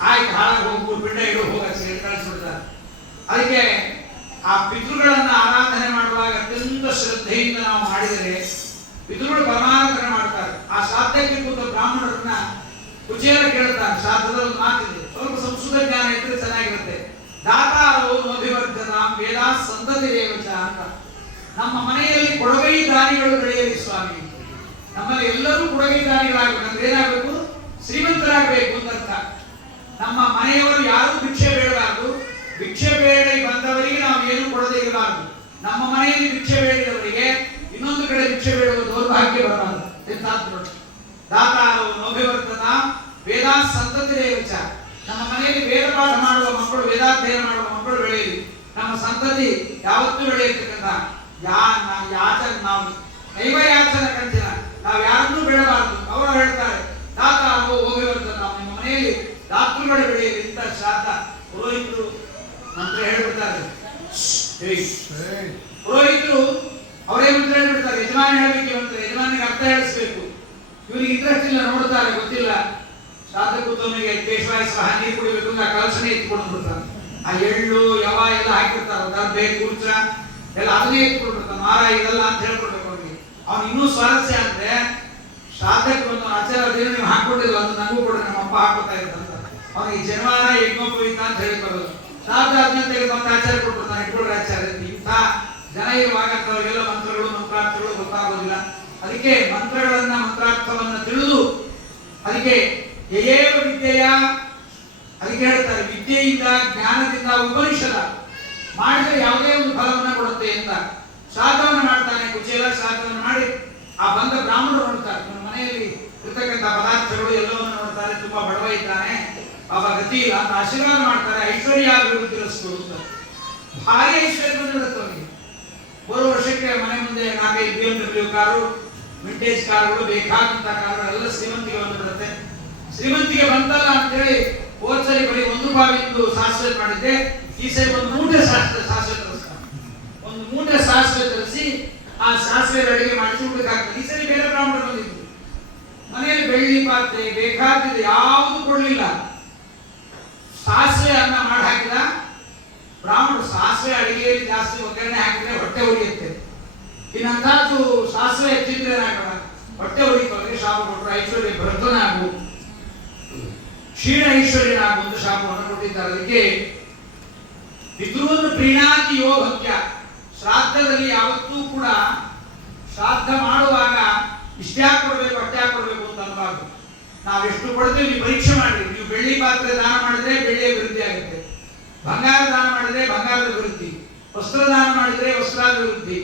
ಆಯ್ತು, ಹಾಳಾಗಿ ಹೋಗ್ಬಿಟ್ಟು ಪಿಂಡ ಇಡು ಹೋಗಿ ಕಳಿಸ್ಬಿಡ್ತಾರೆ. ಅದಕ್ಕೆ ಆ ಪಿತೃಗಳನ್ನ ಆರಾಧನೆ ಮಾಡುವಾಗ ಅತ್ಯಂತ ಶ್ರದ್ಧೆಯಿಂದ ನಾವು ಮಾಡಿದರೆ ಪಿತೃಗಳು ಪರಮಾರಾಧನೆ ಮಾಡ್ತಾರೆ. ಆ ಶ್ರಾದ್ದಕ್ಕೆ ಕೂತ ಬ್ರಾಹ್ಮಣರನ್ನ ಕುಚೇಲ ಕೇಳ್ತಾರೆ. ಶ್ರಾದ್ದದ ಒಂದು ಮಾತಿದೆ, ಸ್ವಲ್ಪ ಸಂಸ್ಕೃತ ಜ್ಞಾನ ಇದ್ರೆ ಚೆನ್ನಾಗಿರುತ್ತೆ. ದಾತಾರೋ ನೋಭಿವರ್ಧನ ವೇದ ಸಂತತಿ ದೇವಚ ಅಂತ. ನಮ್ಮ ಮನೆಯಲ್ಲಿ ಕೊಡಗೈದಾರಿಗಳು ಬೆಳೆಯಲಿ ಸ್ವಾಮಿ. ನಮ್ಮಲ್ಲಿ ಎಲ್ಲರೂ ಕೊಡಗೈದಾರಿಗಳಾಗಬೇಕು. ಅಂದ್ರೆ ಏನಾಗಬೇಕು? ಶ್ರೀಮಂತರಾಗಬೇಕು ಅಂತ ಅರ್ಥ. ನಮ್ಮ ಮನೆಯವರು ಯಾರೂ ಭಿಕ್ಷೆ ಬೇಡಬಾರದು. ಭಿಕ್ಷೆ ಬೇಡಿ ಬಂದವರಿಗೆ ನಾವು ಏನು ಕೊಡದೇ ಇರಬಾರದು. ನಮ್ಮ ಮನೆಯಲ್ಲಿ ಭಿಕ್ಷೆ ಬೇಡಿದವರಿಗೆ ಇನ್ನೊಂದು ಕಡೆ ಭಿಕ್ಷೆ ಬೇಡುವ ದೌರ್ಭಾಗ್ಯ ಬರಬಾರದು. ದಾತಾರೋ ನೋಭಿವರ್ಧನ ವೇದ ಸಂತತಿ ದೇವಚ. ನಮ್ಮ ಮನೆಯಲ್ಲಿ ವೇದ ಪಾಠ ಮಾಡುವ ಮಕ್ಕಳು, ವೇದಾಧ್ಯಯನ ಮಾಡುವ ಮಕ್ಕಳು ಬೆಳೆಯಲಿ. ನಮ್ಮ ಸಂತತಿ ಯಾವತ್ತೂ ಬೆಳೆಯತಕ್ಕಂಥ ನಾವು ದೈವ ಯಾಚನ ಕಂಚಿನ ನಾವು ಯಾರನ್ನೂ ಬೇಡಬಾರದು. ಅವರು ಹೇಳ್ತಾರೆ ದಾತಾರೋ ಹೋಗಿವರ್ಧನ, ನಿಮ್ಮ ಮನೆಯಲ್ಲಿ ದಾತೃಗಳು ಬೆಳೆಯಲಿ ಇಂಥ ಶ್ರಾದ್ದ. ಪುರೋಹಿತರು ಮಂತ್ರ ಹೇಳ್ಬಿಡ್ತಾರೆ. ಪುರೋಹಿತರು ಅವರೇ ಮಂತ್ರ ಹೇಳ್ಬಿಡ್ತಾರೆ. ಯಜಮಾನಿ ಹೇಳಬೇಕು ಮಂತ್ರ, ಯಜಮಾನಿಗೆ ಅರ್ಥ ಹೇಳಿಸ್ಬೇಕು. ಇವರಿಗೆ ಇಂಟ್ರೆಸ್ಟ್ ಇಲ್ಲ, ನೋಡ್ತಾರೆ, ಗೊತ್ತಿಲ್ಲ. ಶ್ರಾದ್ದ ಕೂತವನಿಗೆ ಕೇಶವಾಯ ಸಹ ನೀರು ಕುಡಿಬೇಕು ಅಂತ ಕಲಸನೆ ಎತ್ಕೊಂಡು ಬಿಡ್ತಾರೆ. ಆ ಎಳ್ಳು ಯವ ಎಲ್ಲ ಹಾಕಿರ್ತಾರೆ, ದರ್ಬೆ ಕೂರ್ಚ ಎಲ್ಲ ಅದನ್ನೇ ಎತ್ಕೊಂಡು ಬಿಡ್ತಾನೆ. ಮಾರ ಇದೆಲ್ಲ ಅಂತ ಹೇಳ್ಕೊಡ್ಬೇಕು ಅವನಿಗೆ. ಅವ್ನು ಇನ್ನೂ ಸ್ವಾರಸ್ಯ ಅಂದ್ರೆ ಶ್ರಾದ್ದಕ್ಕೆ ಒಂದು ಆಚಾರ ನೀವು ಹಾಕೊಂಡಿಲ್ಲ, ಅದು ನನಗೂ ಕೂಡ ನಮ್ಮ ಅಪ್ಪ ಹಾಕೋತಾ ಇದ್ದಂತ. ಅವನಿಗೆ ಜನ್ವಾರ ಯಜ್ಞೋಪವೀತ ಅಂತ ಹೇಳಿಕೊಳ್ಳೋದು. ಶ್ರಾದ್ದ ಆದ್ಮೇಲೆ ಬಂದು ಆಚಾರ ಕೊಟ್ಬಿಡ್ತಾನೆ, ಇಟ್ಕೊಳ್ರಿ ಆಚಾರ್ಯ. ಇಂಥ ಜನ ಇರುವಾಗ ಅಂತವ್ರಿಗೆಲ್ಲ ಮಂತ್ರಗಳು ಮಂತ್ರಾರ್ಥಗಳು ಗೊತ್ತಾಗೋದಿಲ್ಲ. ಅದಕ್ಕೆ ಮಂತ್ರಗಳನ್ನ ಮಂತ್ರಾರ್ಥವನ್ನ ತಿಳಿದು ಅದಕ್ಕೆ ಯಯೇವ ವಿದ್ಯೆಯ, ಅದಕ್ಕೆ ಹೇಳ್ತಾರೆ ವಿದ್ಯೆಯಿಂದ ಜ್ಞಾನದಿಂದ ಉಪನಿಷದ ಮಾಡಿದ್ರೆ ಯಾವುದೇ ಒಂದು ಫಲವನ್ನ ಕೊಡುತ್ತೆ ಅಂತ. ಶ್ರಾದ್ದವನ್ನು ಮಾಡ್ತಾನೆ ಕುಚೇಲ. ಶ್ರಾದ್ದವನ್ನು ಮಾಡಿ ಆ ಬಂದ ಬ್ರಾಹ್ಮಣರು ನೋಡ್ತಾರೆ, ನನ್ನ ಮನೆಯಲ್ಲಿ ಇರ್ತಕ್ಕಂಥ ಪದಾರ್ಥಗಳು ಎಲ್ಲವನ್ನು ನೋಡ್ತಾರೆ, ತುಂಬಾ ಬಡವ ಇದ್ದಾನೆ, ಪಾಪ ಗತಿ ಇಲ್ಲ ಅಂತ ಆಶೀರ್ವಾದ ಮಾಡ್ತಾರೆ. ಐಶ್ವರ್ಯಾಭಿವೃದ್ಧಿರಸ್ತು ಅಂತ. ಭಾರಿ ಐಶ್ವರ್ಯ ಬಂದಿರುತ್ತೆ ಅವನಿಗೆ. ಬರುವ ವರ್ಷಕ್ಕೆ ಮನೆ ಮುಂದೆ 4-5 BMW ಕಾರು, ವಿಂಟೇಜ್ ಕಾರುಗಳು, ಬೇಕಾದಂತ ಕಾರುಗಳು ಎಲ್ಲ ಶ್ರೀಮಂತಿಗೆ ಬಂದ್ಬಿಡುತ್ತೆ. ಶ್ರೀಮಂತಿಗೆ ಬಂತಲ್ಲ ಅಂತೇಳಿ ಹೋದ್ಸರಿ ಬರೀ 1 ರೂಪಾಯಿದ್ದು ಸಾಸಿವೆ ಮಾಡಿದ್ದೆ, ಈ ಸರಿ ಒಂದು ಮೂಟೆ ಸಾಸಿವೆ ತರಿಸ್ತಾನೆ. ಒಂದು ಮೂಟೆ ಸಾಸಿವೆ ತರಿಸಿ ಆ ಸಾಸಿವೆ ಅಡಿಗೆ ಮಾಡಿಸಿ ಊಟಕ್ಕಾಗ್ತದೆ. ಈ ಸರಿ ಬೇರೆ ಬ್ರಾಹ್ಮಣರು ಬಂದಿದ್ದು, ಮನೆಯಲ್ಲಿ ಬೆಳ್ಳಿ ಪಾತ್ರೆ ಬೇಕಾದಿದ್ದು ಯಾವುದು ಕೊಡ್ಲಿಲ್ಲ. ಸಾಸಿವೆ ಅನ್ನ ಮಾಡಿ ಹಾಕಿದ ಬ್ರಾಹ್ಮಣರು. ಸಾಸಿವೆ ಅಡಿಗೆಯಲ್ಲಿ ಜಾಸ್ತಿ ಒಗ್ಗರಣೆ ಹಾಕಿದ್ರೆ ಹೊಟ್ಟೆ ಉರಿಯುತ್ತೆ. ಇನ್ನಂತದ್ದು ಸಾಸಿವೆ ಹೆಚ್ಚಿದ್ರೆ ಏನಾಗಲ್ಲ, ಹೊಟ್ಟೆ ಉರಿತವರಿಗೆ ಶಾಪ ಕೊಟ್ಟರು. ಐಶ್ವರ್ಯ ಭ್ರತನಾಗು, ಕ್ಷೀಣ ಐಶ್ವರ್ಯನಾಗು ಅಂತ ಶಾಪವನ್ನು ಕೊಟ್ಟಿದ್ದಾರೆ. ಅದಕ್ಕೆ ಪಿತೃವನ್ನು ಪ್ರೀಣಾತಿ ಯೋ ಭಕ್ತ್ಯ. ಶ್ರಾದ್ದದಲ್ಲಿ ಯಾವತ್ತೂ ಕೂಡ ಶ್ರಾದ್ದ ಮಾಡುವಾಗ ಇಷ್ಟೇ ಕೊಡಬೇಕು ಅಷ್ಟೇ ಕೊಡಬೇಕು ಅಂತ ಅನ್ಬಾರ್ದು. ನಾವು ಎಷ್ಟು ಕೊಡ್ತೀವಿ ನೀವು ಪರೀಕ್ಷೆ ಮಾಡಿ. ನೀವು ಬೆಳ್ಳಿ ಪಾತ್ರೆ ದಾನ ಮಾಡಿದ್ರೆ ಬೆಳ್ಳಿಯ ಅಭಿವೃದ್ಧಿ ಆಗುತ್ತೆ, ಬಂಗಾರ ದಾನ ಮಾಡಿದ್ರೆ ಬಂಗಾರದ ಅಭಿವೃದ್ಧಿ, ವಸ್ತ್ರ ದಾನ ಮಾಡಿದ್ರೆ ವಸ್ತ್ರಾಭಿವೃದ್ಧಿ,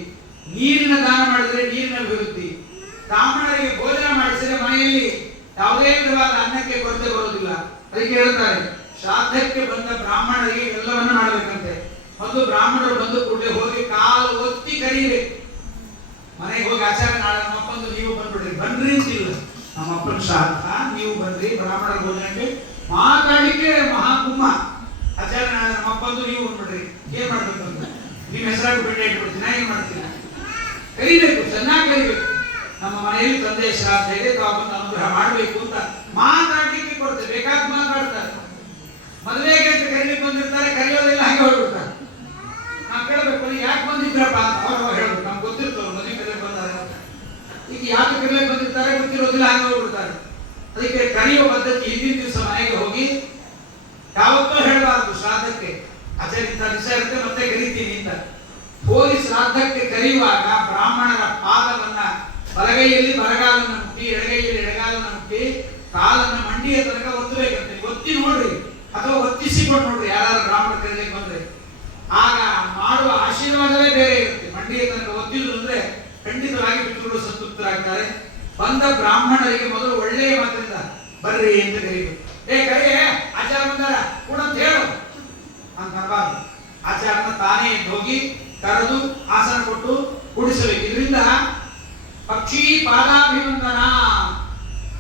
ನೀರಿನ ದಾನ ಮಾಡಿದ್ರೆ ನೀರಿನ ಅಭಿವೃದ್ಧಿ. ಬ್ರಾಹ್ಮಣರಿಗೆ ಭೋಜನ ಮಾಡಿಸಿದ್ರೆ ಮನೆಯಲ್ಲಿ ಯಾವುದೇ ವಿಧವಾದ ಅನ್ನಕ್ಕೆ ಕೊರತೆ ಬರೋದಿಲ್ಲ. ಅದಕ್ಕೆ ಹೇಳ್ತಾರೆ ಶ್ರಾದ್ದಕ್ಕೆ ಬಂದ ಬ್ರಾಹ್ಮಣರಿಗೆ ಎಲ್ಲವನ್ನ ಮಾಡಬೇಕಂತೆ. ಒಂದು ಬ್ರಾಹ್ಮಣರು ಬಂದು ಕೂಡಲೇ ಹೋಗಿ ಕಾಲು ಒತ್ತಿ ಕರೀಬೇಕು. ಮನೆಗೆ ಹೋಗಿ ಆಚಾರ ನಾಳೆ ನಮ್ಮಪ್ಪಂದು ನೀವು ಬಂದ್ಬಿಡ್ರಿ, ಬನ್ರಿ ಅಂತಿಲ್ಲ. ನಮ್ಮಪ್ಪನ ಶ್ರಾದ್ದ, ನೀವು ಬಂದ್ರಿ ಬ್ರಾಹ್ಮಣರ ಭೋಜನಕ್ಕೆ ಮಾತಾಡಿಕೆ ಮಹಾಕುಂಭ. ಆಚಾರ ನಾಳೆ ನಮ್ಮಪ್ಪಂದು ನೀವು ಬಂದ್ಬಿಡ್ರಿ, ಏನ್ ಮಾಡ್ಬೇಕಂತ ನಿಮ್ಮ ಹೆಸರಾಗಿ ಭೇಟಿ ಇಟ್ಬಿಡ್ತೀನಿ, ಏನ್ ಮಾಡ್ತೀನಿ. ಕರಿಬೇಕು, ಚೆನ್ನಾಗಿ ಕರಿಬೇಕು. ನಮ್ಮ ಮನೆಯಲ್ಲಿ ತಂದೆ ಶ್ರಾದ್ದ ಇದೆ, ತಾವು ಅನುಗ್ರಹ ಮಾಡಬೇಕು ಅಂತ ಮಾತಾಡ್ಲಿಕ್ಕೆ ಕೊಡ್ತೇವೆ. ಬೇಕಾದ ಮಾತಾಡ್ತಾರೆ. ಮದುವೆಗೆ ಅಂತ ಕರೀಲಿಕ್ಕೆ ಬಂದಿರ್ತಾರೆ, ಕರೆಯೋದಿಲ್ಲ, ಹಾಗೆ ಹೋಗ್ಬಿಡ್ತಾರೆ. ನಾವು ಕೇಳಬೇಕು ಯಾಕೆ ಬಂದಿದ್ರಪ್ಪ ಅಂತ. ಅವ್ರು ಹೇಳ್ಬೇಕು, ನಮ್ಗೆ ಗೊತ್ತಿರ್ತವ್ರು ಮದುವೆ ಕರೆಯಕ್ಕೆ ಬಂದಾರೆ. ಈಗ ಯಾಕೆ ಕರೆಯಕ್ಕೆ ಬಂದಿರ್ತಾರೆ ಗೊತ್ತಿರೋದಿಲ್ಲ, ಹಾಗೆ ಹೋಗ್ಬಿಡ್ತಾರೆ. ಅದಕ್ಕೆ ಕರೆಯುವ ಪದ್ಧತಿ ಹಿಂದಿನ ದಿವಸ ಮನೆಗೆ ಹೋಗಿ ಯಾವತ್ತೂ ಹೇಳಬಾರದು ಶ್ರಾದ್ದಕ್ಕೆ. ಆಚಾರ್ಯ ಇಂಥ ದಿವಸ ಇರುತ್ತೆ ಮತ್ತೆ ಕರಿತೀನಿ ಅಂತ ಹೋಗಿ ಶ್ರಾದ್ದಕ್ಕೆ ಕರೆಯುವಾಗ ಬ್ರಾಹ್ಮಣರ ಪಾದವನ್ನ ಬಲಗೈಯಲ್ಲಿ ಬಲಗಾಲನ್ನು ಮುಟ್ಟಿ, ಎಡಗೈಯಲ್ಲಿ ಎಡಗಾಲನ್ನು ಮುಟ್ಟಿ, ಕಾಲ ಹಾಲನ್ನ ಮಂಡಿಯ ತನಕ ಒತ್ತಬೇಕಂತೆ. ಒತ್ತಿ ನೋಡ್ರಿ ಅಥವಾ ಒತ್ತಿಸಿಕೊಂಡು ನೋಡ್ರಿ ಯಾರು ಬ್ರಾಹ್ಮಣ ಕರೀಲಿಕ್ಕೆ ಬಂದ್ರೆ, ಆಗ ಮಾಡುವ ಆಶೀರ್ವಾದವೇ ಬೇರೆ ಇರುತ್ತೆ. ಮಂಡಿಯ ತನಕ ಒತ್ತಿದ್ರು ಅಂದ್ರೆ ಖಂಡಿತವಾಗಿ ಪಿತೃಗಳು ಸಂತೃಪ್ತರಾಗ್ತಾರೆ. ಬಂದ ಬ್ರಾಹ್ಮಣರಿಗೆ ಮೊದಲು ಒಳ್ಳೆಯ ಮಾತಿನಿಂದ ಬರ್ರಿ ಅಂತ ಕರೀಬೇಕು. ಕರಿ ಆಚಾರ ಬಂದಾರ ಕೂಡ ಅಂತ ಹೇಳು ಅಂತ ಬರಬಾರ್ದು. ಆಚಾರನ ತಾನೇ ಹೋಗಿ ಕರೆದು ಆಸನ ಕೊಟ್ಟು ಕೂಡಿಸಬೇಕು. ಇದರಿಂದ ಪಕ್ಷಿ ಪಾದಾಭಿವಂದನ,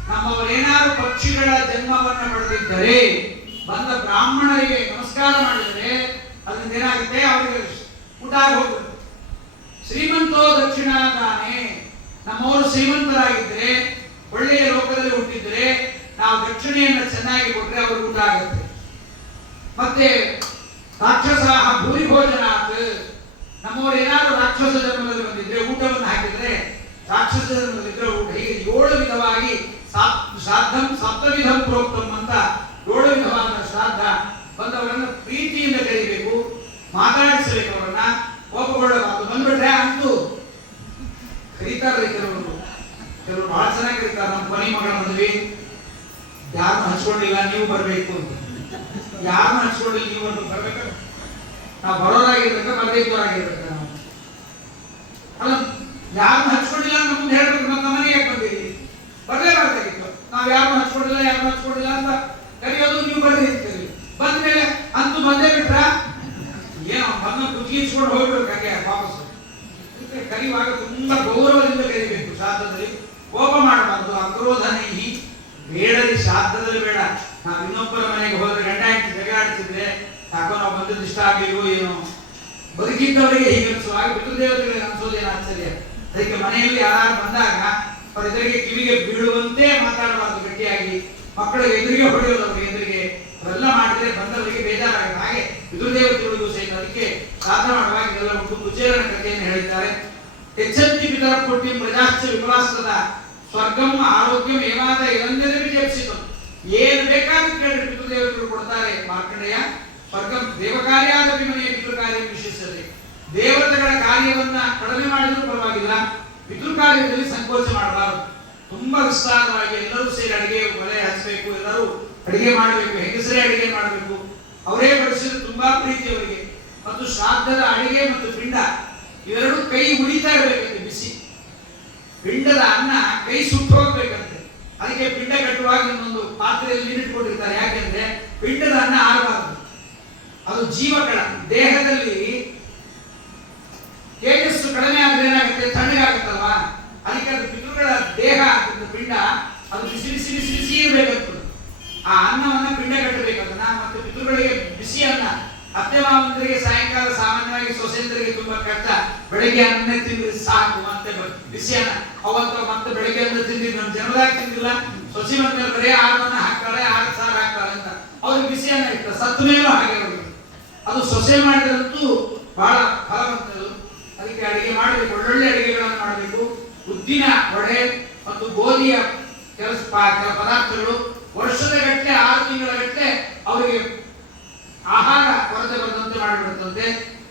ನಮ್ಮವರೇನಾದ್ರು ಪಕ್ಷಿಗಳ ಜನ್ಮವನ್ನು ಪಡೆದಿದ್ದರೆ ಬಂದ ಬ್ರಾಹ್ಮಣರಿಗೆ ನಮಸ್ಕಾರ ಮಾಡಿದರೆ ಅದರಿಂದ ಏನಾಗುತ್ತೆ, ಅವರಿಗೆ ಊಟ ಹೋಗುತ್ತೆ. ಶ್ರೀಮಂತೋ ದಕ್ಷಿಣಾದಾನೆ, ನಮ್ಮವರು ಶ್ರೀಮಂತರಾಗಿದ್ದರೆ ಒಳ್ಳೆಯ ಲೋಕದಲ್ಲಿ ಹುಟ್ಟಿದ್ರೆ ನಾವು ದಕ್ಷಿಣೆಯನ್ನು ಚೆನ್ನಾಗಿ ಕೊಟ್ಟರೆ ಅವ್ರಿಗೆ ಊಟ ಆಗುತ್ತೆ. ಮತ್ತೆ ರಾಕ್ಷಸ ಭೂರಿ ಭೋಜನಾತ್, ನಮ್ಮವರು ಏನಾದ್ರು ರಾಕ್ಷಸ ಜನ್ಮದಲ್ಲಿ ಬಂದಿದ್ರೆ ಊಟವನ್ನು ಹಾಕಿದ್ರೆ ರಾಕ್ಷಸ ಜನ್ಮದಲ್ಲಿದ್ರೆ ಊಟ. ಹೀಗೆ 7 ವಿಧವಾಗಿ ಶ್ರಾದ್ದಂ ಸಪ್ತವಿಧಂ ಪ್ರೋಕ್ತಂ ಅಂತ 7 ವಿಧವಾದ ಶ್ರಾದ್ದ. ಬಂದವರನ್ನು ಪ್ರೀತಿಯಿಂದ ಕರೀಬೇಕು, ಮಾತಾಡಿಸಬೇಕು, ಅವರನ್ನ ಕೋಪಗೊಳ್ಳಬಾರದು. ಬಂದ್ಬಿಟ್ರೆ ಅಂತೂ ಕರೀತಾರೆ. ಕೆಲವರು ಬಹಳ ಚೆನ್ನಾಗಿ ಕರೀತಾರೆ. ನಮ್ಮ ಕೊನೆ ಮಗಳ ಮದುವೆ ಯಾರನ್ನು ಹಂಚ್ಕೊಂಡಿಲ್ಲ ನೀವು ಬರಬೇಕು ಅಂತ. ಯಾರನ್ನು ಹಂಚ್ಕೊಂಡಿಲ್ಲ ನೀವು ಬರ್ಬೇಕು. ನಾವು ಬರೋರಾಗಿರ್ಬೇಕ ಬರ್ದಿದ್ದವರಾಗಿರ್ಬೇಕ. ನಾವು ಅಲ್ಲ, ಯಾರನ್ನು ಹಂಚ್ಕೊಂಡಿಲ್ಲ ನಮ್ಮ ಮುಂದೆ ಹೇಳ್ಬೇಕು. ನಮ್ಮ ಮನೆಗೆ ಬಂದಿದ್ದೀವಿ, ಬರಲೇಬಾರ್ದಾಗಿತ್ತು. ನಾವು ಯಾರನ್ನು ಹಂಚ್ಕೊಂಡಿಲ್ಲ ಅಂತ ಕರೆಯೋದು, ನೀವು ಬರ್ದಿರ್ತೀರಿ. ಬಂದ ಮೇಲೆ ಅಂತೂ ಬಂದೇ ಬಿಟ್ರ ಏನೋ ಬಂದ ಕುಚ್ಚಿಸ್ಕೊಂಡು ಹೋಗ್ಬೇಕು. ಹಾಗೆ ವಾಪಸ್ಸು ಕರೆಯುವಾಗ ತುಂಬಾ ಗೌರವದಿಂದ ಕರಿಬೇಕು. ಶ್ರಾದ್ದದಲ್ಲಿ ಕೋಪ ಮಾಡಬಾರ್ದು. ಅಕ್ರೋಧನೈಹಿ, ಬೇಡರಿ ಶ್ರಾದ್ದದಲ್ಲಿ ಬೇಡ. ನಾವು ಇನ್ನೊಬ್ಬರ ಮನೆಗೆ ಹೋದ್ರೆ ಗಂಡ ಹೆಂಡತಿ ಜಗಾಡ್ತಿದ್ರೆ ಯಾಕೋ ನಾವು ಬಂದದ್ದು ಇಷ್ಟ ಆಗಲಿಲ್ವೋ ಏನೋ. ಬದುಕಿದ್ದವರಿಗೆ ಹೀಗೆ ಅನಿಸುವಾಗ ಪಿತೃದೇವತೆಗಳಿಗೆ ಅನಿಸೋದೇನು ಆಶ್ಚರ್ಯ. ಅದಕ್ಕೆ ಮನೆಯಲ್ಲಿ ಯಾರು ಬಂದಾಗ ಅವರೆದುರಿಗೆ ಕಿವಿಗೆ ಬೀಳುವಂತೆ ಮಾತಾಡಬಾರ್ದು ಗಟ್ಟಿಯಾಗಿ. ಮಕ್ಕಳಿಗೆ ಎದುರಿಗೆ ಹೊಡೆಯೋದು, ಅವರಿಗೆ ಎದುರಿಗೆ ಅವೆಲ್ಲ ಮಾಡಿದ್ರೆ ಬಂದವರಿಗೆ ಬೇಜಾರಾಗುತ್ತೆ. ಹಾಗೆ ಪಿತೃದೇವತೆಗಳಿಗೂ ಸಹಿತ ಅದಕ್ಕೆ ಶ್ರಾದ್ದ ಮಾಡುವಾಗ ಇದೆಲ್ಲ ಉಂಟು. ಕುಚೇಲನ ಕಥೆಯನ್ನು ಹೇಳಿದ್ದಾರೆ. ಹೆಚ್ಚಂತಿ ಪಿತರ ಕೊಟ್ಟಿ ಪ್ರಜಾಶ್ಚ ವಿಪಲಾಸ್ತದ ಸ್ವರ್ಗಂ ಆರೋಗ್ಯಂ ಏವಾದ ಇರಂಜನೆ ವಿಜಯಿಸಿತು. ಏನು ಬೇಕಾದ್ರೂ ಕೇಳಿ ಪಿತೃದೇವತೆಗಳು ಕೊಡ್ತಾರೆ. ಮಾರ್ಕಂಡೇಯ ಸ್ವರ್ಗಂ ದೇವಕಾರ್ಯಾದ ಮನೆಯ ಪಿತೃಕಾರ್ಯ ವಿಶಿಷ್ಟತೆ. ದೇವತೆಗಳ ಕಾರ್ಯವನ್ನ ಕಡಿಮೆ ಮಾಡಿದ್ರೂ ಪರವಾಗಿಲ್ಲ, ಪಿತೃಕಾರ್ಯದಲ್ಲಿ ಸಂಕೋಚ ಮಾಡಬಾರದು. ತುಂಬಾ ವಿಸ್ತಾರವಾಗಿ ಎಲ್ಲರೂ ಸೇರಿ ಅಡಿಗೆ ಒಲೆ ಹಚ್ಚಬೇಕು, ಎಲ್ಲರೂ ಅಡಿಗೆ ಮಾಡಬೇಕು, ಹೆಂಗಸರೇ ಅಡಿಗೆ ಮಾಡಬೇಕು. ಅವರೇ ಬಡಿಸಿದ್ರೆ ತುಂಬಾ ಪ್ರೀತಿ ಅವರಿಗೆ. ಮತ್ತು ಶ್ರಾದ್ದದ ಅಡಿಗೆ ಮತ್ತು ಪಿಂಡ ಇವೆರಡು ಕೈ ಉಳಿತಾ ಇರಬೇಕಂತೆ. ಬಿಸಿ ಪಿಂಡದ ಅನ್ನ ಕೈ ಸುಟ್ಟು ಹೋಗ್ಬೇಕಂತೆ. ಅದಕ್ಕೆ ಪಿಂಡ ಕಟ್ಟುವಾಗ ಇನ್ನೊಂದು ಪಾತ್ರೆಯಲ್ಲಿ ನೀರಿಟ್ಕೊಂಡಿರ್ತಾರೆ. ಯಾಕೆಂದ್ರೆ ಪಿಂಡದ ಅನ್ನ ಆರಬಾರದು, ಅದು ಜೀವಕಳ. ದೇಹದಲ್ಲಿ ತೇಜಸ್ಸು ಕಡಿಮೆ ಆದ್ರೆ ಏನಾಗುತ್ತೆ, ತಣ್ಣಗಾಗುತ್ತಲ್ವಾ. ಅದಕ್ಕೆ ಅದು ಪಿತೃಗಳ ದೇಹ ಪಿಂಡ ಅದು ಬಿಸಿ ಬಿಸಿ ಬಿಸಿ ಬಿಸಿ ಇರಬೇಕಂತ. ಆ ಅನ್ನವನ್ನ ಪಿಂಡ ಕಟ್ಟಬೇಕಂತ. ಮತ್ತೆ ಪಿತೃಗಳಿಗೆ ಬಿಸಿ ಅನ್ನ. ಅತ್ತೆ ಮಾವಂದರಿಗೆ ಸಾಯಂಕಾಲ ಸಾಮಾನ್ಯವಾಗಿ ಸೊಸೆಂದರಿಗೆ ತುಂಬಾ ಕಷ್ಟ. ಬೆಳಗ್ಗೆ ಅನ್ನ ತಿಂದ್ರೆ ಸಾಕು, ಮತ್ತೆ ಬಿಸಿ ಅನ್ನ. ಅವಂತ ಮತ್ತೆ ಬೆಳಗ್ಗೆ ಅನ್ನ ತಿಂದಿದ್ದು ನಮ್ಮ ಜನದಾಗ ತಿಂದಿಲ್ಲ. ಸೊಸಿ ಬಂದ್ಮೇಲೆ ಬರೀ ಆರನ್ನ ಹಾಕ್ತಾರೆ, 6 ಸಾರು ಹಾಕ್ತಾರೆ ಅಂತ ಅವ್ರಿಗೆ ಬಿಸಿ ಅನ್ನ ಇರ್ತಾರೆ. ಸತ್ತ ಮೇಲೂ ಹಾಗೆ ಅವರಿಗೆ. ಅದು ಸೊಸೆ ಮಾಡಿದ್ರಂತೂ ಬಹಳ ಫಲವಂತದ್ದು. ಅದಕ್ಕೆ ಅಡಿಗೆ ಮಾಡಬೇಕು, ಒಳ್ಳೊಳ್ಳೆ ಅಡಿಗೆಗಳನ್ನು ಮಾಡಬೇಕು. ಉದ್ದಿನ ವಡೆ ಮತ್ತು ಗೋಧಿಯ ಕೆಲ ಪದಾರ್ಥಗಳು ವರ್ಷದ ಗಟ್ಟಲೆ 6 ತಿಂಗಳ ಗಟ್ಟಲೆ ಅವರಿಗೆ ಆಹಾರ ಕೊರತೆ ಬರದಂತೆ ಮಾಡಿಬಿಡುತ್ತಂತೆ.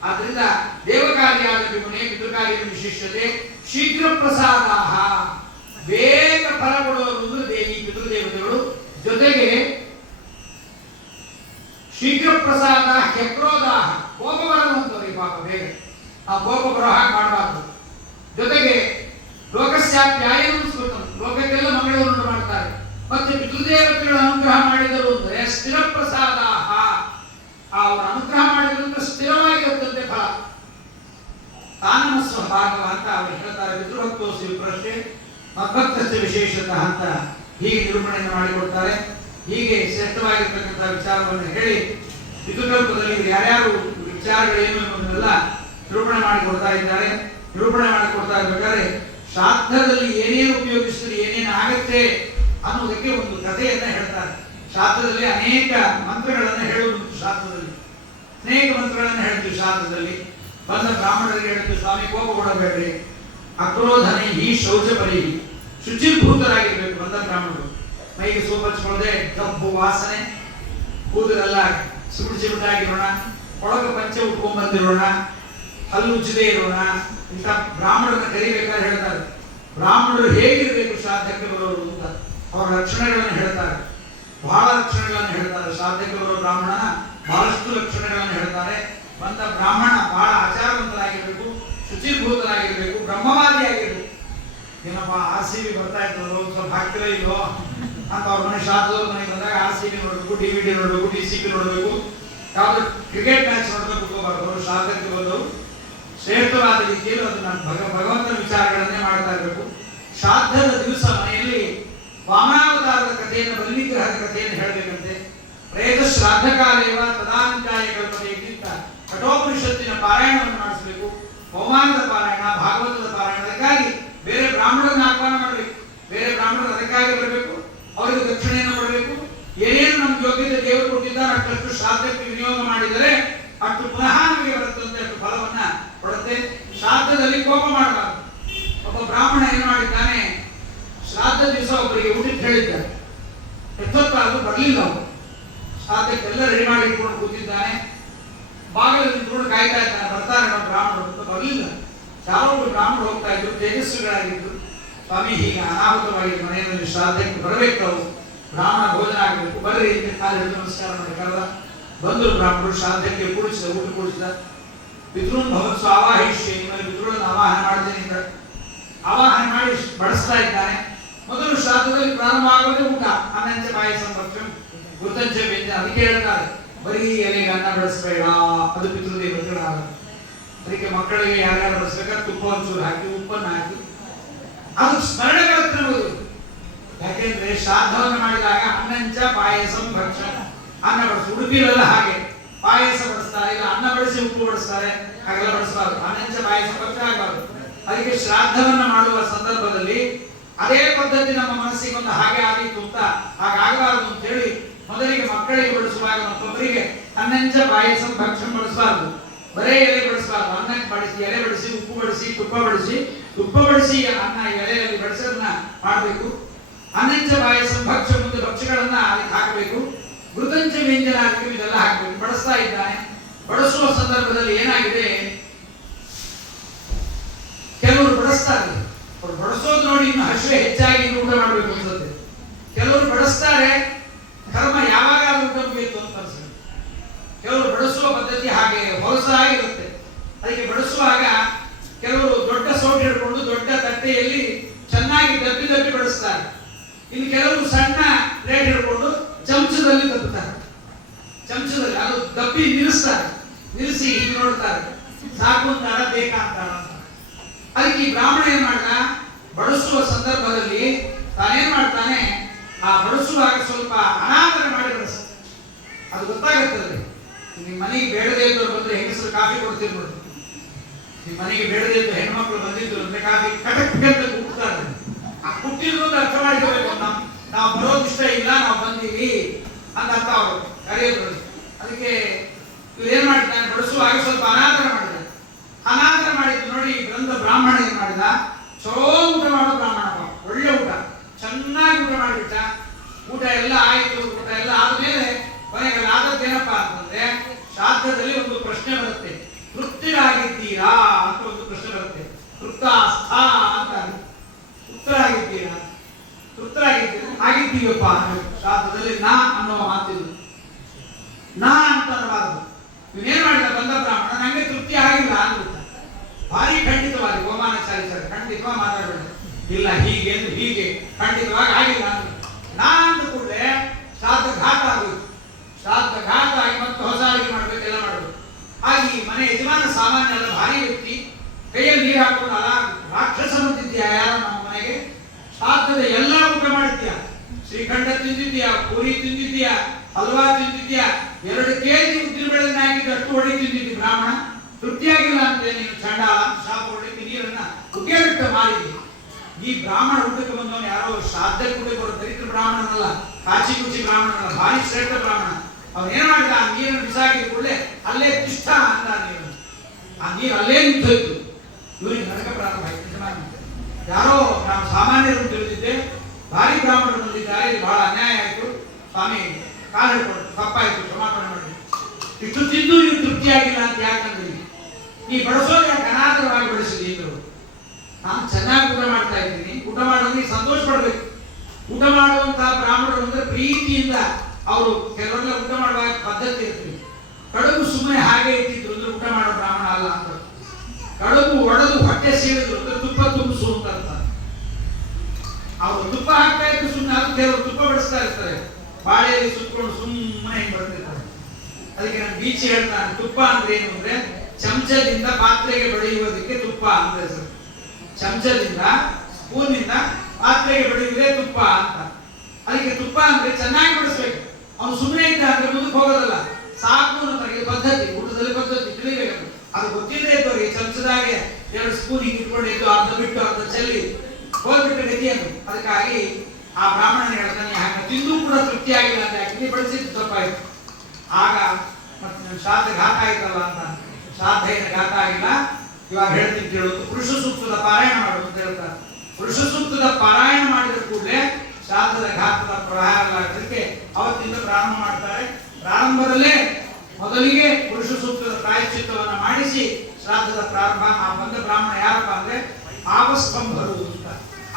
ಆದ್ರಿಂದ ದೇವಕಾರ್ಯಾದ ವಿಮುನೆ ಪಿತೃಕಾರ್ಯದ ವಿಶಿಷ್ಟತೆ. ಶೀಘ್ರ ಪ್ರಸಾದಾಹ, ಬೇಗ ಫಲ ಕೊಡುವರು ಈ ಪಿತೃದೇವತೆಗಳು. ಜೊತೆಗೆ ಶೀಘ್ರ ಪ್ರಸಾದ ಕ್ರೋಧಾಹ, ಕೋಪ ಬರುವಂತವರಿಗೆ ಪಾಪ ಬೇಗ ನಾವು ಕೋಪ ಬರೋ ಹಾಗೆ ಮಾಡಬಾರ್ದು. ಜೊತೆಗೆ ಲೋಕಸ್ಯಾಪ್ಯಾಯನಂ ಸ್ಮೃತಂ, ಲೋಕಕ್ಕೆಲ್ಲ ಮಂಗಳವನ್ನು ಮಾಡ್ತಾರೆ. ಮತ್ತೆ ಪಿತೃದೇವತೆಗಳ ಅನುಗ್ರಹ ಮಾಡಿದರು ಅಂದರೆ ಸ್ಥಿರ ಪ್ರಸಾದಾಹ, ಅವರ ಅನುಗ್ರಹ ಮಾಡಿದ್ರಿಂದ ಸ್ಥಿರವಾಗಿರುತ್ತಂತೆ ಫಲ. ತಾನಮಸ್ವ ಭಾಗವ ಅಂತ ಅವರು ಹೇಳ್ತಾರೆ. ಪಿತೃಭಕ್ತೋಸಿ ವಿಪ್ರಶ್ನೆ ಮದ್ಭಕ್ತಸ್ಯ ವಿಶೇಷತಃ ಅಂತ ಹೀಗೆ ನಿರೂಪಣೆಯನ್ನು ಮಾಡಿಕೊಡ್ತಾರೆ. ಹೀಗೆ ಶ್ರೇಷ್ಠವಾಗಿರ್ತಕ್ಕಂಥ ವಿಚಾರವನ್ನು ಹೇಳಿ ಪಿತೃಕಲ್ಪದಲ್ಲಿ ಯಾರ್ಯಾರು ವಿಚಾರಗಳೇನು ಎಂಬುದನ್ನೆಲ್ಲ ನಿರೂಪಣೆ ಮಾಡಿಕೊಡ್ತಾ ಇದ್ದಾರೆ. ನಿರೂಪಣೆ ಮಾಡಿಕೊಡ್ತಾ ಇರ್ಬೇಕಾದ್ರೆ ಶ್ರಾದ್ದದಲ್ಲಿ ಏನೇನು ಉಪಯೋಗಿಸಿದ್ರೆ ಏನೇನು ಆಗತ್ತೆ ಅನ್ನೋದಕ್ಕೆ ಒಂದು ಕಥೆಯನ್ನ ಹೇಳ್ತಾರೆ. ಶ್ರಾದ್ದದಲ್ಲಿ ಅನೇಕ ಮಂತ್ರಗಳನ್ನು ಹೇಳುವುದು. ಶ್ರಾದ್ದದಲ್ಲಿ ಅನೇಕ ಮಂತ್ರಗಳನ್ನು ಹೇಳ್ತೀವಿ. ಶ್ರಾದ್ದದಲ್ಲಿ ಬಂದ ಬ್ರಾಹ್ಮಣರಿಗೆ ಹೇಳ್ತೀವಿ, ಸ್ವಾಮಿ ಕೋಪಗೊಳ್ಳಬೇಡ್ರಿ, ಅಕ್ರೋಧನೆ ಈ ಶೌಚಪರಿ, ಶುಚಿರ್ಭೂತರಾಗಿರ್ಬೇಕು. ಬಂದ ಬ್ರಾಹ್ಮಣರು ಮೈಗೆ ಸೋಪ್ ಹಚ್ಕೊಳ್ಳದೆ ಕಬ್ಬು ವಾಸನೆ, ಕೂದಲೆಲ್ಲ ಸಿಗುಟಾಗಿರೋಣ, ಒಳಗ ಪಂಚೆ ಉಟ್ಕೊಂಡ್ ಬಂದಿರೋಣ, ಹಲ್ಲು ಉಚ್ಚದೇ ಇರೋಣ. ಇಂಥ ಬ್ರಾಹ್ಮಣರನ್ನ ಕರಿಬೇಕಾದ್ರೆ ಹೇಳ್ತಾರೆ ಬ್ರಾಹ್ಮಣರು ಹೇಗಿರ್ಬೇಕು ಶ್ರಾದ್ದಕ್ಕೆ ಬರೋರು ಅಂತ. ಅವರ ಲಕ್ಷಣಗಳನ್ನು ಹೇಳ್ತಾರೆ, ಬಹಳ ಲಕ್ಷಣಗಳನ್ನು ಹೇಳ್ತಾರೆ. ಶ್ರಾದ್ದಕ್ಕೆ ಬರುವ ಬ್ರಾಹ್ಮಣನ ಬಹಳಷ್ಟು ಲಕ್ಷಣಗಳನ್ನು ಹೇಳ್ತಾರೆ. ಬಂದ ಬ್ರಾಹ್ಮಣ ಬಹಳ ಆಚಾರವಂತರಾಗಿರ್ಬೇಕು, ಶುಚಿರ್ಭೂತರಾಗಿರ್ಬೇಕು, ಬ್ರಹ್ಮವಾದಿಯಾಗಿರ್ಬೇಕು. ಏನಪ್ಪ RCB ಬರ್ತಾ ಇದ್ರು ಸ್ವಲ್ಪ ಹಾಕ್ತಿರೋ ಇಲ್ಲೋ ಅಂತ ಅವ್ರ ಮನೆ ಶ್ರಾದ್ದದವ್ರ ಮನೆಗೆ ಬಂದಾಗ RCB ನೋಡ್ಬೇಕು, DVD ನೋಡ್ಬೇಕು, DCP ನೋಡ್ಬೇಕು, ಯಾವ್ದು ಕ್ರಿಕೆಟ್ ಮ್ಯಾಚ್ ನೋಡ್ಬೇಕು ಹೋಗಬಾರ್ದು. ಅವರು ಶ್ರಾದ್ದಕ್ಕೆ ಬಂದವರು ಶ್ರೇಷ್ಠವಾದ ರೀತಿಯಲ್ಲಿ ಅದನ್ನ ಭಗವಂತನ ವಿಚಾರಗಳನ್ನೇ ಮಾಡ್ತಾ ಇರಬೇಕು. ಶ್ರಾದ್ದದ ದಿವಸ ಮನೆಯಲ್ಲಿ ವಾಮನಾವತಾರದ ಕಥೆಯನ್ನು, ಬಲಿಗ್ರಹದ ಕಥೆಯನ್ನು ಹೇಳಬೇಕಂತೆ. ಪ್ರೇತ ಶ್ರಾದ್ದ ಕಾಲೇವ ತದಾಂತ್ಯಾಯ ಕಲ್ಪನೆ ಇದ್ದಿದ್ದ ಕಠೋಪನಿಷತ್ತಿನ ಪಾರಾಯಣವನ್ನು ಮಾಡಿಸಬೇಕು. ಹೋಮಾನದ ಪಾರಾಯಣ, ಭಾಗವತದ ಪಾರಾಯಣ. ಅದಕ್ಕಾಗಿ ಬೇರೆ ಬ್ರಾಹ್ಮಣರನ್ನು ಆಹ್ವಾನ ಮಾಡಬೇಕು. ಬೇರೆ ಬ್ರಾಹ್ಮಣರು ಅದಕ್ಕಾಗಿ ಬರಬೇಕು, ಅವರಿಗೆ ದಕ್ಷಿಣೆಯನ್ನು ಕೊಡಬೇಕು. ಏನೇನು ನಮ್ಮ ಯೋಗ್ಯತೆ ದೇವರು ಕೊಟ್ಟಿದ್ದಾರೆ ಅಷ್ಟು ಶ್ರಾದ್ದಕ್ಕೆ ವಿನಿಯೋಗ ಮಾಡಿದರೆ ಅಷ್ಟು ಪುನಃ ನಮಗೆ ಬರುತ್ತಂತೆ, ಅಷ್ಟು ಫಲವನ್ನ ಕೊಡುತ್ತೆ. ಶ್ರಾದ್ದದಲ್ಲಿ ಕೋಪ ಮಾಡಬಾರದು. ಒಬ್ಬ ಬ್ರಾಹ್ಮಣ ಏನು ಮಾಡಿದ್ದಾನೆ, ಶ್ರಾದ್ದ ದಿವಸ ಒಬ್ಬರಿಗೆ ಊಟಕ್ಕೆ ಹೇಳಿದ್ದಾರೆ. ಎಷ್ಟೊತ್ತಾದ್ರೂ ಬರಲಿಲ್ಲ. ಅವರು ಶ್ರಾದ್ದಕ್ಕೆಲ್ಲ ರೆಡಿ ಮಾಡಿ ಇಟ್ಕೊಂಡು ಕೂತಿದ್ದಾನೆ. ಬಾಗಿಲು ನಿಂತ್ಕೊಂಡು ಕಾಯ್ತಾ ಇದ್ದಾನೆ, ಬರ್ತಾರೆ ನಮ್ಮ ಬ್ರಾಹ್ಮಣರು ಅಂತ. ಬರಲಿಲ್ಲ. ಯಾರೋ ಒಬ್ಬರು ಬ್ರಾಹ್ಮಣರು ಹೋಗ್ತಾ ಇದ್ರು, ತೇಜಸ್ವಿಗಳಾಗಿದ್ರು. ಸ್ವಾಮಿ ಹೀಗೆ ಅನಾಹುತವಾಗಿ ಮನೆಯಲ್ಲಿ ಶ್ರಾದ್ದಕ್ಕೆ ಬರಬೇಕು, ನಾವು ಬ್ರಾಹ್ಮಣ ಭೋಜನ ಆಗಬೇಕು, ಬರ್ರಿ ಅಂತ ಕಾಲು ಹಿಡಿದು ನಮಸ್ಕಾರ ಮಾಡಿ ಕರೆದ. ಬಂದರು ಬ್ರಾಹ್ಮಣರು. ಶ್ರಾದ್ದಕ್ಕೆ ಕೂಡಿಸಿದ, ಊಟ ಕೂಡಿಸಿದ. ಪಿತೃನ್ ಭವತ್ಸು ಆವಾಹಿಷ್ಯ, ನಿಮ್ಮಲ್ಲಿ ಪಿತೃಗಳನ್ನು ಆವಾಹನ ಮಾಡ್ತೇನೆ ಅಂತ ಆವಾಹನ ಮಾಡಿ ಬಡಿಸ್ತಾ ಇದ್ದಾನೆ. ಮೊದಲು ಶ್ರಾದ್ದದಲ್ಲಿ ಪ್ರಾರಂಭ ಆಗೋದೇ ಊಟ. ಅನ್ನಂಚ ಪಾಯಸ ಭಕ್ಷಂ ಗುರುತಂಚ ವ್ಯಂಜನ. ಅದಕ್ಕೆ ಹೇಳ್ತಾರೆ, ಬರೀ ಎಲೆಗೆ ಅನ್ನ ಬಡಿಸ್ಬೇಡ, ಅದು ಪಿತೃದೇವತೆಗಳಾಗ. ಅದಕ್ಕೆ ಮಕ್ಕಳಿಗೆ ಯಾರ್ಯಾರು ಬಡಿಸ್ಬೇಕಾದ್ರೆ ತುಪ್ಪ ಒಂಚೂರು ಹಾಕಿ, ಉಪ್ಪನ್ನು ಹಾಕಿ, ಅದು ಸ್ಮರಣೆಗಳನ್ನು. ಯಾಕೆಂದ್ರೆ ಶ್ರಾದ್ದವನ್ನು ಮಾಡಿದಾಗ ಅನ್ನಂಚ ಪಾಯಸಂ ಭಕ್ಷಂ, ಅನ್ನ ಬಡಿಸಿ. ಉಡುಪಿಲೆಲ್ಲ ಹಾಗೆ ಪಾಯಸ ಬಡಿಸ್ತಾರೆ, ಇಲ್ಲ ಅನ್ನ ಬಡಿಸಿ ಉಪ್ಪು ಬಡಿಸ್ತಾರೆ, ಹಾಗೆಲ್ಲ ಬಡಿಸಬಾರ್ದು. ಅನ್ನಂಚ ಪಾಯಸ ಭಕ್ಷ ಆಗಬಾರ್ದು. ಅದಕ್ಕೆ ಶ್ರಾದ್ದವನ್ನ ಮಾಡುವ ಸಂದರ್ಭದಲ್ಲಿ ಅದೇ ಪದ್ಧತಿ ನಮ್ಮ ಮನಸ್ಸಿಗೆ ಒಂದು ಹಾಗೆ ಆಗಿತ್ತು ಅಂತ ಹಾಗಾಗಬಾರದು ಅಂತ ಹೇಳಿ ಮೊದಲಿಗೆ ಮಕ್ಕಳಿಗೆ ಬಡಿಸುವಾಗ ಮತ್ತೊಬ್ಬರಿಗೆ ಅನ್ನಂಚ ಪಾಯಸಂ ಭಕ್ಷಂ ಬಡಿಸಬಾರ್ದು. ಬರೇ ಎಲೆ ಬಡಿಸಬಾರ್ದು. ಅನ್ನಕ್ಕೆ ಬಡಿಸಿ, ಎಲೆ ಬಡಿಸಿ, ಉಪ್ಪು ಬಡಿಸಿ, ತುಪ್ಪ ಬಡಿಸಿ ಅನ್ನ ಎಲೆಯಲ್ಲಿ ಬಡಿಸೋದನ್ನ ಮಾಡಬೇಕು. ಅನ್ನಂಚ ಪಾಯಸಂ ಭಕ್ಷಂ ಮುಂದೆ ಭಕ್ಷ್ಯಗಳನ್ನ ಅದಕ್ಕೆ ಹಾಕಬೇಕು. ಮೃದಂಚ ವ್ಯಂಜನ ಅದಕ್ಕೆ ಇದೆಲ್ಲ ಹಾಕಬೇಕು. ಬಡಿಸ್ತಾ ಇದ್ದಾನೆ. ಬಡಿಸುವ ಸಂದರ್ಭದಲ್ಲಿ ಏನಾಗಿದೆ, ಕೆಲವರು ಬಡಿಸ್ತಾರೆ, ಅವ್ರು ಬಡಿಸೋದು ನೋಡಿ ಇನ್ನು ಹಸಿವೆ ಹೆಚ್ಚಾಗಿ ಊಟ ಮಾಡಬೇಕು ಅನ್ಸುತ್ತೆ. ಕೆಲವರು ಬಡಿಸ್ತಾರೆ, ಕರ್ಮ ಯಾವಾಗಾದ್ರೂ ಊಟ ಮುಗಿಯಿತು ಅಂತ ಅನ್ಸುತ್ತೆ. ಕೆಲವರು ಬಡಿಸುವ ಪದ್ಧತಿ ಹಾಗೆ ಹೊಲಸಾಗಿರುತ್ತೆ. ಅದಕ್ಕೆ ಬಡಿಸುವಾಗ ಕೆಲವರು ದೊಡ್ಡ ಸೌಟು ಹಿಡ್ಕೊಂಡು ದೊಡ್ಡ ತಟ್ಟೆಯಲ್ಲಿ ಚೆನ್ನಾಗಿ ದಬ್ಬಿ ಬಡಿಸ್ತಾರೆ. ಇನ್ನು ಕೆಲವರು ಸಣ್ಣ ಪ್ಲೇಟ್ ಹಿಡ್ಕೊಂಡು ಚಮಚದಲ್ಲಿ ದಬ್ಬುತ್ತಾರೆ. ಚಮಚದಲ್ಲಿ ಅದು ದಬ್ಬಿ ನಿಲ್ಲಿಸ್ತಾರೆ. ನಿಲ್ಲಿಸಿ ಹೀಗೆ ನೋಡ್ತಾರೆ, ಸಾಕು ಅಂತಾರ, ಬೇಕಾ ಅಂತಾರ. ಅದಕ್ಕೆ ಈ ಬ್ರಾಹ್ಮಣ ಏನ್ ಮಾಡ್ದ, ಬಡಿಸುವ ಸಂದರ್ಭದಲ್ಲಿ ತಾನೇನ್ ಮಾಡ್ತಾನೆ, ಆ ಬಡಿಸುವಾಗ ಸ್ವಲ್ಪ ಅನಾದರ ಮಾಡಿ ಬಡಿಸ್ತಾನೆ. ಅದು ಗೊತ್ತಾಗುತ್ತದೆ. ನಿಮ್ಮ ಮನೆಗೆ ಬೇಡದೇ ಇದ್ದವ್ರು ಬಂದ್ರೆ ಹೆಂಗಸರು ಕಾಫಿ ಕೊಡ್ತಿರ್ಬೋದು. ನಿಮ್ಮ ಮನೆಗೆ ಬೇಡದೇ ಇದ್ದ ಹೆಣ್ಮಕ್ಳು ಬಂದಿದ್ರು ಅಂದ್ರೆ ಕಾಫಿ ಕಟಕ್ ಅಂತ ಕೂಗ್ತಾರೆ. ಆ ಕುಟ್ಟಿರೋದು ಅರ್ಥ ಮಾಡಿಕೋಬೇಕು. ನಾವು ಬರೋದು ಇಷ್ಟ ಇಲ್ಲ, ನಾವು ಬಂದೀವಿ ಅಂತ ಅರ್ಥ ಅವರು ಕರೆಯೋದು. ಅದಕ್ಕೆ ಇವ್ರು ಏನ್ ಮಾಡಿದ್ದಾನೆ, ಬಡಿಸುವಾಗ ಸ್ವಲ್ಪ ಅನಾದರ ಮಾಡಿದ. ಅನಾದರ ಮಾಡಿದ್ದು ನೋಡಿ ಬಂದ ಬ್ರಾಹ್ಮಣ ಏನ್ ಮಾಡಿದ, ಚಲೋ ಊಟ ಮಾಡೋ ಬ್ರಾಹ್ಮಣ, ಒಳ್ಳೆ ಊಟ, ಚೆನ್ನಾಗಿ ಊಟ ಮಾಡಿಬಿಟ್ಟ. ಊಟ ಎಲ್ಲ ಆಯ್ತು. ಊಟ ಎಲ್ಲ ಆದ್ಮೇಲೆ ಕೊನೆಗೆ ಆದದ್ದೇನಪ್ಪ ಅಂತಂದ್ರೆ, ಶ್ರಾದ್ದದಲ್ಲಿ ಒಂದು ಪ್ರಶ್ನೆ ಬರುತ್ತೆ, ತೃಪ್ತರಾಗಿದ್ದೀರಾ ಅಂತ ಒಂದು ಪ್ರಶ್ನೆ ಬರುತ್ತೆ. ತೃಪ್ತಾಸ್ಥ ಅಂತ ಉತ್ತರ ಆಗಿದ್ದೀರಾ, ಆಗಿದ್ದೀವಪ್ಪ. ಶ್ರಾದ್ದದಲ್ಲಿ ನಾ ಅನ್ನೋ ಮಾತಿದ್ದು, ನಾ ಅಂತ ಅನ್ನಬಾರದು. ಇವನೇನ್ ಮಾಡಿದ ಬಂದ ಬ್ರಾಹ್ಮಣ, ನಂಗೆ ತೃಪ್ತಿ ಆಗಿಲ್ಲ ಅಂದ್ಬಿಟ್ಟ. ಭಾರಿ ಖಂಡಿತವಾಗಿ ಹೋಮಾನಾಚಾರ್ಯ ಖಂಡಿತವಾಗಿ ಮಾತಾಡಬೇಡ, ಇಲ್ಲ ಹೀಗೆ ಎಂದು ಹೀಗೆ ಖಂಡಿತವಾಗಿ ಆಗಿಲ್ಲ ಅಂದ್ರೆ ನಾ ಅಂದ ಕೂಡಲೇ ಶ್ರಾದ್ದ ಘಾತ ಆಗೋದು. ಶ್ರಾದ್ದ ಘಾತ ಆಗಿ ಮತ್ತೆ ಹೊಸ ಅಡಿಗೆ ಮಾಡ್ಬೇಕೆಲ್ಲ ಮಾಡಬೇಕು. ಹಾಗೆ ಈ ಮನೆ ಯಜಮಾನ ಸಾಮಾನ್ಯ ಅಲ್ಲ, ಭಾರಿ ವ್ಯಕ್ತಿ, ಕೈಯಲ್ಲಿ ನೀರು ಹಾಕೊಂಡಲ್ಲ, ರಾಕ್ಷಸ ಬಂದಿದ್ಯಾ ಯಾರೋ ನಮ್ಮ ಮನೆಗೆ, ಶ್ರಾದ್ದದ ಎಲ್ಲ ಊಟ ಮಾಡಿದ್ಯಾ, ಶ್ರೀಖಂಡ ತಿಂದಿದ್ಯಾ, ಪೂರಿ ತಿಂದಿದ್ಯಾ, ಹಲ್ವಾ ತಿಂದಿದ್ಯಾ, 2 kg ಉದ್ದಿನ ಬೇಳೆನ ಹಾಕಿದ್ದು ಅಷ್ಟು ಹೊಡಿ ತಿಂದಿದ್ದಿ ಬ್ರಾಹ್ಮಣ, ತೃಪ್ತಿಯಾಗಿಲ್ಲ ಅಂತ ನೀನು ಚಂಡಾಲ ಶಾಪ ಹೊಡಿತಿ, ನೀರನ್ನ ಕುಕ್ಕೆ ಬಿಟ್ಟು ಮಾಡಿದ್ದಿ. ಈ ಬ್ರಾಹ್ಮಣ ಊಟಕ್ಕೆ ಬಂದವನು ಯಾರೋ ಶ್ರಾದ್ದ ಊಟಕ್ಕೆ ಬರೋ ದರಿದ್ರ ಬ್ರಾಹ್ಮಣನಲ್ಲ, ಕಾಚಿ ಕುಚಿ ಬ್ರಾಹ್ಮಣನಲ್ಲ, ಭಾರಿ ಶ್ರೇಷ್ಠ ಬ್ರಾಹ್ಮಣ. ಅವನು ಏನ್ ಮಾಡಿದ, ಆ ನೀರನ್ನು ಬಿಸಾಕಿದ ಕೂಡಲೇ ಅಲ್ಲೇ ತಿಷ್ಠ ಅಂತ ನೀರು, ಆ ನೀರು ಅಲ್ಲೇ ನಿಂತೋಯ್ತು. ಇವರಿಗೆ ನರಕ ಪ್ರಾರಂಭ ಆಯ್ತು. ಯಾರೋ ನಾವು ಸಾಮಾನ್ಯರು ತಿಳಿದಿದ್ದೆ, ಭಾರಿ ಬ್ರಾಹ್ಮಣರು ಬಂದಿದ್ದಾರೆ, ಇದು ಬಹಳ ಅನ್ಯಾಯ ಆಯ್ತು, ಸ್ವಾಮಿ ಕಾಲು ಹಿಡ್ಕೊಂಡು ತಪ್ಪಾಯ್ತು, ಕ್ಷಮಾಪಣೆ ಮಾಡಿ. ಇಷ್ಟು ತಿಂದು ನೀವು ತೃಪ್ತಿಯಾಗಿಲ್ಲ ಅಂತ ಯಾಕಂದ್ರೆ, ನೀ ಬಡಿಸೋದು ಯಾಕೆ ಅನಾದರವಾಗಿ ಬಡಿಸಿದಿ ಅಂದ್ರು. ನಾನು ಚೆನ್ನಾಗಿ ಊಟ ಮಾಡ್ತಾ ಇದ್ದೀನಿ, ಊಟ ಮಾಡೋದು ಸಂತೋಷ ಪಡ್ಬೇಕು. ಊಟ ಮಾಡುವಂತಹ ಬ್ರಾಹ್ಮಣರು ಅಂದ್ರೆ ಪ್ರೀತಿಯಿಂದ ಅವರು ಕೆಲವರೆಲ್ಲ ಊಟ ಮಾಡುವ ಪದ್ಧತಿ ಇರ್ತೀವಿ. ಕಡುಬು ಸುಮ್ಮನೆ ಹಾಗೆ ಇಟ್ಟಿದ್ರು ಅಂದ್ರೆ ಊಟ ಮಾಡೋ ಬ್ರಾಹ್ಮಣ ಅಲ್ಲ ಅಂತ. ಕಡುಬು ಒಡೆದು ಹೊಟ್ಟೆ ಸೀಳಿದ್ರು ಅಂದ್ರೆ ತುಪ್ಪ ತುಂಬಿಸು ಅಂತ ಅರ್ಥ. ಅವರು ತುಪ್ಪ ಹಾಕ್ತಾ ಇದ್ರು ಸುಮ್ಮನೆ, ಅದು ಕೆಲವರು ತುಪ್ಪ ಬಡಿಸ್ತಾ ಇರ್ತಾರೆ, ಬಾಳೆಯಲ್ಲಿ ಸುತ್ಕೊಂಡು ಸುಮ್ಮನೆ ಹಿಂಗ್ ಬರ್ತಿರ್ತಾರೆ. ಅದಕ್ಕೆ ನಾನು ಬೀಚಿ ಹೇಳ್ತಾನೆ, ತುಪ್ಪ ಅಂದ್ರೆ ಏನು ಅಂದ್ರೆ ಚಮಚದಿಂದ ಪಾತ್ರೆಗೆ ಬಡಿಯುವುದಕ್ಕೆ ತುಪ್ಪ ಅಂದ್ರೆ ಹೆಸರು. ಚಮಚದಿಂದ ಸ್ಪೂನಿಂದ ಪಾತ್ರೆಗೆ ಬಡಿಯುವುದೇ ತುಪ್ಪ ಅಂತ. ಅದಕ್ಕೆ ತುಪ್ಪ ಅಂದ್ರೆ ಚೆನ್ನಾಗಿ ಬಡಿಸ್ಬೇಕು. ಅವನು ಸುಮ್ಮನೆ ಇದ್ದ ಅಂದ್ರೆ ಮುಂದಕ್ಕೆ ಹೋಗೋದಲ್ಲ, ಸಾಕು ಅನ್ನೋದಾಗಿ ಪದ್ಧತಿ, ಊಟದಲ್ಲಿ ಪದ್ಧತಿ ತಿಳಿಬೇಕು. ಅದು ಗೊತ್ತಿಲ್ಲದೆ ಇದ್ದವ್ರಿಗೆ ಚಮಚದಾಗೆ 2 ಸ್ಪೂನ್ ಹಿಂಗೆ ಇಟ್ಕೊಂಡಿದ್ದು ಅರ್ಧ ಬಿಟ್ಟು ಅರ್ಧ ಚೆಲ್ಲಿ ಹೋಗ್ಬಿಟ್ಟ ಗತಿಯನ್ನು. ಅದಕ್ಕಾಗಿ ಆ ಬ್ರಾಹ್ಮಣನ ಹೇಳ್ತಾನೆ, ಹಾಗೆ ತಿಂದು ಕೂಡ ತೃಪ್ತಿ ಆಗಿಲ್ಲ ಅಂತ ಯಾಕೆ ಬಡಿಸಿದ್ದು ತಪ್ಪಾಯ್ತು. ಆಗ ಮತ್ತೆ ನನ್ನ ಶ್ರಾದ್ದ ಘಾತ ಆಯ್ತಲ್ಲ ಅಂತ, ಶ್ರಾದ್ದ ಏನು ಘಾತ ಆಗಿಲ್ಲ, ಇವಾಗ ಹೇಳ್ತೀನಿ ಕೇಳೋದು. ಪುರುಷ ಸೂಕ್ತದ ಪಾರಾಯಣ ಮಾಡುವುದು ಅಂತ ಹೇಳ್ತಾರೆ. ಪುರುಷ ಸೂಕ್ತದ ಪಾರಾಯಣ ಮಾಡಿದ ಕೂಡಲೇ ಶ್ರಾದ್ದದ ಘಾತದ ಪ್ರಹಾರ ಆಗಲಿಕ್ಕೆ ಅವತ್ತಿಂದ ಪ್ರಾರಂಭ ಮಾಡ್ತಾರೆ. ಪ್ರಾರಂಭದಲ್ಲೇ ಮೊದಲಿಗೆ ಪುರುಷ ಸೂಕ್ತದ ಪ್ರಾಯಶ್ಚಿತ್ತವನ್ನ ಮಾಡಿಸಿ ಶ್ರಾದ್ದದ ಪ್ರಾರಂಭ. ಆ ಬಂದ ಬ್ರಾಹ್ಮಣ ಯಾರಪ್ಪ ಅಂದ್ರೆ ಆಪಸ್ತಂಭರು ಅಂತ.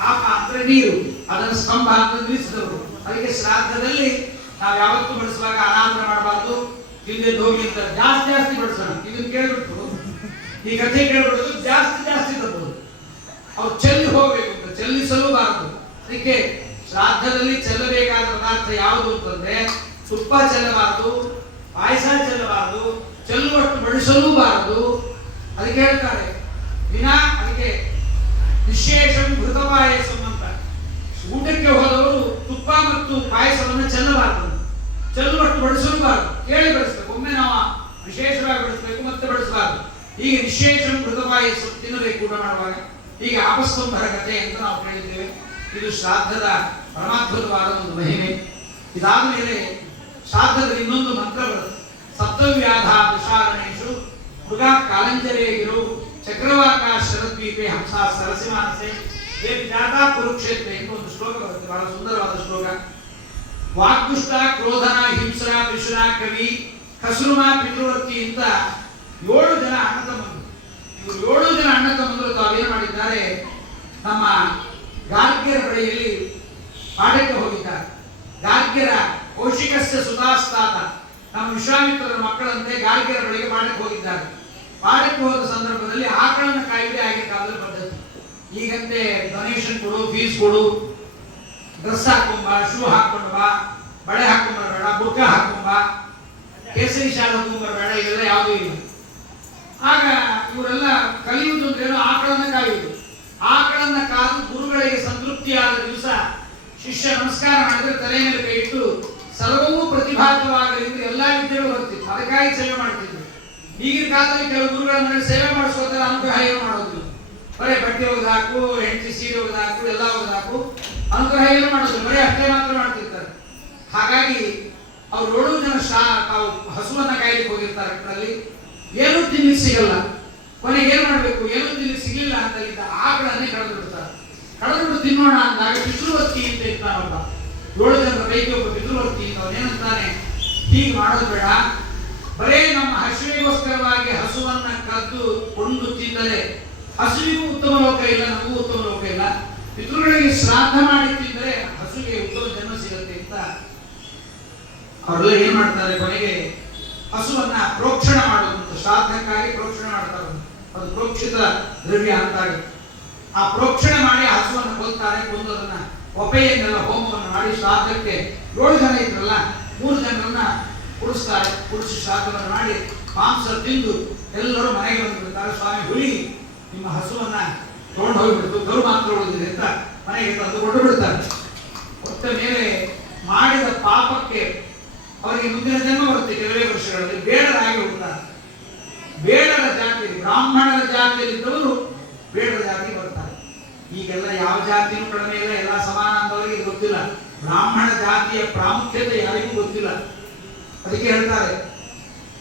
ಆಪ ಅಂದ್ರೆ ನೀರು, ಅದನ್ನು ಸ್ತಂಭ ಅಂತ ನಿಲ್ಲಿಸಿದವರು. ಅದಕ್ಕೆ ಶ್ರಾದ್ದದಲ್ಲಿ ನಾವು ಯಾವತ್ತೂ ಬಡಿಸುವಾಗ ಅನಾದರ ಮಾಡಬಾರ್ದು, ತಿಂದೆ ಹೋಗಿ ಅಂತ ಜಾಸ್ತಿ ಬಡಿಸೋಣ. ಇದನ್ನ ಕೇಳ್ಬಿಟ್ಟು ಈ ಕಥೆ ಕೇಳ್ಬಿಡೋದು ಜಾಸ್ತಿ ತಪ್ಪೋದು. ಅವ್ರು ಚೆಲ್ಲಿ ಹೋಗ್ಬೇಕು ಅಂತ ಚೆಲ್ಲಿಸಲೂಬಾರದು. ಅದಕ್ಕೆ ಶ್ರಾದ್ದದಲ್ಲಿ ಚೆಲ್ಲಬೇಕಾದ ಪದಾರ್ಥ ಯಾವುದು ಅಂತಂದ್ರೆ ತುಪ್ಪ ಚೆಲ್ಲಬಾರದು, ಪಾಯಸ ಚೆಲ್ಲಬಾರದು, ಚೆಲ್ಲುವಷ್ಟು ಬಡಿಸಲೂಬಾರದು. ಅದಕ್ಕೆ ಹೇಳ್ತಾರೆ ಅದಕ್ಕೆ ವಿಶೇಷಂ ಘೃತ ಪಾಯಸಂ ಅಂತ. ಊಟಕ್ಕೆ ಹೋದವರು ತುಪ್ಪ ಮತ್ತು ಪಾಯಸವನ್ನು ಚೆಲ್ಲಬಾರದು, ಚೆಲ್ಲುವಷ್ಟು ಬಡಿಸಲೂಬಾರದು, ಕೇಳಿ ಬಡಿಸ್ಬೇಕು. ಒಮ್ಮೆ ನಾವು ವಿಶೇಷವಾಗಿ ಬಡಿಸಬೇಕು, ಮತ್ತೆ ಬಡಿಸಬಾರದು. ಈಗ ವಿಶೇಷಂ ಘೃತ ಪಾಯಸ ತಿನ್ನಬೇಕು ಊಟ ಮಾಡುವಾಗ. ಈಗ ಆಪಸ್ತಂಭರ ಕಥೆ ಅಂತ ನಾವು ಕೇಳಿದ್ದೇವೆ. ಇದು ಶ್ರಾದ್ದದ ಪರಮಾದ್ಭುತವಾದ ಒಂದು ಮಹಿಮೆ. ಇದಾದ ಮೇಲೆ ಶ್ರಾದ್ದದ ಇನ್ನೊಂದು ಮಂತ್ರ ಬರುತ್ತೆ. ಸಪ್ತವ್ಯಾಧ ದಶಾರಣೇಶು ಮೃಗ ಕಾಲಂಜರೇಗಿರು ಚಕ್ರವಾಕ ಶರದ್ವೀಪೆ ಹಂಸ ಸರಸಿಮಾನಸೆ ಜಾತಾ ಕುರುಕ್ಷೇತ್ರ ಎಂದು ಒಂದು ಶ್ಲೋಕ ಬರುತ್ತೆ. ಬಹಳ ಸುಂದರವಾದ ಶ್ಲೋಕ. ವಾಗ್ದುಷ್ಟ, ಕ್ರೋಧನ, ಹಿಂಸರ, ಪಿಶುನ, ಕವಿ, ಹಸುರುಮ, ಪಿತೃವರ್ತಿ ಅಂತ 7 ಜನ ಅಣ್ಣ ತಮ್ಮಂದರು. ಇವರು 7 ಜನ ಅಣ್ಣ ತಮ್ಮಂದರು ತಾವೇನು ಮಾಡಿದ್ದಾರೆ, ನಮ್ಮ ಗಾರ್ಗ್ಯರ ಬಳಿಯಲ್ಲಿ ಪಾಠಕ್ಕೆ ಹೋಗಿದ್ದಾರೆ. ಗಾರ್ಗ್ಯರ ಕೌಶಿಕಸ್ಯ ಸುತಾಸ್ತಾತ, ನಮ್ಮ ವಿಶ್ವಾಮಿತ್ರರ ಮಕ್ಕಳಂತೆ ಗಾರ್ಗ್ಯರ ಬಳಿಗೆ ಪಾಠಕ್ಕೆ ಹೋಗಿದ್ದಾರೆ. ಪಾಠಕ್ಕೆ ಹೋದ ಸಂದರ್ಭದಲ್ಲಿ ಆಕಳನ್ನ ಕಾಯುವುದೇ ಆಗಿನ ಕಾಲದಲ್ಲಿ ಪದ್ಧತಿ. ಈಗಂತೆ ಡೊನೇಷನ್ ಕೊಡು, ಫೀಸ್ ಕೊಡು, ಡ್ರೆಸ್ ಹಾಕೊಂಬ, ಶೂ ಹಾಕೊಂಡು ಬಾ, ಬಳೆ ಹಾಕೊಂಬರ್ಬೇಡ, ಬುರ್ಕ ಹಾಕೊಂಬ, ಕೇಸರಿ ಶಾಲೆ ಹಾಕೊಂಬರ್ಬೇಡ, ಇದೆಲ್ಲ ಯಾವುದೂ ಇಲ್ಲ. ಆಗ ಇವರೆಲ್ಲ ಕಲಿಯುವುದು ಅಂದ್ರೇನು, ಆಕಳನ್ನ ಕಾಯುವುದು. ಆಕಳನ್ನ ಕಾದು ಗುರುಗಳಿಗೆ ಸಂತೃಪ್ತಿಯಾದ ದಿವಸ ಶಿಷ್ಯ ನಮಸ್ಕಾರ ಮಾಡಿದ್ರೆ ತಲೆ ಮೇಲೆ ಕೈ ಇಟ್ಟು ಸರ್ವವೂ ಪ್ರತಿಭಾತವಾಗಲಿ ಎಂದು ಎಲ್ಲಾ ವಿದ್ಯೆಗಳು ಬರ್ತಿತ್ತು. ಅದಕ್ಕಾಗಿ ಸೇವೆ ಮಾಡ್ತಿದ್ರು. ಈಗಿನ ಕಾಲದಲ್ಲಿ ಕೆಲವು ಗುರುಗಳ ಮನೆ ಸೇವೆ ಮಾಡಿಸ್ಕೋತಾರೆ, ಅನುಗ್ರಹ ಏನು ಮಾಡೋದಿಲ್ಲ. ಬರೀ ಬಟ್ಟೆ ಒಗೆದಾಕು, ಹೆಂಡತಿ ಸೀರೆ ಒಗೆದಾಕು, ಎಲ್ಲ ಒಗೆದಾಕು, ಅನುಗ್ರಹ ಏನು ಮಾಡೋದಿಲ್ಲ, ಬರೀ ಅಷ್ಟೇ ಮಾತ್ರ ಮಾಡ್ತಿರ್ತಾರೆ. ಹಾಗಾಗಿ ಅವ್ರು 7 ಜನ ತಾವು ಹಸುವನ್ನ ಕಾಯ್ಲಿಕ್ಕೆ ಹೋಗಿರ್ತಾರೆ. ಅದರಲ್ಲಿ ಏನೂ ತಿನ್ಲಿಕ್ಕೆ ಸಿಗಲ್ಲ. ಕೊನೆಗೆ ಏನ್ ಮಾಡ್ಬೇಕು, ಏನೂ ತಿನ್ಲಿಕ್ಕೆ ಸಿಗಲಿಲ್ಲ ಅಂತ ಇದ್ದ ಆಕಳನ್ನೇ ಕಳೆದು ಬಿಡ್ತಾರೆ. ಕಳೆದು ಬಿಟ್ಟು ತಿನ್ನೋಣ ಅಂದಾಗ ಪಿತೃವರ್ತಿ ಅಂತ ಇರ್ತಾನೊಬ್ಬ. 7 ಜನರ ಪೈಕಿ ಒಬ್ಬ ಪಿತೃವರ್ತಿ ಅಂತ. ಅವನೇನಂತಾನೆ, ಹೀಗೆ ಮಾಡೋದು ಬೇಡ, ಬರೇ ನಮ್ಮ ಹಸುವಿಗೋಸ್ಕರವಾಗಿ ಹಸುವನ್ನ ಕದ್ದು ಕೊಂಡು ತಿಂದರೆ ಹಸುವಿಗೂ ಉತ್ತಮ ಲೋಕ ಇಲ್ಲ, ನಮಗೂ ಉತ್ತಮ ಲೋಕ ಇಲ್ಲ. ಪಿತೃಗಳಿಗೆ ಶ್ರಾದ್ದ ಮಾಡಿ ತಿಂದರೆ ಹಸುವಿಗೆ ಉತ್ತಮ ಜನ್ಮ ಸಿಗುತ್ತೆ ಅಂತ ಅವರೆಲ್ಲ ಏನ್ ಮಾಡ್ತಾರೆ, ಕೊನೆಗೆ ಹಸುವನ್ನ ಪ್ರೋಕ್ಷಣ ಮಾಡೋದು. ಶ್ರಾದ್ದಕ್ಕಾಗಿ ಪ್ರೋಕ್ಷಣ ಮಾಡ್ತಾರೆ. ಅದು ಪ್ರೋಕ್ಷಿತ ದ್ರವ್ಯ ಅಂತಾಗುತ್ತೆ. ಆ ಪ್ರೋಕ್ಷಣೆ ಮಾಡಿ ಹಸುವನ್ನು ಕೊಲ್ತಾರೆ. ಕೊಂದು ಅದನ್ನ ಒಪೆಯನ್ನೆಲ್ಲ ಹೋಮವನ್ನು ಮಾಡಿ ಶ್ರಾದ್ದಕ್ಕೆ 7 ಜನ ಇದ್ರಲ್ಲ, 3 ಜನರನ್ನ ಕುಡಿಸ್ತಾರೆ. ಕುಡಿಸಿ ಶ್ರಾದ್ದವನ್ನು ಮಾಡಿ ಮಾಂಸ ತಿಂದು ಎಲ್ಲರೂ ಮನೆಗೆ ಬಂದ್ಬಿಡ್ತಾರೆ. ಸ್ವಾಮಿ ಹುಲಿ ನಿಮ್ಮ ಹಸುವನ್ನ ತಗೊಂಡು ಹೋಗ್ಬಿಡ್ತು, ಗರು ಮಾತ್ರ ಉಳಿದಿದೆ ಅಂತ ಮನೆಗೆ ತಂದು ಕೊಟ್ಟು ಬಿಡ್ತಾರೆ. ಕೊಟ್ಟ ಮೇಲೆ ಮಾಡಿದ ಪಾಪಕ್ಕೆ ಅವರಿಗೆ ಮುಂದಿನ ಜನ್ಮ ಬರುತ್ತೆ. ಕೆಲವೇ ವರ್ಷಗಳಲ್ಲಿ ಬೇಡರಾಗಿ ಹೋಗ್ತಾರೆ. ಬೇಡರ ಜಾತಿ, ಬ್ರಾಹ್ಮಣರ ಜಾತಿಯಲ್ಲಿದ್ದವರು ಬೇಡರ ಜಾತಿ ಬರ್ತಾರೆ. ಈಗೆಲ್ಲ ಯಾವ ಜಾತಿನೂ ಕಡಿಮೆ ಇಲ್ಲ, ಎಲ್ಲ ಸಮಾನ ಅಂತವರಿಗೆ ಗೊತ್ತಿಲ್ಲ. ಬ್ರಾಹ್ಮಣ ಜಾತಿಯ ಪ್ರಾಮುಖ್ಯತೆ ಯಾರಿಗೂ ಗೊತ್ತಿಲ್ಲ. ಅದಕ್ಕೆ ಹೇಳ್ತಾರೆ,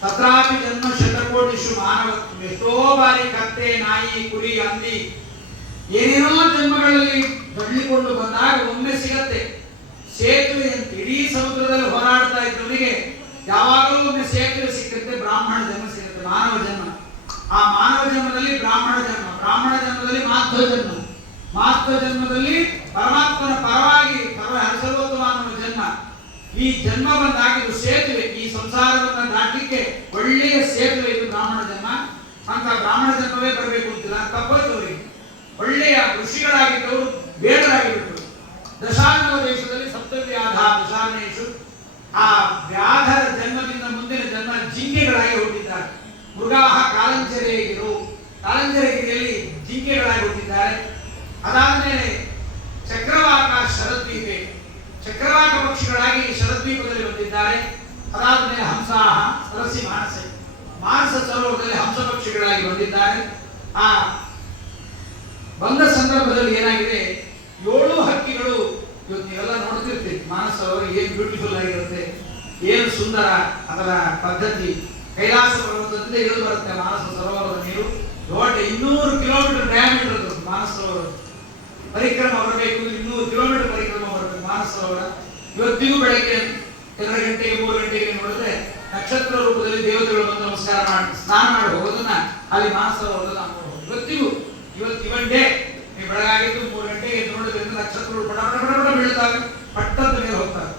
ತತ್ರಾಪಿ ಜನ್ಮ ಶತಕೋಟಿಷು ಮಾನವ. ಎಷ್ಟೋ ಬಾರಿ ಕತ್ತೆ, ನಾಯಿ, ಕುರಿ, ಹಂದಿ ಏನೇನೋ ಜನ್ಮಗಳಲ್ಲಿ ಬಳ್ಳಿಕೊಂಡು ಬಂದಾಗ ಒಮ್ಮೆ ಸಿಗತ್ತೆ. ಸೇತುವೆ ಅಂತ ಇಡೀ ಸಮುದ್ರದಲ್ಲಿ ಹೋರಾಡ್ತಾ ಇದ್ದವನಿಗೆ ಯಾವಾಗಲೂ ಒಮ್ಮೆ ಸೇತುವೆ ಸಿಕ್ಕತ್ತೆ, ಬ್ರಾಹ್ಮಣ ಜನ್ಮ ಸಿಗುತ್ತೆ, ಮಾನವ ಜನ್ಮ. ಆ ಮಾನವ ಜನ್ಮದಲ್ಲಿ ಬ್ರಾಹ್ಮಣ ಜನ್ಮ, ಬ್ರಾಹ್ಮಣ ಜನ್ಮದಲ್ಲಿ ಮಾಧ್ವ ಜನ್ಮ, ಮಾಧ್ವ ಜನ್ಮದಲ್ಲಿ ಪರಮಾತ್ಮನ ಪರವಾಗಿ ಸರ್ವೋತ್ತಮ ಅನ್ನುವ ಜನ್ಮ. ಈ ಜನ್ಮ ಬಂದಾಗಿದ್ದು ಸೇತುವೆ, ಈ ಸಂಸಾರವನ್ನು ದಾಟಲಿಕ್ಕೆ ಒಳ್ಳೆಯ ಸೇತುವೆ ಇದು ಬ್ರಾಹ್ಮಣ ಜನ್ಮ. ಅಂತ ಬ್ರಾಹ್ಮಣ ಜನ್ಮವೇ ಬರಬೇಕು ಅಂತಿಲ್ಲ, ತಪ್ಪೋಯ್ತು ಅವರಿಗೆ. ಒಳ್ಳೆಯ ಋಷಿಗಳಾಗಿದ್ದವರು ಬೇಡರಾಗಿಬಿಟ್ಟರು. ದಶಾನವ ದೇಶದಲ್ಲಿ ಸಪ್ತವ್ಯಾಧ ದಶಾನೇಶು, ಆ ವ್ಯಾಧರ ಜನ್ಮದಿಂದ ಮುಂದಿನ ಜನ್ಮ ಜಿಂಕೆಗಳಾಗಿ ಹುಟ್ಟಿದ್ದಾರೆ. ಮೃಗಾಹ ಕಾಲಂಜರೆಗಿರು, ಕಾಲಂಜರೆಗಿರಿಯಲ್ಲಿ ಜಿಂಕೆಗಳಾಗಿ ಹುಟ್ಟಿದ್ದಾರೆ. ಅದಾದ್ಮೇಲೆ ಚಕ್ರವಾಕ ಶರದ್ವೀಪೆ, ಚಕ್ರವಾಕ ಪಕ್ಷಿಗಳಾಗಿ ಶರದ್ವೀಪದಲ್ಲಿ ಬಂದಿದ್ದಾರೆ. ಅದಾದ್ಮೇಲೆ ಹಂಸಾಹ ಸರಸಿ ಮಾನಸ, ಮಾನಸ ಸರೋವರದಲ್ಲಿ ಹಂಸ ಪಕ್ಷಿಗಳಾಗಿ ಬಂದಿದ್ದಾರೆ. ಆ ಬಂದ ಸಂದರ್ಭದಲ್ಲಿ ಏನಾಗಿದೆ, 7 ಹಕ್ಕಿಗಳು, ಇವತ್ತು ನೀವೆಲ್ಲ ನೋಡ್ತಿರ್ತೀವಿ ಮಾನಸ ಸರೋವರ ಏನು ಬ್ಯೂಟಿಫುಲ್ ಆಗಿರುತ್ತೆ, ಏನು ಸುಂದರ ಅದರ ಪದ್ಧತಿ. ಕೈಲಾಸ ಪರ್ವತದಿಂದ ಇಳಿದು ಬರುತ್ತೆ ಮಾನಸ ಸರೋವರದ ನೀರು. ದೊಡ್ಡ 200 ಕಿಲೋಮೀಟರ್ ಡಯಾಮೀಟರ್ ಮಾನಸ ಸರೋವರ. ಪರಿಕ್ರಮ ಬರಬೇಕು, 200 ಕಿಲೋಮೀಟರ್ ಪರಿಕ್ರಮ ಬರುತ್ತೆ ಮಾನಸ ಸರೋವರ. ಇವತ್ತಿಗೂ ಬೆಳಗ್ಗೆ 2 ಗಂಟೆಗೆ 3 ಗಂಟೆಗೆ ನೋಡಿದ್ರೆ ನಕ್ಷತ್ರ ರೂಪದಲ್ಲಿ ದೇವತೆಗಳು ಬಂದು ನಮಸ್ಕಾರ ಮಾಡಿ ಸ್ನಾನ ಮಾಡಿ ಹೋಗೋದನ್ನ ಅಲ್ಲಿ ಮಾನಸ ಸರೋವರದಲ್ಲಿ ನಾವು ನೋಡಬಹುದು. ಇವತ್ತಿಗೂ ಇವತ್ತೇ ನೀವು ಬೆಳಗಾಗಿದ್ದು 3 ಗಂಟೆಗೆ ನೋಡೋದ್ರಿಂದ ನಕ್ಷತ್ರಗಳು ಪಟ ಪಟ ಪಟ ಪಟ ಬೀಳ್ತಾವೆ, ಪಟ್ಟದ ಮೇಲೆ ಹೋಗ್ತಾರೆ.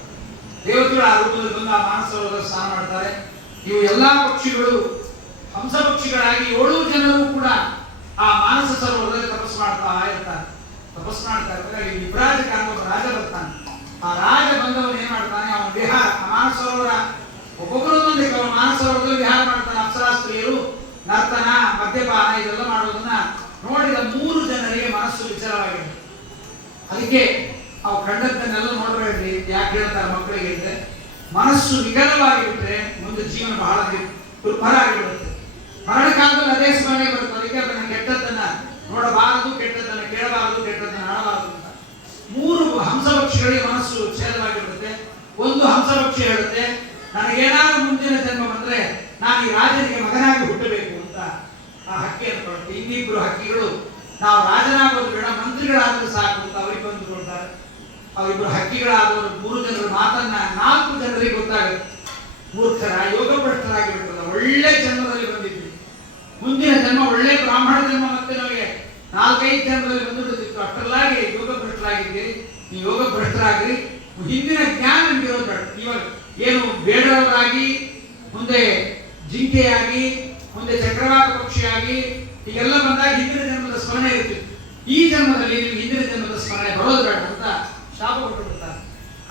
ದೇವತೆಗಳು ಆ ರೂಪದಲ್ಲಿ ಬಂದು ಆ ಮಾನಸ ಸರೋವರದಲ್ಲಿ ಸ್ನಾನ ಮಾಡ್ತಾರೆ. ಇವು ಎಲ್ಲಾ ಪಕ್ಷಿಗಳು ಹಂಸ ಪಕ್ಷಿಗಳಾಗಿ 7 ಜನರು ಕೂಡ ಆ ಮಾನಸ ಸರೋವರದಲ್ಲಿ ತಪಸ್ಸು ಮಾಡ್ತಾ ಇರ್ತಾರೆ. ತಪಸ್ಸು ಮಾಡ್ತಾ ಇರ್ತಾರೆ. ವಿಭ್ರಾಜಕ ಅನ್ನೋ ರಾಜ ಬರ್ತಾನೆ. ಆ ರಾಜ ಬಂದವನು ಏನ್ ಮಾಡ್ತಾನೆ, ಅವನ ವಿಹಾರ ಮಾನಸ ಸರೋವರ ಒಬ್ಬೊಬ್ಬರೊಂದೊಂದೇ ಮಾನಸ ಸರೋವರದಲ್ಲಿ ವಿಹಾರ ಮಾಡ್ತಾನೆ. ಅಪ್ಸರಾಸ್ತ್ರೀಯರು ನರ್ತನ ಮದ್ಯಪಾನ ಇದೆಲ್ಲ ಮಾಡೋದನ್ನ ನೋಡಿದ 3 ಜನರಿಗೆ ಮನಸ್ಸು ವಿಚಾರವಾಗಿದೆ. ಅದಕ್ಕೆ ಅವು ಕಂಡದ್ದನ್ನೆಲ್ಲ ನೋಡಬೇಡ್ರಿ, ಯಾಕೆ ಹೇಳ್ತಾರೆ ಮಕ್ಕಳಿಗೆ ಅಂದ್ರೆ, ಮನಸ್ಸು ವಿಕಲವಾಗಿ ಬಿಟ್ರೆ ಮುಂದೆ ಜೀವನ ಬಹಳ ದುರ್ಭರ ಆಗಿಬಿಡುತ್ತೆ. ಮರಣ ಕಾಲದಲ್ಲಿ ಅದೇ ಸ್ಮರಣೆ ಬರುತ್ತೆ. ಅದಕ್ಕೆ ಅದನ್ನ ಕೆಟ್ಟದ್ದನ್ನ ನೋಡಬಾರದು, ಕೆಟ್ಟದ್ದನ್ನ ಕೇಳಬಾರದು, ಕೆಟ್ಟದ್ದನ್ನ ಆಡಬಾರದು ಅಂತ 3 ಹಂಸ ಪಕ್ಷಿಗಳಿಗೆ ಮನಸ್ಸು ಛೇದವಾಗಿಬಿಡುತ್ತೆ. ಒಂದು ಹಂಸ ಪಕ್ಷಿ ಹೇಳುತ್ತೆ, ನನಗೇನಾದ್ರೂ ಮುಂದಿನ ಜನ್ಮ ಬಂದ್ರೆ ನಾನು ಈ ರಾಜನಿಗೆ ಮಗನಾಗಿ ಹುಟ್ಟಬೇಕು ಅಂತ ಆ ಹಕ್ಕಿ ಅಂದ್ಕೊಳುತ್ತೆ. ಇನ್ನಿಬ್ರು ಹಕ್ಕಿಗಳು, ನಾವು ರಾಜನಾಗೋದು ಬೇಡ, ಮಂತ್ರಿಗಳಾದ್ರೂ ಸಾಕು ಅಂತ ಅವರಿಗೆ ಬಂದುಕೊಳ್ತಾರೆ. ಅವರಿಬ್ರು ಹಕ್ಕಿಗಳಾದವರು 3 ಜನರ ಮಾತನ್ನ 4 ಜನರಿಗೆ ಗೊತ್ತಾಗುತ್ತೆ. ಮೂರ್ಖರ ಯೋಗ ಭ್ರಷ್ಟರಾಗಿಬಿಟ್ಟಲ್ಲ, ಒಳ್ಳೆ ಜನ್ಮದಲ್ಲಿ ಬಂದಿದ್ವಿ, ಮುಂದಿನ ಜನ್ಮ ಒಳ್ಳೆ ಬ್ರಾಹ್ಮಣ ಜನ್ಮ ಮತ್ತೆ ನಮಗೆ 4-5 ಜನ್ಮದಲ್ಲಿ ಬಂದುಬಿಡುತ್ತಿತ್ತು. ಅಷ್ಟರಲ್ಲಾಗಿ ಯೋಗ ಭ್ರಷ್ಟರಾಗಿದ್ದೀರಿ, ನೀವು ಯೋಗ ಭ್ರಷ್ಟರಾಗ್ರಿ, ಹಿಂದಿನ ಜ್ಞಾನ ನಿಮ್ಗೆ ಇರೋದು ಬೇಡ. ಇವಾಗ ಏನು ಬೇಡವರಾಗಿ, ಮುಂದೆ ಜಿಂಕೆಯಾಗಿ, ಮುಂದೆ ಚಕ್ರವಾಕ ಪಕ್ಷಿಯಾಗಿ ಹೀಗೆಲ್ಲ ಬಂದಾಗ ಹಿಂದಿನ ಜನ್ಮದ ಸ್ಮರಣೆ ಇರ್ತಿತ್ತು. ಈ ಜನ್ಮದಲ್ಲಿ ನೀವು ಹಿಂದಿನ ಜನ್ಮದ ಸ್ಮರಣೆ ಬರೋದು ಬೇಡ ಅಂತ ಶಾಪ ಕೊಟ್ಟು ಬಿಡ್ತಾರೆ.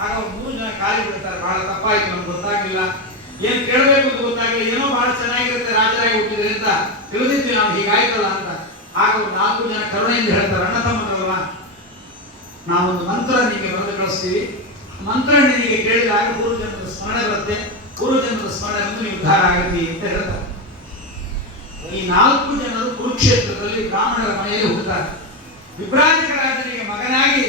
ಆಗ 3 ಜನ ಖಾಲಿ ಬಿಡ್ತಾರೆ. ಬಹಳ ತಪ್ಪಾಯ್ತು, ನಮ್ಗೆ ಗೊತ್ತಾಗಿಲ್ಲ, ಏನ್ ಕೇಳಬೇಕು ಅಂತ ಗೊತ್ತಾಗಿಲ್ಲ, ಏನೋ ಬಹಳ ಚೆನ್ನಾಗಿರುತ್ತೆ ರಾಜರಾಗಿ ಹುಟ್ಟಿದ್ರೆ ಅಂತ ತಿಳಿದಿದ್ವಿ ನಾವು, ಹೀಗಾಯ್ತಲ್ಲ ಅಂತ. ಆಗ 4 ಜನ ಕರುಣೆಯಿಂದ ಹೇಳ್ತಾರೆ, ಅಣ್ಣ ತಮ್ಮರಲ್ವ, ನಾವೊಂದು ಮಂತ್ರ ನಿಮಗೆ ಬರೆದು ಕಳಿಸ್ತೀವಿ, ಮಂತ್ರ ನಿನಗೆ ಕೇಳಿದಾಗ ಪೂರ್ವ ಜನ್ಮದ ಸ್ಮರಣೆ ಬರುತ್ತೆ, ಪೂರ್ವ ಜನ್ಮದ ಸ್ಮರಣೆ ಬಂದು ನೀವು ಉದ್ಧಾರ ಆಗುತ್ತೆ ಅಂತ ಹೇಳ್ತಾರೆ. ಈ 4 ಜನರು ಕುರುಕ್ಷೇತ್ರದಲ್ಲಿ ಬ್ರಾಹ್ಮಣರ ಮನೆಯಲ್ಲಿ ಹುಟ್ಟುತ್ತಾರೆ. ವಿಭ್ರಾಜಕ ರಾಜನಿಗೆ ಮಗನಾಗಿ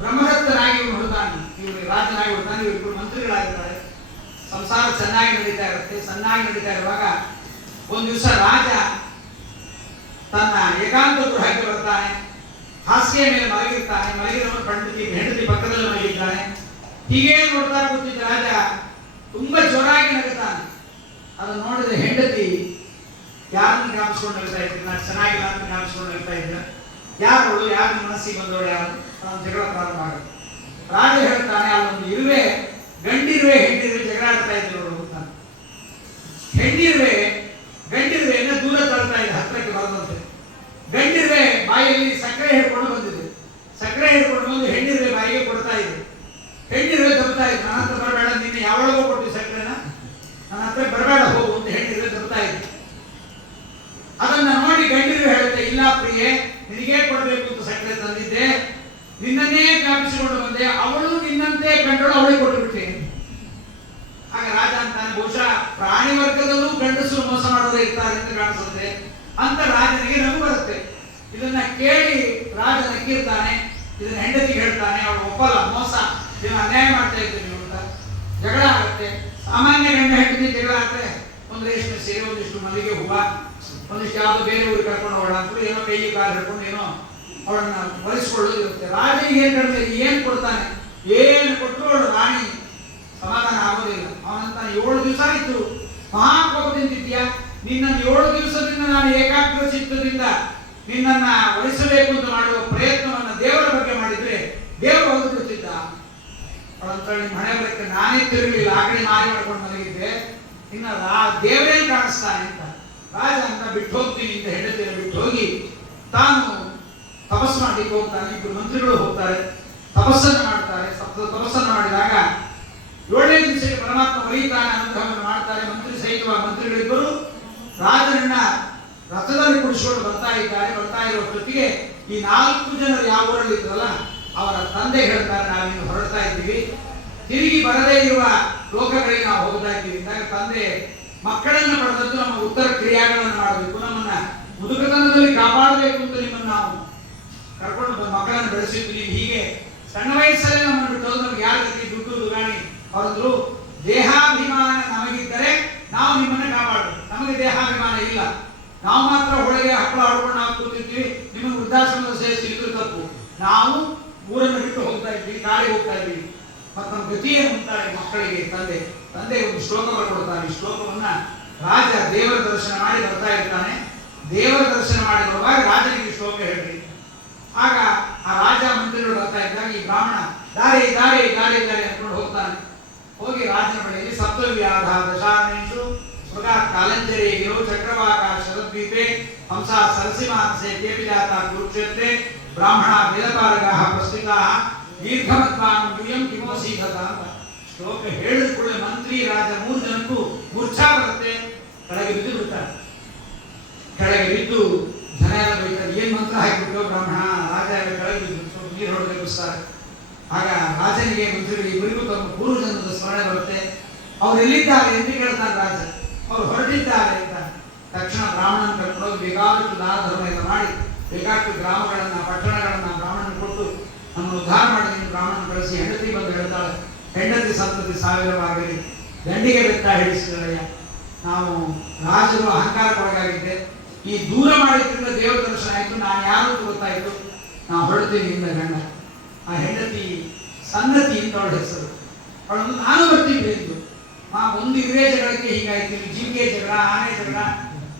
ಬ್ರಹ್ಮದತ್ತನಾಗಿ ಹುಡುತಾನೆ, ಇವರು ರಾಜನಾಗಿ ಹುಡುತಾನೆ, ಇವರು ಮಂತ್ರಿಗಳಾಗಿರ್ತಾರೆ. ಸಂಸಾರ ಚೆನ್ನಾಗಿ ನಡೀತಾ ಇರುತ್ತೆ. ಚೆನ್ನಾಗಿ ನಡೀತಾ ಇರುವಾಗ ಒಂದು ದಿವಸ ರಾಜ ತನ್ನ ಏಕಾಂತ ಗೃಹಕ್ಕೆ ಬರ್ತಾನೆ. ಹಾಸಿಗೆ ಮೇಲೆ ಮಲಗಿರ್ತಾನೆ. ಮಲಗಿದವನು ಹೆಂಡತಿ ಪಕ್ಕದಲ್ಲಿ ಮಲಗಿದ್ದಾನೆ. ಹೀಗೆ ನೋಡ್ತಾ ಕೂತಿದ್ದ ರಾಜ ತುಂಬಾ ಜೋರಾಗಿ ನಗುತ್ತಾನೆ. ಅದನ್ನು ನೋಡಿದ ಹೆಂಡತಿ, ಯಾರನ್ನು ಜ್ಞಾಪಿಸ್ಕೊಂಡು ನಗ್ತಾ ಇದ್ದೀನಿ, ನಾನು ಚೆನ್ನಾಗಿಲ್ಲ ಅಂತ ಜ್ಞಾಪಿಸ್ಕೊಂಡು ನಗ್ತಾ ಇದ್ದ, ಯಾರು ಯಾರ ಮನಸ್ಸಿಗೆ ಬಂದವಳು ಯಾರು, ನಾನು ಜಗಳ ಪ್ರಾರಂಭ ಆಗುತ್ತೆ. ರಾಜ ಹೇಳ್ತಾನೆ, ಅಲ್ಲೊಂದು ಇರುವೆ, ಗಂಡಿರುವೆ ಹೆಂಡಿರುವೆ ಜಗಳ ಆಡ್ತಾ ಇದ್ರು ನೋಡು ಅಂತ. ಗಂಡಿರುವೆಯನ್ನ ದೂರ ತಳ್ತಾ ಇದೆ, ಹತ್ರಕ್ಕೆ ಬರದಂತೆ. ಗಂಡಿರುವೆ ಬಾಯಲ್ಲಿ ಸಕ್ಕರೆ ಹಿಡ್ಕೊಂಡು ಬಂದಿದೆ. ಸಕ್ಕರೆ ಹಿಡ್ಕೊಂಡು ಬಂದು ಹೆಣ್ಣಿರುವೆ ಬಾಯಿಗೆ ಕೊಡ್ತಾ ಇದೆ. ಹೆಣ್ಣಿರುವೆ ದಬ್ತಾ ಇದೆ, ನನ್ನ ಹತ್ರ ಬರಬೇಡ, ನಿನ್ನೆ ಯಾವಳಗೋ ಕೊಟ್ಟು ಸಕ್ಕರೆನ, ನನ್ನ ಹತ್ರ ಬರಬೇಡ ಹೋಗು ಅಂತ ಹೆಣ್ಣಿರುವೆ ದಬ್ತಾ ಇದೆ. ಅದನ್ನ ನೋಡಿ ಗಂಡಿರುವೆ ಹೇಳುತ್ತೆ, ಇಲ್ಲ ಪ್ರಿಯೆ, ನಿನಗೇ ಕೊಡಬೇಕು ಅಂತ ಸಕ್ಕರೆ ತಂದಿದ್ದೆ, ನಿನ್ನನ್ನೇ ಜ್ಞಾಪಿಸಿಕೊಂಡು ಬಂದೆ, ಅವಳು ನಿನ್ನಂತೆ ಕಂಡಳು, ಅವಳಿಗೆ ಕೊಟ್ಟು ಬಿಟ್ಟೆ. ಆಗ ರಾಜ ಅಂತಾನೆ, ಬಹುಶಃ ಪ್ರಾಣಿ ವರ್ಗದಲ್ಲೂ ಗಂಡಸರು ಮೋಸ ಮಾಡೋರು ಇರ್ತಾರೆ ಅಂತ ಕಾಣಿಸುತ್ತೆ ಅಂತ ರಾಜನಿಗೆ ನಗು ಬರುತ್ತೆ. ಇದನ್ನ ಕೇಳಿ ರಾಜ ನಕ್ಕಿರ್ತಾನೆ. ಇದನ್ನ ಹೆಂಡತಿಗೆ ಹೇಳ್ತಾನೆ, ಅವಳು ಒಪ್ಪಲ್ಲ, ಮೋಸ, ನೀವು ಅನ್ಯಾಯ ಮಾಡ್ತಾ ಇದ್ದೀರಿ ಅಂತ. ಜಗಳ ಆಗುತ್ತೆ. ಸಾಮಾನ್ಯ ಗಂಡ ಹೆಂಡತಿ ಜಗಳ ಆದ್ರೆ ಒಂದು ರೇಷ್ಮೆ ಸೀರೆ, ಒಂದಿಷ್ಟು ಮಲ್ಲಿಗೆ ಹೂವ, ಒಂದಿಷ್ಟು ಯಾವ್ದು ಬೇರೆ ಊರಿಗೆ ಕರ್ಕೊಂಡು ಹೋಗೋಣ ಅಂತ ಏನೋ ಕೈ ಕಾಲು ಹಿಡ್ಕೊಂಡು ಏನೋ ಅವಳನ್ನ ಬರೆಸ್ಕೊಳ್ಳೋದು ಇರುತ್ತೆ. ರಾಜನಿಗೆ ಏನ್ ಕಡಿಮೆ, ಏನ್ ಕೊಡ್ತಾನೆ, ಏನು ಕೊಟ್ಟರು ಅವಳು ರಾಣಿ ಸಮಾಧಾನ ಆಗೋದಿಲ್ಲ. ಅವನಂತ 7 ದಿವಸ ಆಯ್ತು ಮಹಾಕೋಪದಿಂದಿದ್ಯಾ, ನಿನ್ನನ್ನು 7 ದಿವಸದಿಂದ ನಾನು ಏಕಾಗ್ರ ಚಿತ್ತದಿಂದ ನಿನ್ನನ್ನ ವರಿಸಬೇಕು ಅಂತ ಮಾಡುವ ಪ್ರಯತ್ನವನ್ನ ದೇವರ ಬಗ್ಗೆ ಮಾಡಿದ್ರೆ ದೇವರು ಹೋಗಿ ಬಿಡ್ತಿದ್ದ. ಅವಳಂತ ನಿಮ್ಮ ಹಣೆ ಬರಕ್ಕೆ ನಾನೇ ತಿರುಗಲಿಲ್ಲ, ಆ ಕಡೆ ಮಾರಿ ಮಾಡ್ಕೊಂಡು ಮಲಗಿದ್ದೆ, ಇನ್ನು ದೇವರೇ ಕಾಣಿಸ್ತಾನೆ ಅಂತ. ರಾಜ ಅಂತ ಬಿಟ್ಟು ಹೋಗ್ತೀನಿ ಅಂತ ಹೆಂಡತಿಯನ್ನು ಬಿಟ್ಟು ಹೋಗಿ ತಾನು ತಪಸ್ಸು ಮಾಡಲಿಕ್ಕೆ ಹೋಗ್ತಾನೆ. ಇಬ್ಬರು ಮಂತ್ರಿಗಳು ಹೋಗ್ತಾರೆ, ತಪಸ್ಸನ್ನು ಮಾಡ್ತಾರೆ. ತಪಸ್ಸನ್ನು ಮಾಡಿದಾಗ 7ನೇ ದಿವಸಕ್ಕೆ ಪರಮಾತ್ಮ ಒಲಿತಾನೆ, ಅನುಗ್ರಹವನ್ನು ಮಾಡ್ತಾರೆ. ಮಂತ್ರಿ ಸಹಿತವಾಗಿ ಮಂತ್ರಿಗಳಿಬ್ಬರು ರಾಜನನ್ನ ರಥದಲ್ಲಿ ಕುಡಿಸಿಕೊಂಡು ಬರ್ತಾ ಇದ್ದಾರೆ. ಬರ್ತಾ ಇರುವಷ್ಟೊತ್ತಿಗೆ ಈ 4 ಜನರು ಯಾವ ಊರಲ್ಲಿ ಇದ್ರಲ್ಲ ಅವರ ತಂದೆ ಹೇಳ್ತಾರೆ, ನಾವಿನ್ನು ಹೊರಡ್ತಾ ಇದ್ದೀವಿ, ತಿರುಗಿ ಬರದೇ ಇರುವ ಲೋಕಗಳಿಗೆ ನಾವು ಹೋಗ್ತಾ ಇದ್ದೀವಿ ಅಂದಾಗ ತಂದೆ, ಮಕ್ಕಳನ್ನು ಪಡೆದದ್ದು ನಮ್ಮ ಉತ್ತರ ಕ್ರಿಯಾಗಳನ್ನು ಮಾಡಬೇಕು, ನಮ್ಮನ್ನ ಮುದುಕತನದಲ್ಲಿ ಕಾಪಾಡಬೇಕು ಅಂತ ನಿಮ್ಮನ್ನು ನಾವು ಕರ್ಕೊಂಡು ಮಕ್ಕಳನ್ನು ಬೆಳೆಸಿದ್ವಿ. ಹೀಗೆ ಸಣ್ಣ ವಯಸ್ಸಲ್ಲೇ ನಮ್ಮನ್ನು ಬಿಟ್ಟು ನಮ್ಗೆ ಯಾರ ಗತಿ ದುಡ್ಡು ದುಗಾಣಿ ಅವರಂದ್ರು, ದೇಹಾಭಿಮಾನ ನಮಗಿದ್ದರೆ ನಾವು ನಿಮ್ಮನ್ನ ಕಾಪಾಡಬೇಕು. ನಮಗೆ ದೇಹಾಭಿಮಾನ ಇಲ್ಲ, ನಾವು ಮಾತ್ರ ಹೊಳಗೆ ಹಪ್ಪಳ ಆಡ್ಕೊಂಡು ನಾವು ಕೂತಿರ್ತೀವಿ, ನಿಮ್ಮನ್ನು ವೃದ್ಧಾಶ್ರಮದ ಸೇರಿಸಿದ್ರು ತಪ್ಪು. ನಾವು ಊರನ್ನು ಬಿಟ್ಟು ಹೋಗ್ತಾ ಇದ್ವಿ, ಕಾಡಿಗೆ ಹೋಗ್ತಾ ಇದ್ವಿ. ಮತ್ತು ನಮ್ಮ ಗತಿ ಏನು ಅಂತಾರೆ ಮಕ್ಕಳಿಗೆ ತಂದೆ ಒಂದು ಶ್ಲೋಕ ಬರ್ಕೊಡ್ತಾರೆ. ಈ ಶ್ಲೋಕವನ್ನ ರಾಜ ದೇವರ ದರ್ಶನ ಮಾಡಿ ಬರ್ತಾ ಇರ್ತಾನೆ. ದೇವರ ದರ್ಶನ ಮಾಡಿ ಬರುವಾಗ ರಾಜನಿಗೆ ಶ್ಲೋಕ ಹೇಳ್ರಿ. ಆಗ ಆ ರಾಜ ಮಂತ್ರಿಗಳು ಬರ್ತಾ ಇದ್ದಾಗ ಈ ಬ್ರಾಹ್ಮಣ ದಾರಿ ದಾರಿ ದಾರಿ ದಾರಿ ಅಂದ್ಕೊಂಡು ಹೋಗ್ತಾನೆ. ಹೋಗಿ ರಾಜನ ಬಳಿಯಲ್ಲಿ ಸಪ್ತವ್ಯಾಧ ದಶಾನೇಶು ಮೃಗ ಕಾಲಂಜರಿಗಿರೋ ಚಕ್ರವಾಕ ಶರದ್ವೀಪೆ ಹಂಸ ಸರಸಿಮಾಂಸೆ ಕೇಪಿಜಾತ ಕುರುಕ್ಷೇತ್ರೆ ಬ್ರಾಹ್ಮಣ ವೇದಪಾರಗಾಹ ಪ್ರಸ್ಥಿತಾಃ ದೀರ್ಘಮತ್ವಾನ್ ಯೂಯಂ ಕಿಮೋಸೀಕತ ಅಂತ ಶ್ಲೋಕ ಹೇಳಿದ ಕೂಡಲೇ ಮಂತ್ರಿ ರಾಜ 3 ಜನಕ್ಕೂ ಮೂರ್ಛಾ ಬರುತ್ತೆ, ಕೆಳಗೆ ಬಿದ್ದು ಬಿಡ್ತಾರೆ. ಕೆಳಗೆ ಬಿದ್ದು ಜನ ಎಲ್ಲ ಬೈತಾರೆ, ಏನ್ ಮಂತ್ರ ಹಾಕಿಬಿಟ್ಟು ಬ್ರಾಹ್ಮಣ ರಾಜ ಎಲ್ಲ ಕೆಳಗೆ ಬಿದ್ದು ನೀರು ಹೊಡೆದಿರ್ತಾರೆ. ಆಗ ರಾಜನಿಗೆ ಮಂತ್ರಿಗಳಿಗೆ ಇಬ್ಬರಿಗೂ ತಮ್ಮ ಪೂರ್ವಜನ್ಮದ ಸ್ಮರಣೆ ಬರುತ್ತೆ. ಅವ್ರು ಎಲ್ಲಿದ್ದಾರೆ ಎಂದು ಕೇಳ್ತಾನೆ ರಾಜ. ಅವ್ರು ಹೊರಟಿದ್ದಾರೆ ಅಂತ ತಕ್ಷಣ ಬ್ರಾಹ್ಮಣನ ಕರ್ಕೊಂಡು ಬೇಕಾದಷ್ಟು ದಾನ ಧರ್ಮ ಎಲ್ಲ ಮಾಡಿ ಬೇಕಾದಷ್ಟು ಗ್ರಾಮಗಳನ್ನ ಪಟ್ಟಣಗಳನ್ನ ಬ್ರಾಹ್ಮಣನ ಕೊಟ್ಟು ನಮ್ಮನ್ನು ಉದ್ಧಾರ ಮಾಡಿ ಬ್ರಾಹ್ಮಣನ ಕಳಿಸಿ ಹೆಂಡತಿ ಬಂದು ಹೇಳ್ತಾಳೆ, ಹೆಂಡತಿ ಸಂತತಿ ಸಾವಿರವಾಗಲಿ, ದಂಡಿಗೆ ಬೆತ್ತ ಹಿಡಿಸಿದಳಯ್ಯ, ನಾವು ರಾಜರು ಅಹಂಕಾರಕ್ಕೊಳಗಾಗಿದ್ದೆ, ಈ ದೂರ ಮಾಡಿದ್ರಿಂದ ದೇವರ ದರ್ಶನ ಆಯಿತು, ನಾನು ಯಾರು ಗೊತ್ತಾಯಿತು, ನಾವು ಹೊರಡ್ತೀನಿ ಇಂದ ಗಂಡ. ಆ ಹೆಂಡತಿ ಸನ್ನತಿ ಅಂತ ಅವಳ ಹೆಸರು. ಅವಳನ್ನು ನಾನು ಬರ್ತೀನಿ ಎಂದು ಒಂದು ಇರೇ ಜಗಳಕ್ಕೆ ಹೀಗಾಯ್ತು, ಜಿಂಕೆ ಜಗಳ, ಆನೆ ಜಗಳ,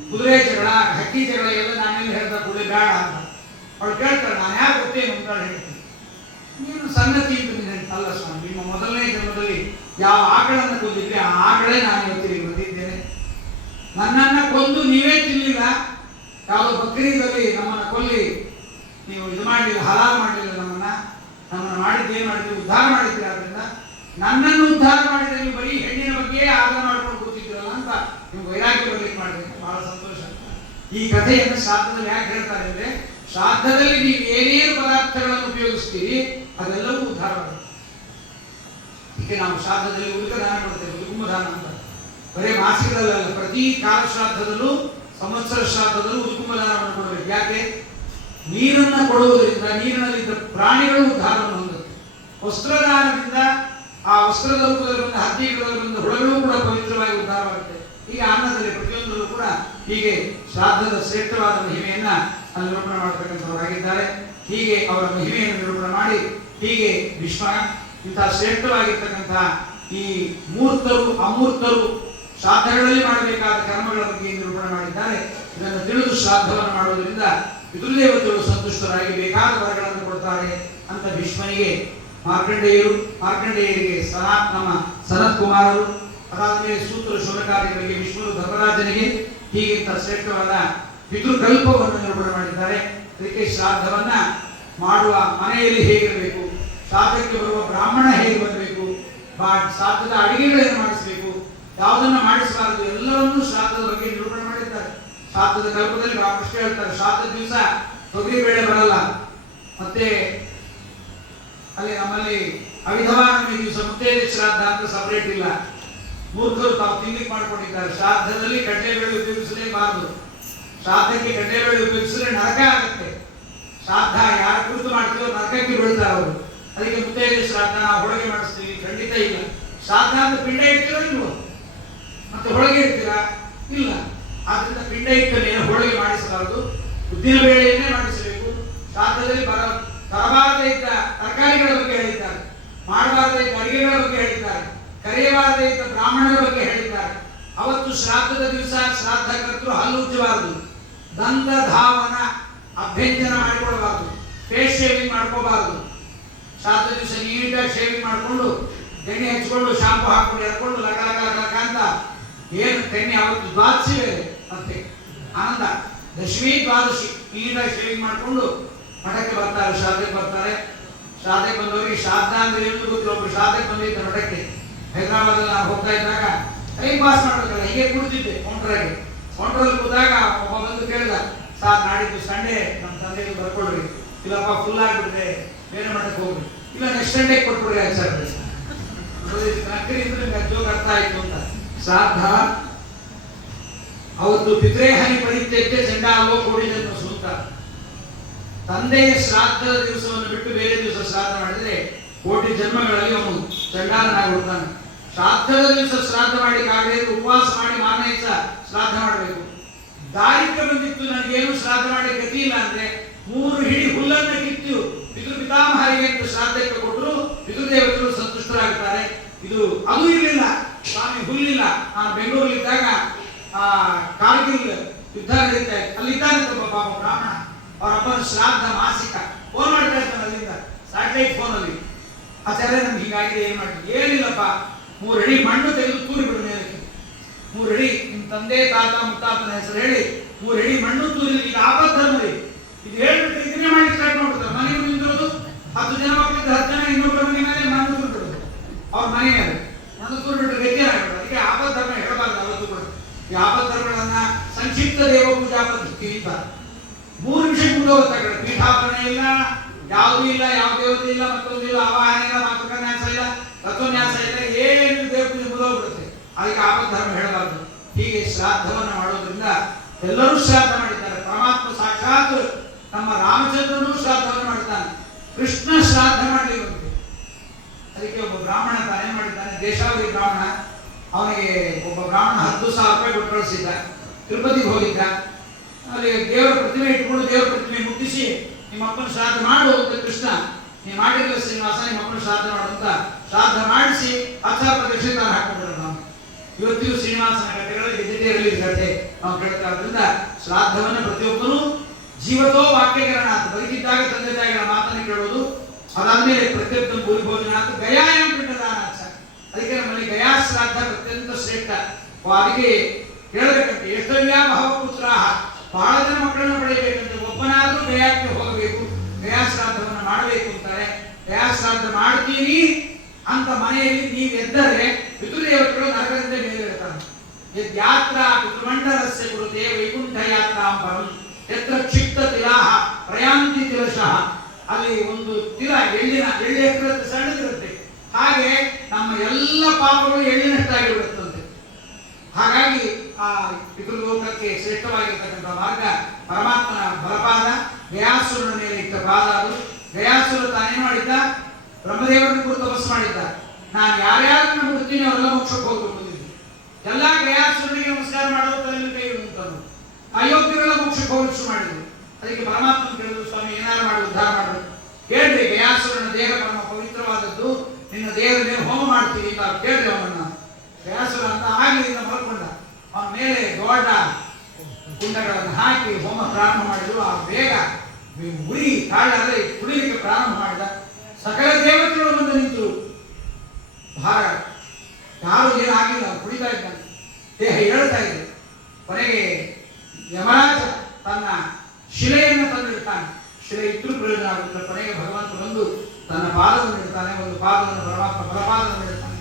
ಕುದುರೆ ಜಗಳ, ಹಕ್ಕಿ ಜಗಳ ಎಲ್ಲ ನಾನೆಲ್ಲ ಹೇಳ್ತಾ ಕೂಡಲೇ ಬೇಡ ಅಂತ ಅವಳು ಕೇಳ್ತಾಳೆ. ನಾನು ಯಾರು ಗೊತ್ತೇನು ಅಂತ ಹೇಳ್ತೀನಿ. ನೀನು ಸನ್ನತಿ ಅಂತ ಅಲ್ಲ ಸ್ವಾಮಿ, ನಿಮ್ಮ ಮೊದಲನೇ ಜನ್ಮದಲ್ಲಿ ಯಾವ ಆಕಳನ್ನು ಕೊಂದಿದ್ರೆ ಆ ಆಕಳೇ ನಾನು ಇವತ್ತಿಗೆ ಬಂದಿದ್ದೇನೆ. ನನ್ನನ್ನ ಕೊಂದು ನೀವೇ ತಿನ್ನಲಿಲ್ಲ, ಯಾವುದೋ ಬಕ್ರೀದಲ್ಲಿ ನಮ್ಮನ್ನ ಕೊಲ್ಲಿ ನೀವು ಇದು ಮಾಡಲಿಲ್ಲ, ಹಲಾಲ್ ಮಾಡಲಿಲ್ಲ, ನಮ್ಮನ್ನ ಮಾಡಿದ್ದೇನು ಮಾಡಿದ್ರಿ, ಉದ್ಧಾರ ಮಾಡಿದ್ರಿ. ಆದ್ರಿಂದ ನನ್ನನ್ನು ಉದ್ಧಾರ ಮಾಡಿದ್ರೆ ನೀವು ಬರೀ ಹೆಣ್ಣಿನ ಬಗ್ಗೆ ಆಧಾರ ಮಾಡ್ಕೊಂಡು ಕೂತಿದ್ದೀರಲ್ಲ ಅಂತ ನೀವು ವೈರಾಗ್ಯ ಬರ್ಲಿಕ್ಕೆ ಮಾಡಿದ್ರೆ ಬಹಳ ಸಂತೋಷ. ಈ ಕಥೆಯನ್ನು ಶ್ರಾದ್ದದಲ್ಲಿ ಯಾಕೆ ಹೇಳ್ತಾರೆ ಅಂದ್ರೆ, ಶ್ರಾದ್ದದಲ್ಲಿ ನೀವು ಏನೇನು ಪದಾರ್ಥಗಳನ್ನು ಉಪಯೋಗಿಸ್ತೀರಿ ಅದೆಲ್ಲವೂ ಉದ್ಧಾರವಾಗುತ್ತೆ. ಹೀಗೆ ನಾವು ಶ್ರಾದ್ದದಲ್ಲಿ ಉಳಿಕ ದಾನ ಕೊಡ್ತೇವೆ, ಉದುಕುಂಭ ದಾನ ಅಂತ. ಬರೀ ಮಾಸಿಕದಲ್ಲ, ಪ್ರತಿ ಕಾಲ ಶ್ರಾದ್ದದಲ್ಲೂ ಸಂವತ್ಸರ ಶ್ರಾದ್ದದಲ್ಲೂ ಉದುಕುಂಭ ದಾನವನ್ನು ಕೊಡಬೇಕು. ಯಾಕೆ? ನೀರನ್ನು ಕೊಡುವುದರಿಂದ ನೀರಿನಲ್ಲಿದ್ದ ಪ್ರಾಣಿಗಳು ಉದ್ಧಾರವನ್ನು ಹೊಂದುತ್ತೆ. ವಸ್ತ್ರದಾನದಿಂದ ಆ ವಸ್ತ್ರದ ರೂಪದಲ್ಲಿ ಬಂದ ಹತ್ತಿಗಳಲ್ಲಿ ಬಂದ ಹುಳಗಳು ಕೂಡ ಪವಿತ್ರವಾಗಿ ಉದ್ಧಾರವಾಗುತ್ತೆ. ಹೀಗೆ ಅನ್ನದಲ್ಲಿ ಪ್ರತಿಯೊಂದರಲ್ಲೂ ಕೂಡ ಹೀಗೆ ಶ್ರಾದ್ದದ ಶ್ರೇಷ್ಠವಾದ ಮಹಿಮೆಯನ್ನ ಅಲ್ಲಿ ನಿರೂಪಣೆ ಮಾಡತಕ್ಕಂಥವರಾಗಿದ್ದಾರೆ. ಹೀಗೆ ಅವರ ಮಹಿಮೆಯನ್ನು ನಿರೂಪಣೆ ಮಾಡಿ ಹೀಗೆ ವಿಶ್ವ ಇಂತಹ ಶ್ರೇಷ್ಠವಾಗಿರ್ತಕ್ಕಂಥ ಈ ಮೂರ್ತರು ಅಮೂರ್ತರು ಶ್ರಾದ್ದಗಳಲ್ಲಿ ಮಾಡಬೇಕಾದ ಕರ್ಮಗಳ ಬಗ್ಗೆ ನಿರೂಪಣೆ ಮಾಡಿದ್ದಾರೆ. ಇದನ್ನು ತಿಳಿದು ಶ್ರಾದ್ದವನ್ನು ಮಾಡುವುದರಿಂದ ಪಿತೃದೇವತೆಗಳು ಸಂತುಷ್ಟರಾಗಿ ಬೇಕಾದ ವರಗಳನ್ನು ಕೊಡ್ತಾರೆ ಅಂತ ಭೀಷ್ಮನಿಗೆ ಮಾರ್ಕಂಡೇಯರಿಗೆ ನಮ್ಮ ಸನತ್ ಕುಮಾರರು, ಅದಾದ್ಮೇಲೆ ಸೂತ್ರ ಶೋಧಕಾರ್ಯಗಳಿಗೆ ವಿಷ್ಣು ಧರ್ಮರಾಜನಿಗೆ ಹೀಗಿಂತ ಶ್ರೇಷ್ಠವಾದ ಪಿತೃಕಲ್ಪವನ್ನು ನಿರೂಪಣೆ ಮಾಡಿದ್ದಾರೆ. ಅದಕ್ಕೆ ಶ್ರಾದ್ದವನ್ನ ಮಾಡುವ ಮನೆಯಲ್ಲಿ ಹೇಗಿರಬೇಕು, ಶ್ರಾದ್ದಕ್ಕೆ ಬರುವ ಬ್ರಾಹ್ಮಣ ಹೇಗೆ ಬರಬೇಕು, ಶ್ರಾದ್ದದ ಅಡಿಗೆಗಳನ್ನು ಮಾಡಿಸಬೇಕು, ಯಾವುದನ್ನ ಮಾಡಿಸಬಾರದು, ಎಲ್ಲವನ್ನೂ ಶ್ರಾದ್ದದ ಬಗ್ಗೆ ನಿರೂಪಣೆ ಮಾಡಿದ್ದಾರೆ. ಶ್ರಾದ್ದದ ಕಲ್ಪದಲ್ಲಿ ಅಷ್ಟೇ ಹೇಳ್ತಾರೆ, ಶ್ರಾದ್ದದ ದಿವಸ ತೊಗರಿ ಬೇಳೆ ಬರಲ್ಲ, ಮತ್ತೆ ಅಲ್ಲಿ ನಮ್ಮಲ್ಲಿ ಅವಿಧವಾನಮಿ ದಿವಸ ಮುತ್ತೈದೆ ಶ್ರಾದ್ದ ಅಂತ ಸಪರೇಟ್ ಇಲ್ಲ. ಮೂರ್ಖರು ತಾವು ತಿನ್ಲಿಕ್ಕೆ ಮಾಡ್ಕೊಂಡಿದ್ದಾರೆ. ಶ್ರಾದ್ದದಲ್ಲಿ ಕಡ್ಲೆಬೇಳೆ ಉಪಯೋಗಿಸಲೇಬಾರದು. ಶ್ರಾದ್ದಕ್ಕೆ ಕಡ್ಲೆಬೇಳೆ ಉಪಯೋಗಿಸಿದ್ರೆ ನರಕ ಆಗುತ್ತೆ. ಶ್ರಾದ್ದ ಯಾರ ಕುರಿತು ಮಾಡ್ತೀವೋ ನರಕಕ್ಕೆ ಬೀಳ್ತಾರೆ ಅವರು. ಅದಕ್ಕೆ ಮುತ್ತೈದೆ ಶ್ರಾದ್ದ ನಾವು ಹೋಳಿಗೆ ಮಾಡಿಸ್ತೀವಿ, ಖಂಡಿತ ಇಲ್ಲ. ಶ್ರಾದ್ದ ಅಂತ ಪಿಂಡ ಇಡ್ತೀರೋ ಇಲ್ವೋ, ಮತ್ತೆ ಹೋಳಿಗೆ ಇಡ್ತೀರಾ? ಇಲ್ಲ. ಆದ್ರಿಂದ ಪಿಂಡ ಇಟ್ಟ ಮೇಲೆ ಹೋಳಿಗೆ ಮಾಡಿಸಬಾರದು, ಉದ್ದಿನ ಬೇಳೆಯನ್ನೇ ಮಾಡಿಸಬೇಕು. ಶ್ರಾದ್ದದಲ್ಲಿ ತರಬಾರದೇ ಇದ್ದ ತರಕಾರಿಗಳ ಬಗ್ಗೆ ಹೇಳಿದ್ದಾರೆ, ಮಾಡಬಾರದೇ ಇದ್ದ ಅಡಿಗೆಗಳ ಬಗ್ಗೆ ಹೇಳಿದ್ದಾರೆ, ಕರೆಯಬಾರದೇ ಇದ್ದ ಬ್ರಾಹ್ಮಣರ ಬಗ್ಗೆ ಹೇಳಿದ್ದಾರೆ. ಅವತ್ತು ಶ್ರಾದ್ದದ ದಿವಸ ಶ್ರಾದ್ದಕರ್ತರು ಹಲ್ಲು ಉಜ್ಜಬಾರದು, ದಂತ ಧಾವನ ಅಭ್ಯಂಜನ ಮಾಡಿಕೊಡಬಾರದು, ಫೇಸ್ ಶೇವಿಂಗ್ ಮಾಡ್ಕೋಬಾರದು. ಶ್ರಾದ್ದ ದಿವಸ ನೀಟಾಗಿ ಶೇವಿಂಗ್ ಮಾಡಿಕೊಂಡು ಎಣ್ಣೆ ಹಚ್ಕೊಂಡು ಶಾಂಪು ಹಾಕೊಂಡು ಎರ್ಕೊಂಡು ಲಗ ಲಗ ಲಗ ಅಂತ ಏನು ತೆಣ್ಣೆ ಅವತ್ತು ದ್ವಾದಶಿ ಮತ್ತೆ ಆನಂದ ದಶಮಿ ದ್ವಾದಶಿ ನೀಟಾಗಿ ಶೇವಿಂಗ್ ಮಾಡಿಕೊಂಡು ಮಠಕ್ಕೆ ಬರ್ತಾರೆ, ಶ್ರಾದ್ದಕ್ಕೆ ಬರ್ತಾರೆ. ಶ್ರಾದ್ದಕ್ಕೆ ಬಂದವರಿಗೆ ಶ್ರಾದ್ದ ಅಂದ್ರೆ ಏನು ಗೊತ್ತಿಲ್ಲ. ಒಬ್ರು ಶ್ರಾದ್ದಕ್ಕೆ ಬಂದಿದ್ದ ಮಠಕ್ಕೆ, ಹೈದರಾಬಾದಲ್ಲಿ ನಾನು ಹೋಗ್ತಾ ಇದ್ದಾಗ ಟೈಮ್ ಪಾಸ್ ಮಾಡಬೇಕಲ್ಲ, ಹೀಗೆ ಕುಳಿತಿದ್ದೆ ಕೌಂಟ್ರಲ್ಲಿ ಕೂತಾಗ ಒಬ್ಬ ಬಂದು ಕೇಳಿದ, ಸಾರ್ ನಾಡಿದ್ದು ಸಂಡೇ ನಮ್ಮ ತಂದೆಗೆ ಬರ್ಕೊಡ್ರಿ, ಇಲ್ಲಪ್ಪ ಫುಲ್ ಆಗ್ಬಿಟ್ರೆ ಬೇರೆ ಮಠಕ್ಕೆ ಹೋಗ್ರಿ, ಇಲ್ಲ ನೆಕ್ಸ್ಟ್ ಸಂಡೇ ಕೊಟ್ಬಿಡ್ರಿ ಆಚಾರ್ಯ. ನಕ್ಕರಿ ಇದ್ರೆ ಜೋಗ ಅರ್ಥ ಆಯ್ತು ಅಂತ. ಶ್ರಾದ್ದ ಅವತ್ತು ಪಿತೃಹನಿ ಪರಿತ್ಯಜ್ಯ ಚಂಡಾಲೋ ಕೋಟಿ ಜನ್ಮ ಸೂತ್ರ. ತಂದೆಯ ಶ್ರಾದ್ದದ ದಿವಸವನ್ನು ಬಿಟ್ಟು ಬೇರೆ ದಿವಸ ಶ್ರಾದ್ದ ಮಾಡಿದ್ರೆ ಕೋಟಿ ಜನ್ಮಗಳಲ್ಲಿ ಅವನು ಚಂಡಾಲನಾಗಿ ಹುಡ್ತಾನೆ. ಶ್ರಾದ್ದದ ದಿವಸ ಶ್ರಾದ್ದ ಮಾಡಲಿಕ್ಕಾಗದೇ ಉಪವಾಸ ಮಾಡಿ ಮಾರನೇ ದಿವಸ ಶ್ರಾದ್ದ ಮಾಡಬೇಕು. ದಾರಿದ್ರ್ಯ ಬಂದಿತ್ತು, ನನಗೇನು ಶ್ರಾದ್ದ ಮಾಡಿ ಗತಿ ಇಲ್ಲ ಅಂದ್ರೆ 3 ಹಿಡಿ ಹುಲ್ಲನ್ನು ಕಿತ್ತು ಪಿತೃಪಿತಾಮಹರಿಗೆ ಅಂತ ಶ್ರಾದ್ದಕ್ಕೆ ಕೊಟ್ಟರು, ಪಿತೃದೇವತೆಗಳು ಸಂತುಷ್ಟರಾಗ್ತಾರೆ. ಇದು ಅದು ಇರಲಿಲ್ಲ, ಸ್ವಾಮಿ ಹುಲ್ಲಿಲ್ಲ. ನಾನು ಬೆಂಗಳೂರಲ್ಲಿದ್ದಾಗ ಕಾರ್ಗಿಲ್ ಯುದ್ಧ ನಡೀತಾ ಇತ್ತು, ಅಲ್ಲಿದ್ದಾನೆ ಪಾಪ ಬ್ರಾಹ್ಮಣ, ಅವರ ಅಪ್ಪನ ಶ್ರಾದ್ದ ಮಾಸಿಕ. ಫೋನ್ ಮಾಡ್ತಾ ಇರ್ತಾನೆ ಅಲ್ಲಿಂದ ಸ್ಯಾಟಲೈಟ್ ಫೋನಲ್ಲಿ, ಆಚಾರ್ಯ ನಮ್ಗೆ ಹೀಗಾಗಿದೆ, ಏನ್ ಮಾಡಿ? ಏನಿಲ್ಲಪ್ಪ, 3 ಅಡಿ ಮಣ್ಣು ತೆಗೆದು ತೂರಿ ಬಿಡು ಮೇಲಕ್ಕೆ. 3 ಅಡಿ ನಿಮ್ಮ ತಂದೆ ತಾತ ಮುತ್ತಾತನ ಹೆಸರು ಹೇಳಿ 3 ಅಡಿ ಮಣ್ಣು ತೂರಿ. ಇದು ಆಪದ್ಧರ್ಮ ರೀ, ಇದು ಹೇಳ್ಬಿಟ್ಟು ಇದನ್ನೇ ಮಾಡಿ ಸ್ಟಾರ್ಟ್ ಮಾಡ್ಬಿಡ್ತಾರೆ. ಮನೆಗೆ ನಿಂತಿರೋದು 10 ಜನ ಮಕ್ಕಳಿಂದ 10 ಜನ ಇನ್ನೊಬ್ಬರ ಮನೆ ಮೇಲೆ ಮಣ್ಣು ತೂರಿ ಬಿಡೋದು, ಅವ್ರ ಮನೆ ಮೇಲೆ ಮಣ್ಣು ತೂರಿ ಬಿಟ್ಟರೆ ವ್ಯತ್ಯಾಸ ಆಗ್ಬಿಡೋದು. ಅದಕ್ಕೆ ಆಪದ್ಧರ್ಮ ಹೇಳಬಾರ್ದು ಅವತ್ತು ಕೂಡ. ಈ ಆಪದ್ಧರ್ಮಗಳನ್ನ ಸಂಕ್ಷಿಪ್ತ ದೇವ ಪೂಜಾ ಪದ್ಧತಿ ಅಂತ 3 ನಿಮಿಷಕ್ಕೆ ಮುಗಿದೋಗುತ್ತೆ. ಪೀಠಾಭರಣ ಇಲ್ಲ, ಯಾವುದೂ ಇಲ್ಲ, ಯಾವ ದೇವತೆ ಇಲ್ಲ, ಮತ್ತೊಂದಿಲ್ಲ, ಆವಾಹನ ಇಲ್ಲ, ಮಾತೃಕನ್ಯಾಸ ಇಲ್ಲ, ತತ್ವನ್ಯಾಸ ಇಲ್ಲ, ಏನು ದೇವ ಪೂಜೆ ಮುಗಿದೋಗ್ಬಿಡುತ್ತೆ. ಅದಕ್ಕೆ ಆಪದ್ಧರ್ಮ ಹೇಳಬಾರ್ದು. ಹೀಗೆ ಶ್ರಾದ್ದವನ್ನು ಮಾಡೋದ್ರಿಂದ ಎಲ್ಲರೂ ಶ್ರಾದ್ದ ಮಾಡಿದ್ದಾರೆ. ಪರಮಾತ್ಮ ಸಾಕ್ಷಾತ್ ನಮ್ಮ ರಾಮಚಂದ್ರನು ಶ್ರಾದ್ದವನ್ನು ಮಾಡ್ತಾನೆ, ಕೃಷ್ಣ ಶ್ರಾದ್ದ ಮಾಡಲಿಕ್ಕೆ. ಅದಕ್ಕೆ ಒಬ್ಬ ಬ್ರಾಹ್ಮಣ ತಾನೇನ್ ಮಾಡಿದ್ದಾನೆ, ದೇಶಾವರಿ ಬ್ರಾಹ್ಮಣ, ಅವನಿಗೆ ಒಬ್ಬ ಬ್ರಾಹ್ಮಣ 10,000 ರೂಪಾಯಿ ಕೊಟ್ಟು ಕಳಿಸಿದ್ದ. ತಿರುಪತಿಗೆ ಹೋಗಿದ್ದ, ಅಲ್ಲಿ ದೇವರ ಪ್ರತಿಮೆ ಇಟ್ಕೊಂಡು ದೇವರ ಪ್ರತಿಮೆ ಮುಟ್ಟಿಸಿ ನಿಮ್ಮ ಅಪ್ಪನ ಶ್ರಾದ್ದ ಮಾಡು ಅಂತ ಕೃಷ್ಣ, ನೀವು ಮಾಡಿರಲಿಲ್ಲ ಶ್ರೀನಿವಾಸ, ನಿಮ್ಮ ಅಪ್ಪನ ಶ್ರಾದ್ದ ಮಾಡು ಅಂತ ಶ್ರಾದ್ದ ಮಾಡಿಸಿ 10,000 ರೂಪಾಯಿ ದಕ್ಷಿಣ ಹಾಕೊಂಡಿದ್ರು. ನಾವು ಇವತ್ತಿಗೂ ಶ್ರೀನಿವಾಸನ ಕಥೆಗಳಲ್ಲಿ ಗೆದ್ದಿರಲಿ ಕಥೆ ನಾವು ಕೇಳ್ತಾ ಇರೋದ್ರಿಂದ ಶ್ರಾದ್ದವನ್ನು ಪ್ರತಿಯೊಬ್ಬರು ಜೀವತೋ ವಾಕ್ಯಕರಣ ಅಂತ ಬದುಕಿದ್ದಾಗ ತಂದೆ ತಾಯಿಗಳ ಮಾತನ್ನು ಕೇಳೋದು, ಅದಾದ್ಮೇಲೆ ಪ್ರತ್ಯೇಕ ಭೂರಿ ಭೋಜನ ಅಂತ ಗಯಾಯಂ ಪಿಂಡದಾನ. ಅದಕ್ಕೆ ನಮ್ಮಲ್ಲಿ ಗಯಾ ಶ್ರಾದ್ದ ಅತ್ಯಂತ ಶ್ರೇಷ್ಠ. ಅದಕ್ಕೆ ಹೇಳಬೇಕಂತೆ, ಎಷ್ಟವ್ಯಾ ಮಹಪುತ್ರ, ಬಹಳ ಜನ ಮಕ್ಕಳನ್ನು ಪಡೆಯಬೇಕಂತೆ, ಒಬ್ಬನಾದ್ರೂ ಗಯಾಕ್ಕೆ ಹೋಗಬೇಕು, ಗಯಾ ಶ್ರಾದ್ದವನ್ನು ಮಾಡಬೇಕು ಅಂತಾರೆ. ಗಯಾ ಶ್ರಾದ್ದ ಮಾಡ್ತೀವಿ ಅಂತ ಮನೆಯಲ್ಲಿ ನೀವು ಎದ್ದರೆ ಪಿತೃದೇವತೆಗಳು ನರಕದಿಂದ ಮೇಲೆ ಇರ್ತಾರೆ. ಯದ್ಯಾತ್ರಾ ಪಿತೃಮಂಡಲಸ್ಯ ಕುರುತೆ ವೈಕುಂಠ ಯಾತ್ರಾಂ ಪರಂ ಯತ್ರ ಕ್ಷಿಪ್ತ ತಿಲಾಹ ಪ್ರಯಾಂತಿ ತಿಲಶಃ. ಅಲ್ಲಿ ಒಂದು ತಿಲ ಎಳ್ಳಿ ಎಷ್ಟರದ್ದು ಸಣ್ಣದಿರುತ್ತೆ, ಹಾಗೆ ನಮ್ಮ ಎಲ್ಲ ಪಾಪಗಳು ಎಳ್ಳಿನಷ್ಟಾಗಿ ಬಿಡುತ್ತಂತೆ. ಹಾಗಾಗಿ ಆ ಪಿತೃಲೋಕಕ್ಕೆ ಶ್ರೇಷ್ಠವಾಗಿರ್ತಕ್ಕಂಥ ಮಾರ್ಗ ಪರಮಾತ್ಮನ ಬಲಪಾದ, ಗಯಾಸುರನ ಮೇಲೆ ಇಟ್ಟ ಪಾದ. ಅದು ಗಯಾಸುರ ತಾನೇ ಮಾಡಿದ್ದ, ಬ್ರಹ್ಮದೇವರನ್ನು ಕುರಿತು ತಪಸ್ಸು ಮಾಡಿದ್ದ. ನಾನು ಯಾರ್ಯಾರನ್ನ ಹುಡುಕ್ತೀನಿ ಅವರೆಲ್ಲ ಮೋಕ್ಷಕ್ಕೆ ಹೋಗ್ಬೇಕು ಬಂದಿದ್ದು. ಎಲ್ಲ ಗಯಾಸುರನಿಗೆ ನಮಸ್ಕಾರ ಮಾಡೋದು, ತಲೆಯಲ್ಲಿ ಕೈ ಇಡುವಂಥದ್ದು. ಅಯೋಗ್ಯರೆಲ್ಲ ಮೋಕ್ಷಕ್ಕೆ ಹೋಗಿ ಶುರು ಮಾಡಿದ್ರು. ಅದಕ್ಕೆ ಪರಮಾತ್ಮ ಕೇಳಿದ್ರು, ಸ್ವಾಮಿ ಏನಾರು ಮಾಡಿ ಉದ್ಧಾರ ಮಾಡಬೇಕು. ಕೇಳ್ರಿ, ಗಯಾಸುರನ ದೇಹ ಪರಮ ಪವಿತ್ರವಾದದ್ದು, ನಿನ್ನ ದೇಹದ ಮೇಲೆ ಹೋಮ ಮಾಡ್ತೀವಿ ಅಂತ ಕೇಳಿದೆ ಅವನನ್ನ. ಗಯಾಸುರ ಅಂತ ಆಗಲಿಂದ ಮಲ್ಕೊಂಡ, ಅವನ ಮೇಲೆ ದೊಡ್ಡ ಕುಂಡಗಳನ್ನು ಹಾಕಿ ಹೋಮ ಪ್ರಾರಂಭ ಮಾಡಿದ್ರು. ಆ ಬೇಗ ಉರಿ ಕಾಳಲ್ಲಿ ಕುಡಿಲಿಕ್ಕೆ ಪ್ರಾರಂಭ ಮಾಡಿದ. ಸಕಲ ದೇವತೆಗಳು ಬಂದು ನಿಂತರು. ಭಾರ ಯಾರು ಏನಾಗಿಲ್ಲ, ಕುಡಿತಾ ಇದ್ದಾನೆ, ದೇಹ ಹೇಳ್ತಾ ಇದೆ. ಕೊನೆಗೆ ಯಮರಾಜ ತನ್ನ ಶಿಲೆಯನ್ನು ತಂದಿಡ್ತಾನೆ. ಶಿಲೆ ಇದ್ರೂ ಪ್ರಯೋಜನ ಆಗುತ್ತೆ. ಕೊನೆಗೆ ಭಗವಂತ ಬಂದು ತನ್ನ ಪಾದವನ್ನು ಇಡ್ತಾನೆ. ಒಂದು ಪಾದವನ್ನು ಪರಮಾತ್ಮ ಬಲಪಾದವನ್ನು ಇಡ್ತಾನೆ.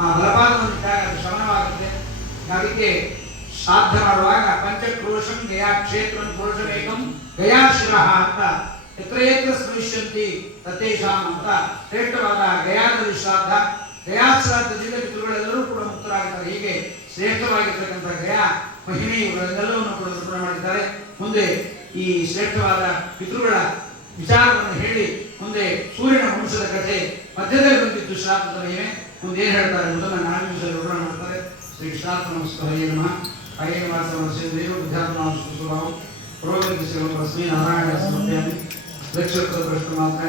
ಆ ಬಲಪಾದವನ್ನು ಇಟ್ಟಾಗ ಅದು ಶಮನವಾಗುತ್ತೆ. ಅದಕ್ಕೆ ಶ್ರಾದ್ದ ಮಾಡುವಾಗ ಪಂಚಕ್ರೋಶಂ ಗಯಾ ಕ್ಷೇತ್ರ ಕ್ರೋಶಮೇಕಂ ಗಯಾ ಶಿರಃ ಅಂತ ಯತ್ರ ಯತ್ರ ಸ್ಮರಿಷ್ಯಂತಿ ತತ್ತೇಷಾಂ ಅಂತ ಶ್ರೇಷ್ಠವಾದ ಗಯಾದಲ್ಲಿ ಶ್ರಾದ್ದ. ಗಯಾ ಶ್ರಾದ್ದದಿಂದ ಪಿತೃಗಳೆಲ್ಲರೂ ಕೂಡ ಮುಕ್ತರಾಗುತ್ತಾರೆ. ಹೀಗೆ ಶ್ರೇಷ್ಠವಾಗಿರ್ತಕ್ಕಂಥ ಗಯಾ ಮಹಿಮೆ ಇವುಗಳೆಲ್ಲವನ್ನೂ ಕೂಡ ನಿರ್ಮಾಣ ಮಾಡಿದ್ದಾರೆ. ಮುಂದೆ ಈ ಶ್ರೇಷ್ಠವಾದ ಪಿತೃಗಳ ವಿಚಾರವನ್ನು ಹೇಳಿ ಮುಂದೆ ಸೂರ್ಯನ ವಂಶದ ಕಥೆ ಮಧ್ಯದಲ್ಲಿ ಬಂದಿದ್ದು ಶ್ರಾದ್ದದ ಮಹಿಮೆ. ಮುಂದೆ ಏನು ಹೇಳ್ತಾರೆ ಮೊದಲ 4 ನಿಮಿಷದಲ್ಲಿ ವಿವರಣೆ ಮಾಡ್ತಾರೆ. ಶ್ರೀ ಕೃಷ್ಣಾರ್ಪಣ ನಮಸ್ಕಾರ. ಹರೇ ನಮಃ. ಹರೇ ನಮಃ. ದೇವ ವಿದ್ಯಾತ್ಮ ಸ್ವಭಾವ ಪ್ರೋಗತಿ ಸೇವ ಪ್ರಶ್ನೆ ನಾರಾಯಣ ಸಮರ್ಪಯಾಮಿ. ಲಕ್ಷ ಪ್ರಶ್ನೆ ಮಾತ್ರ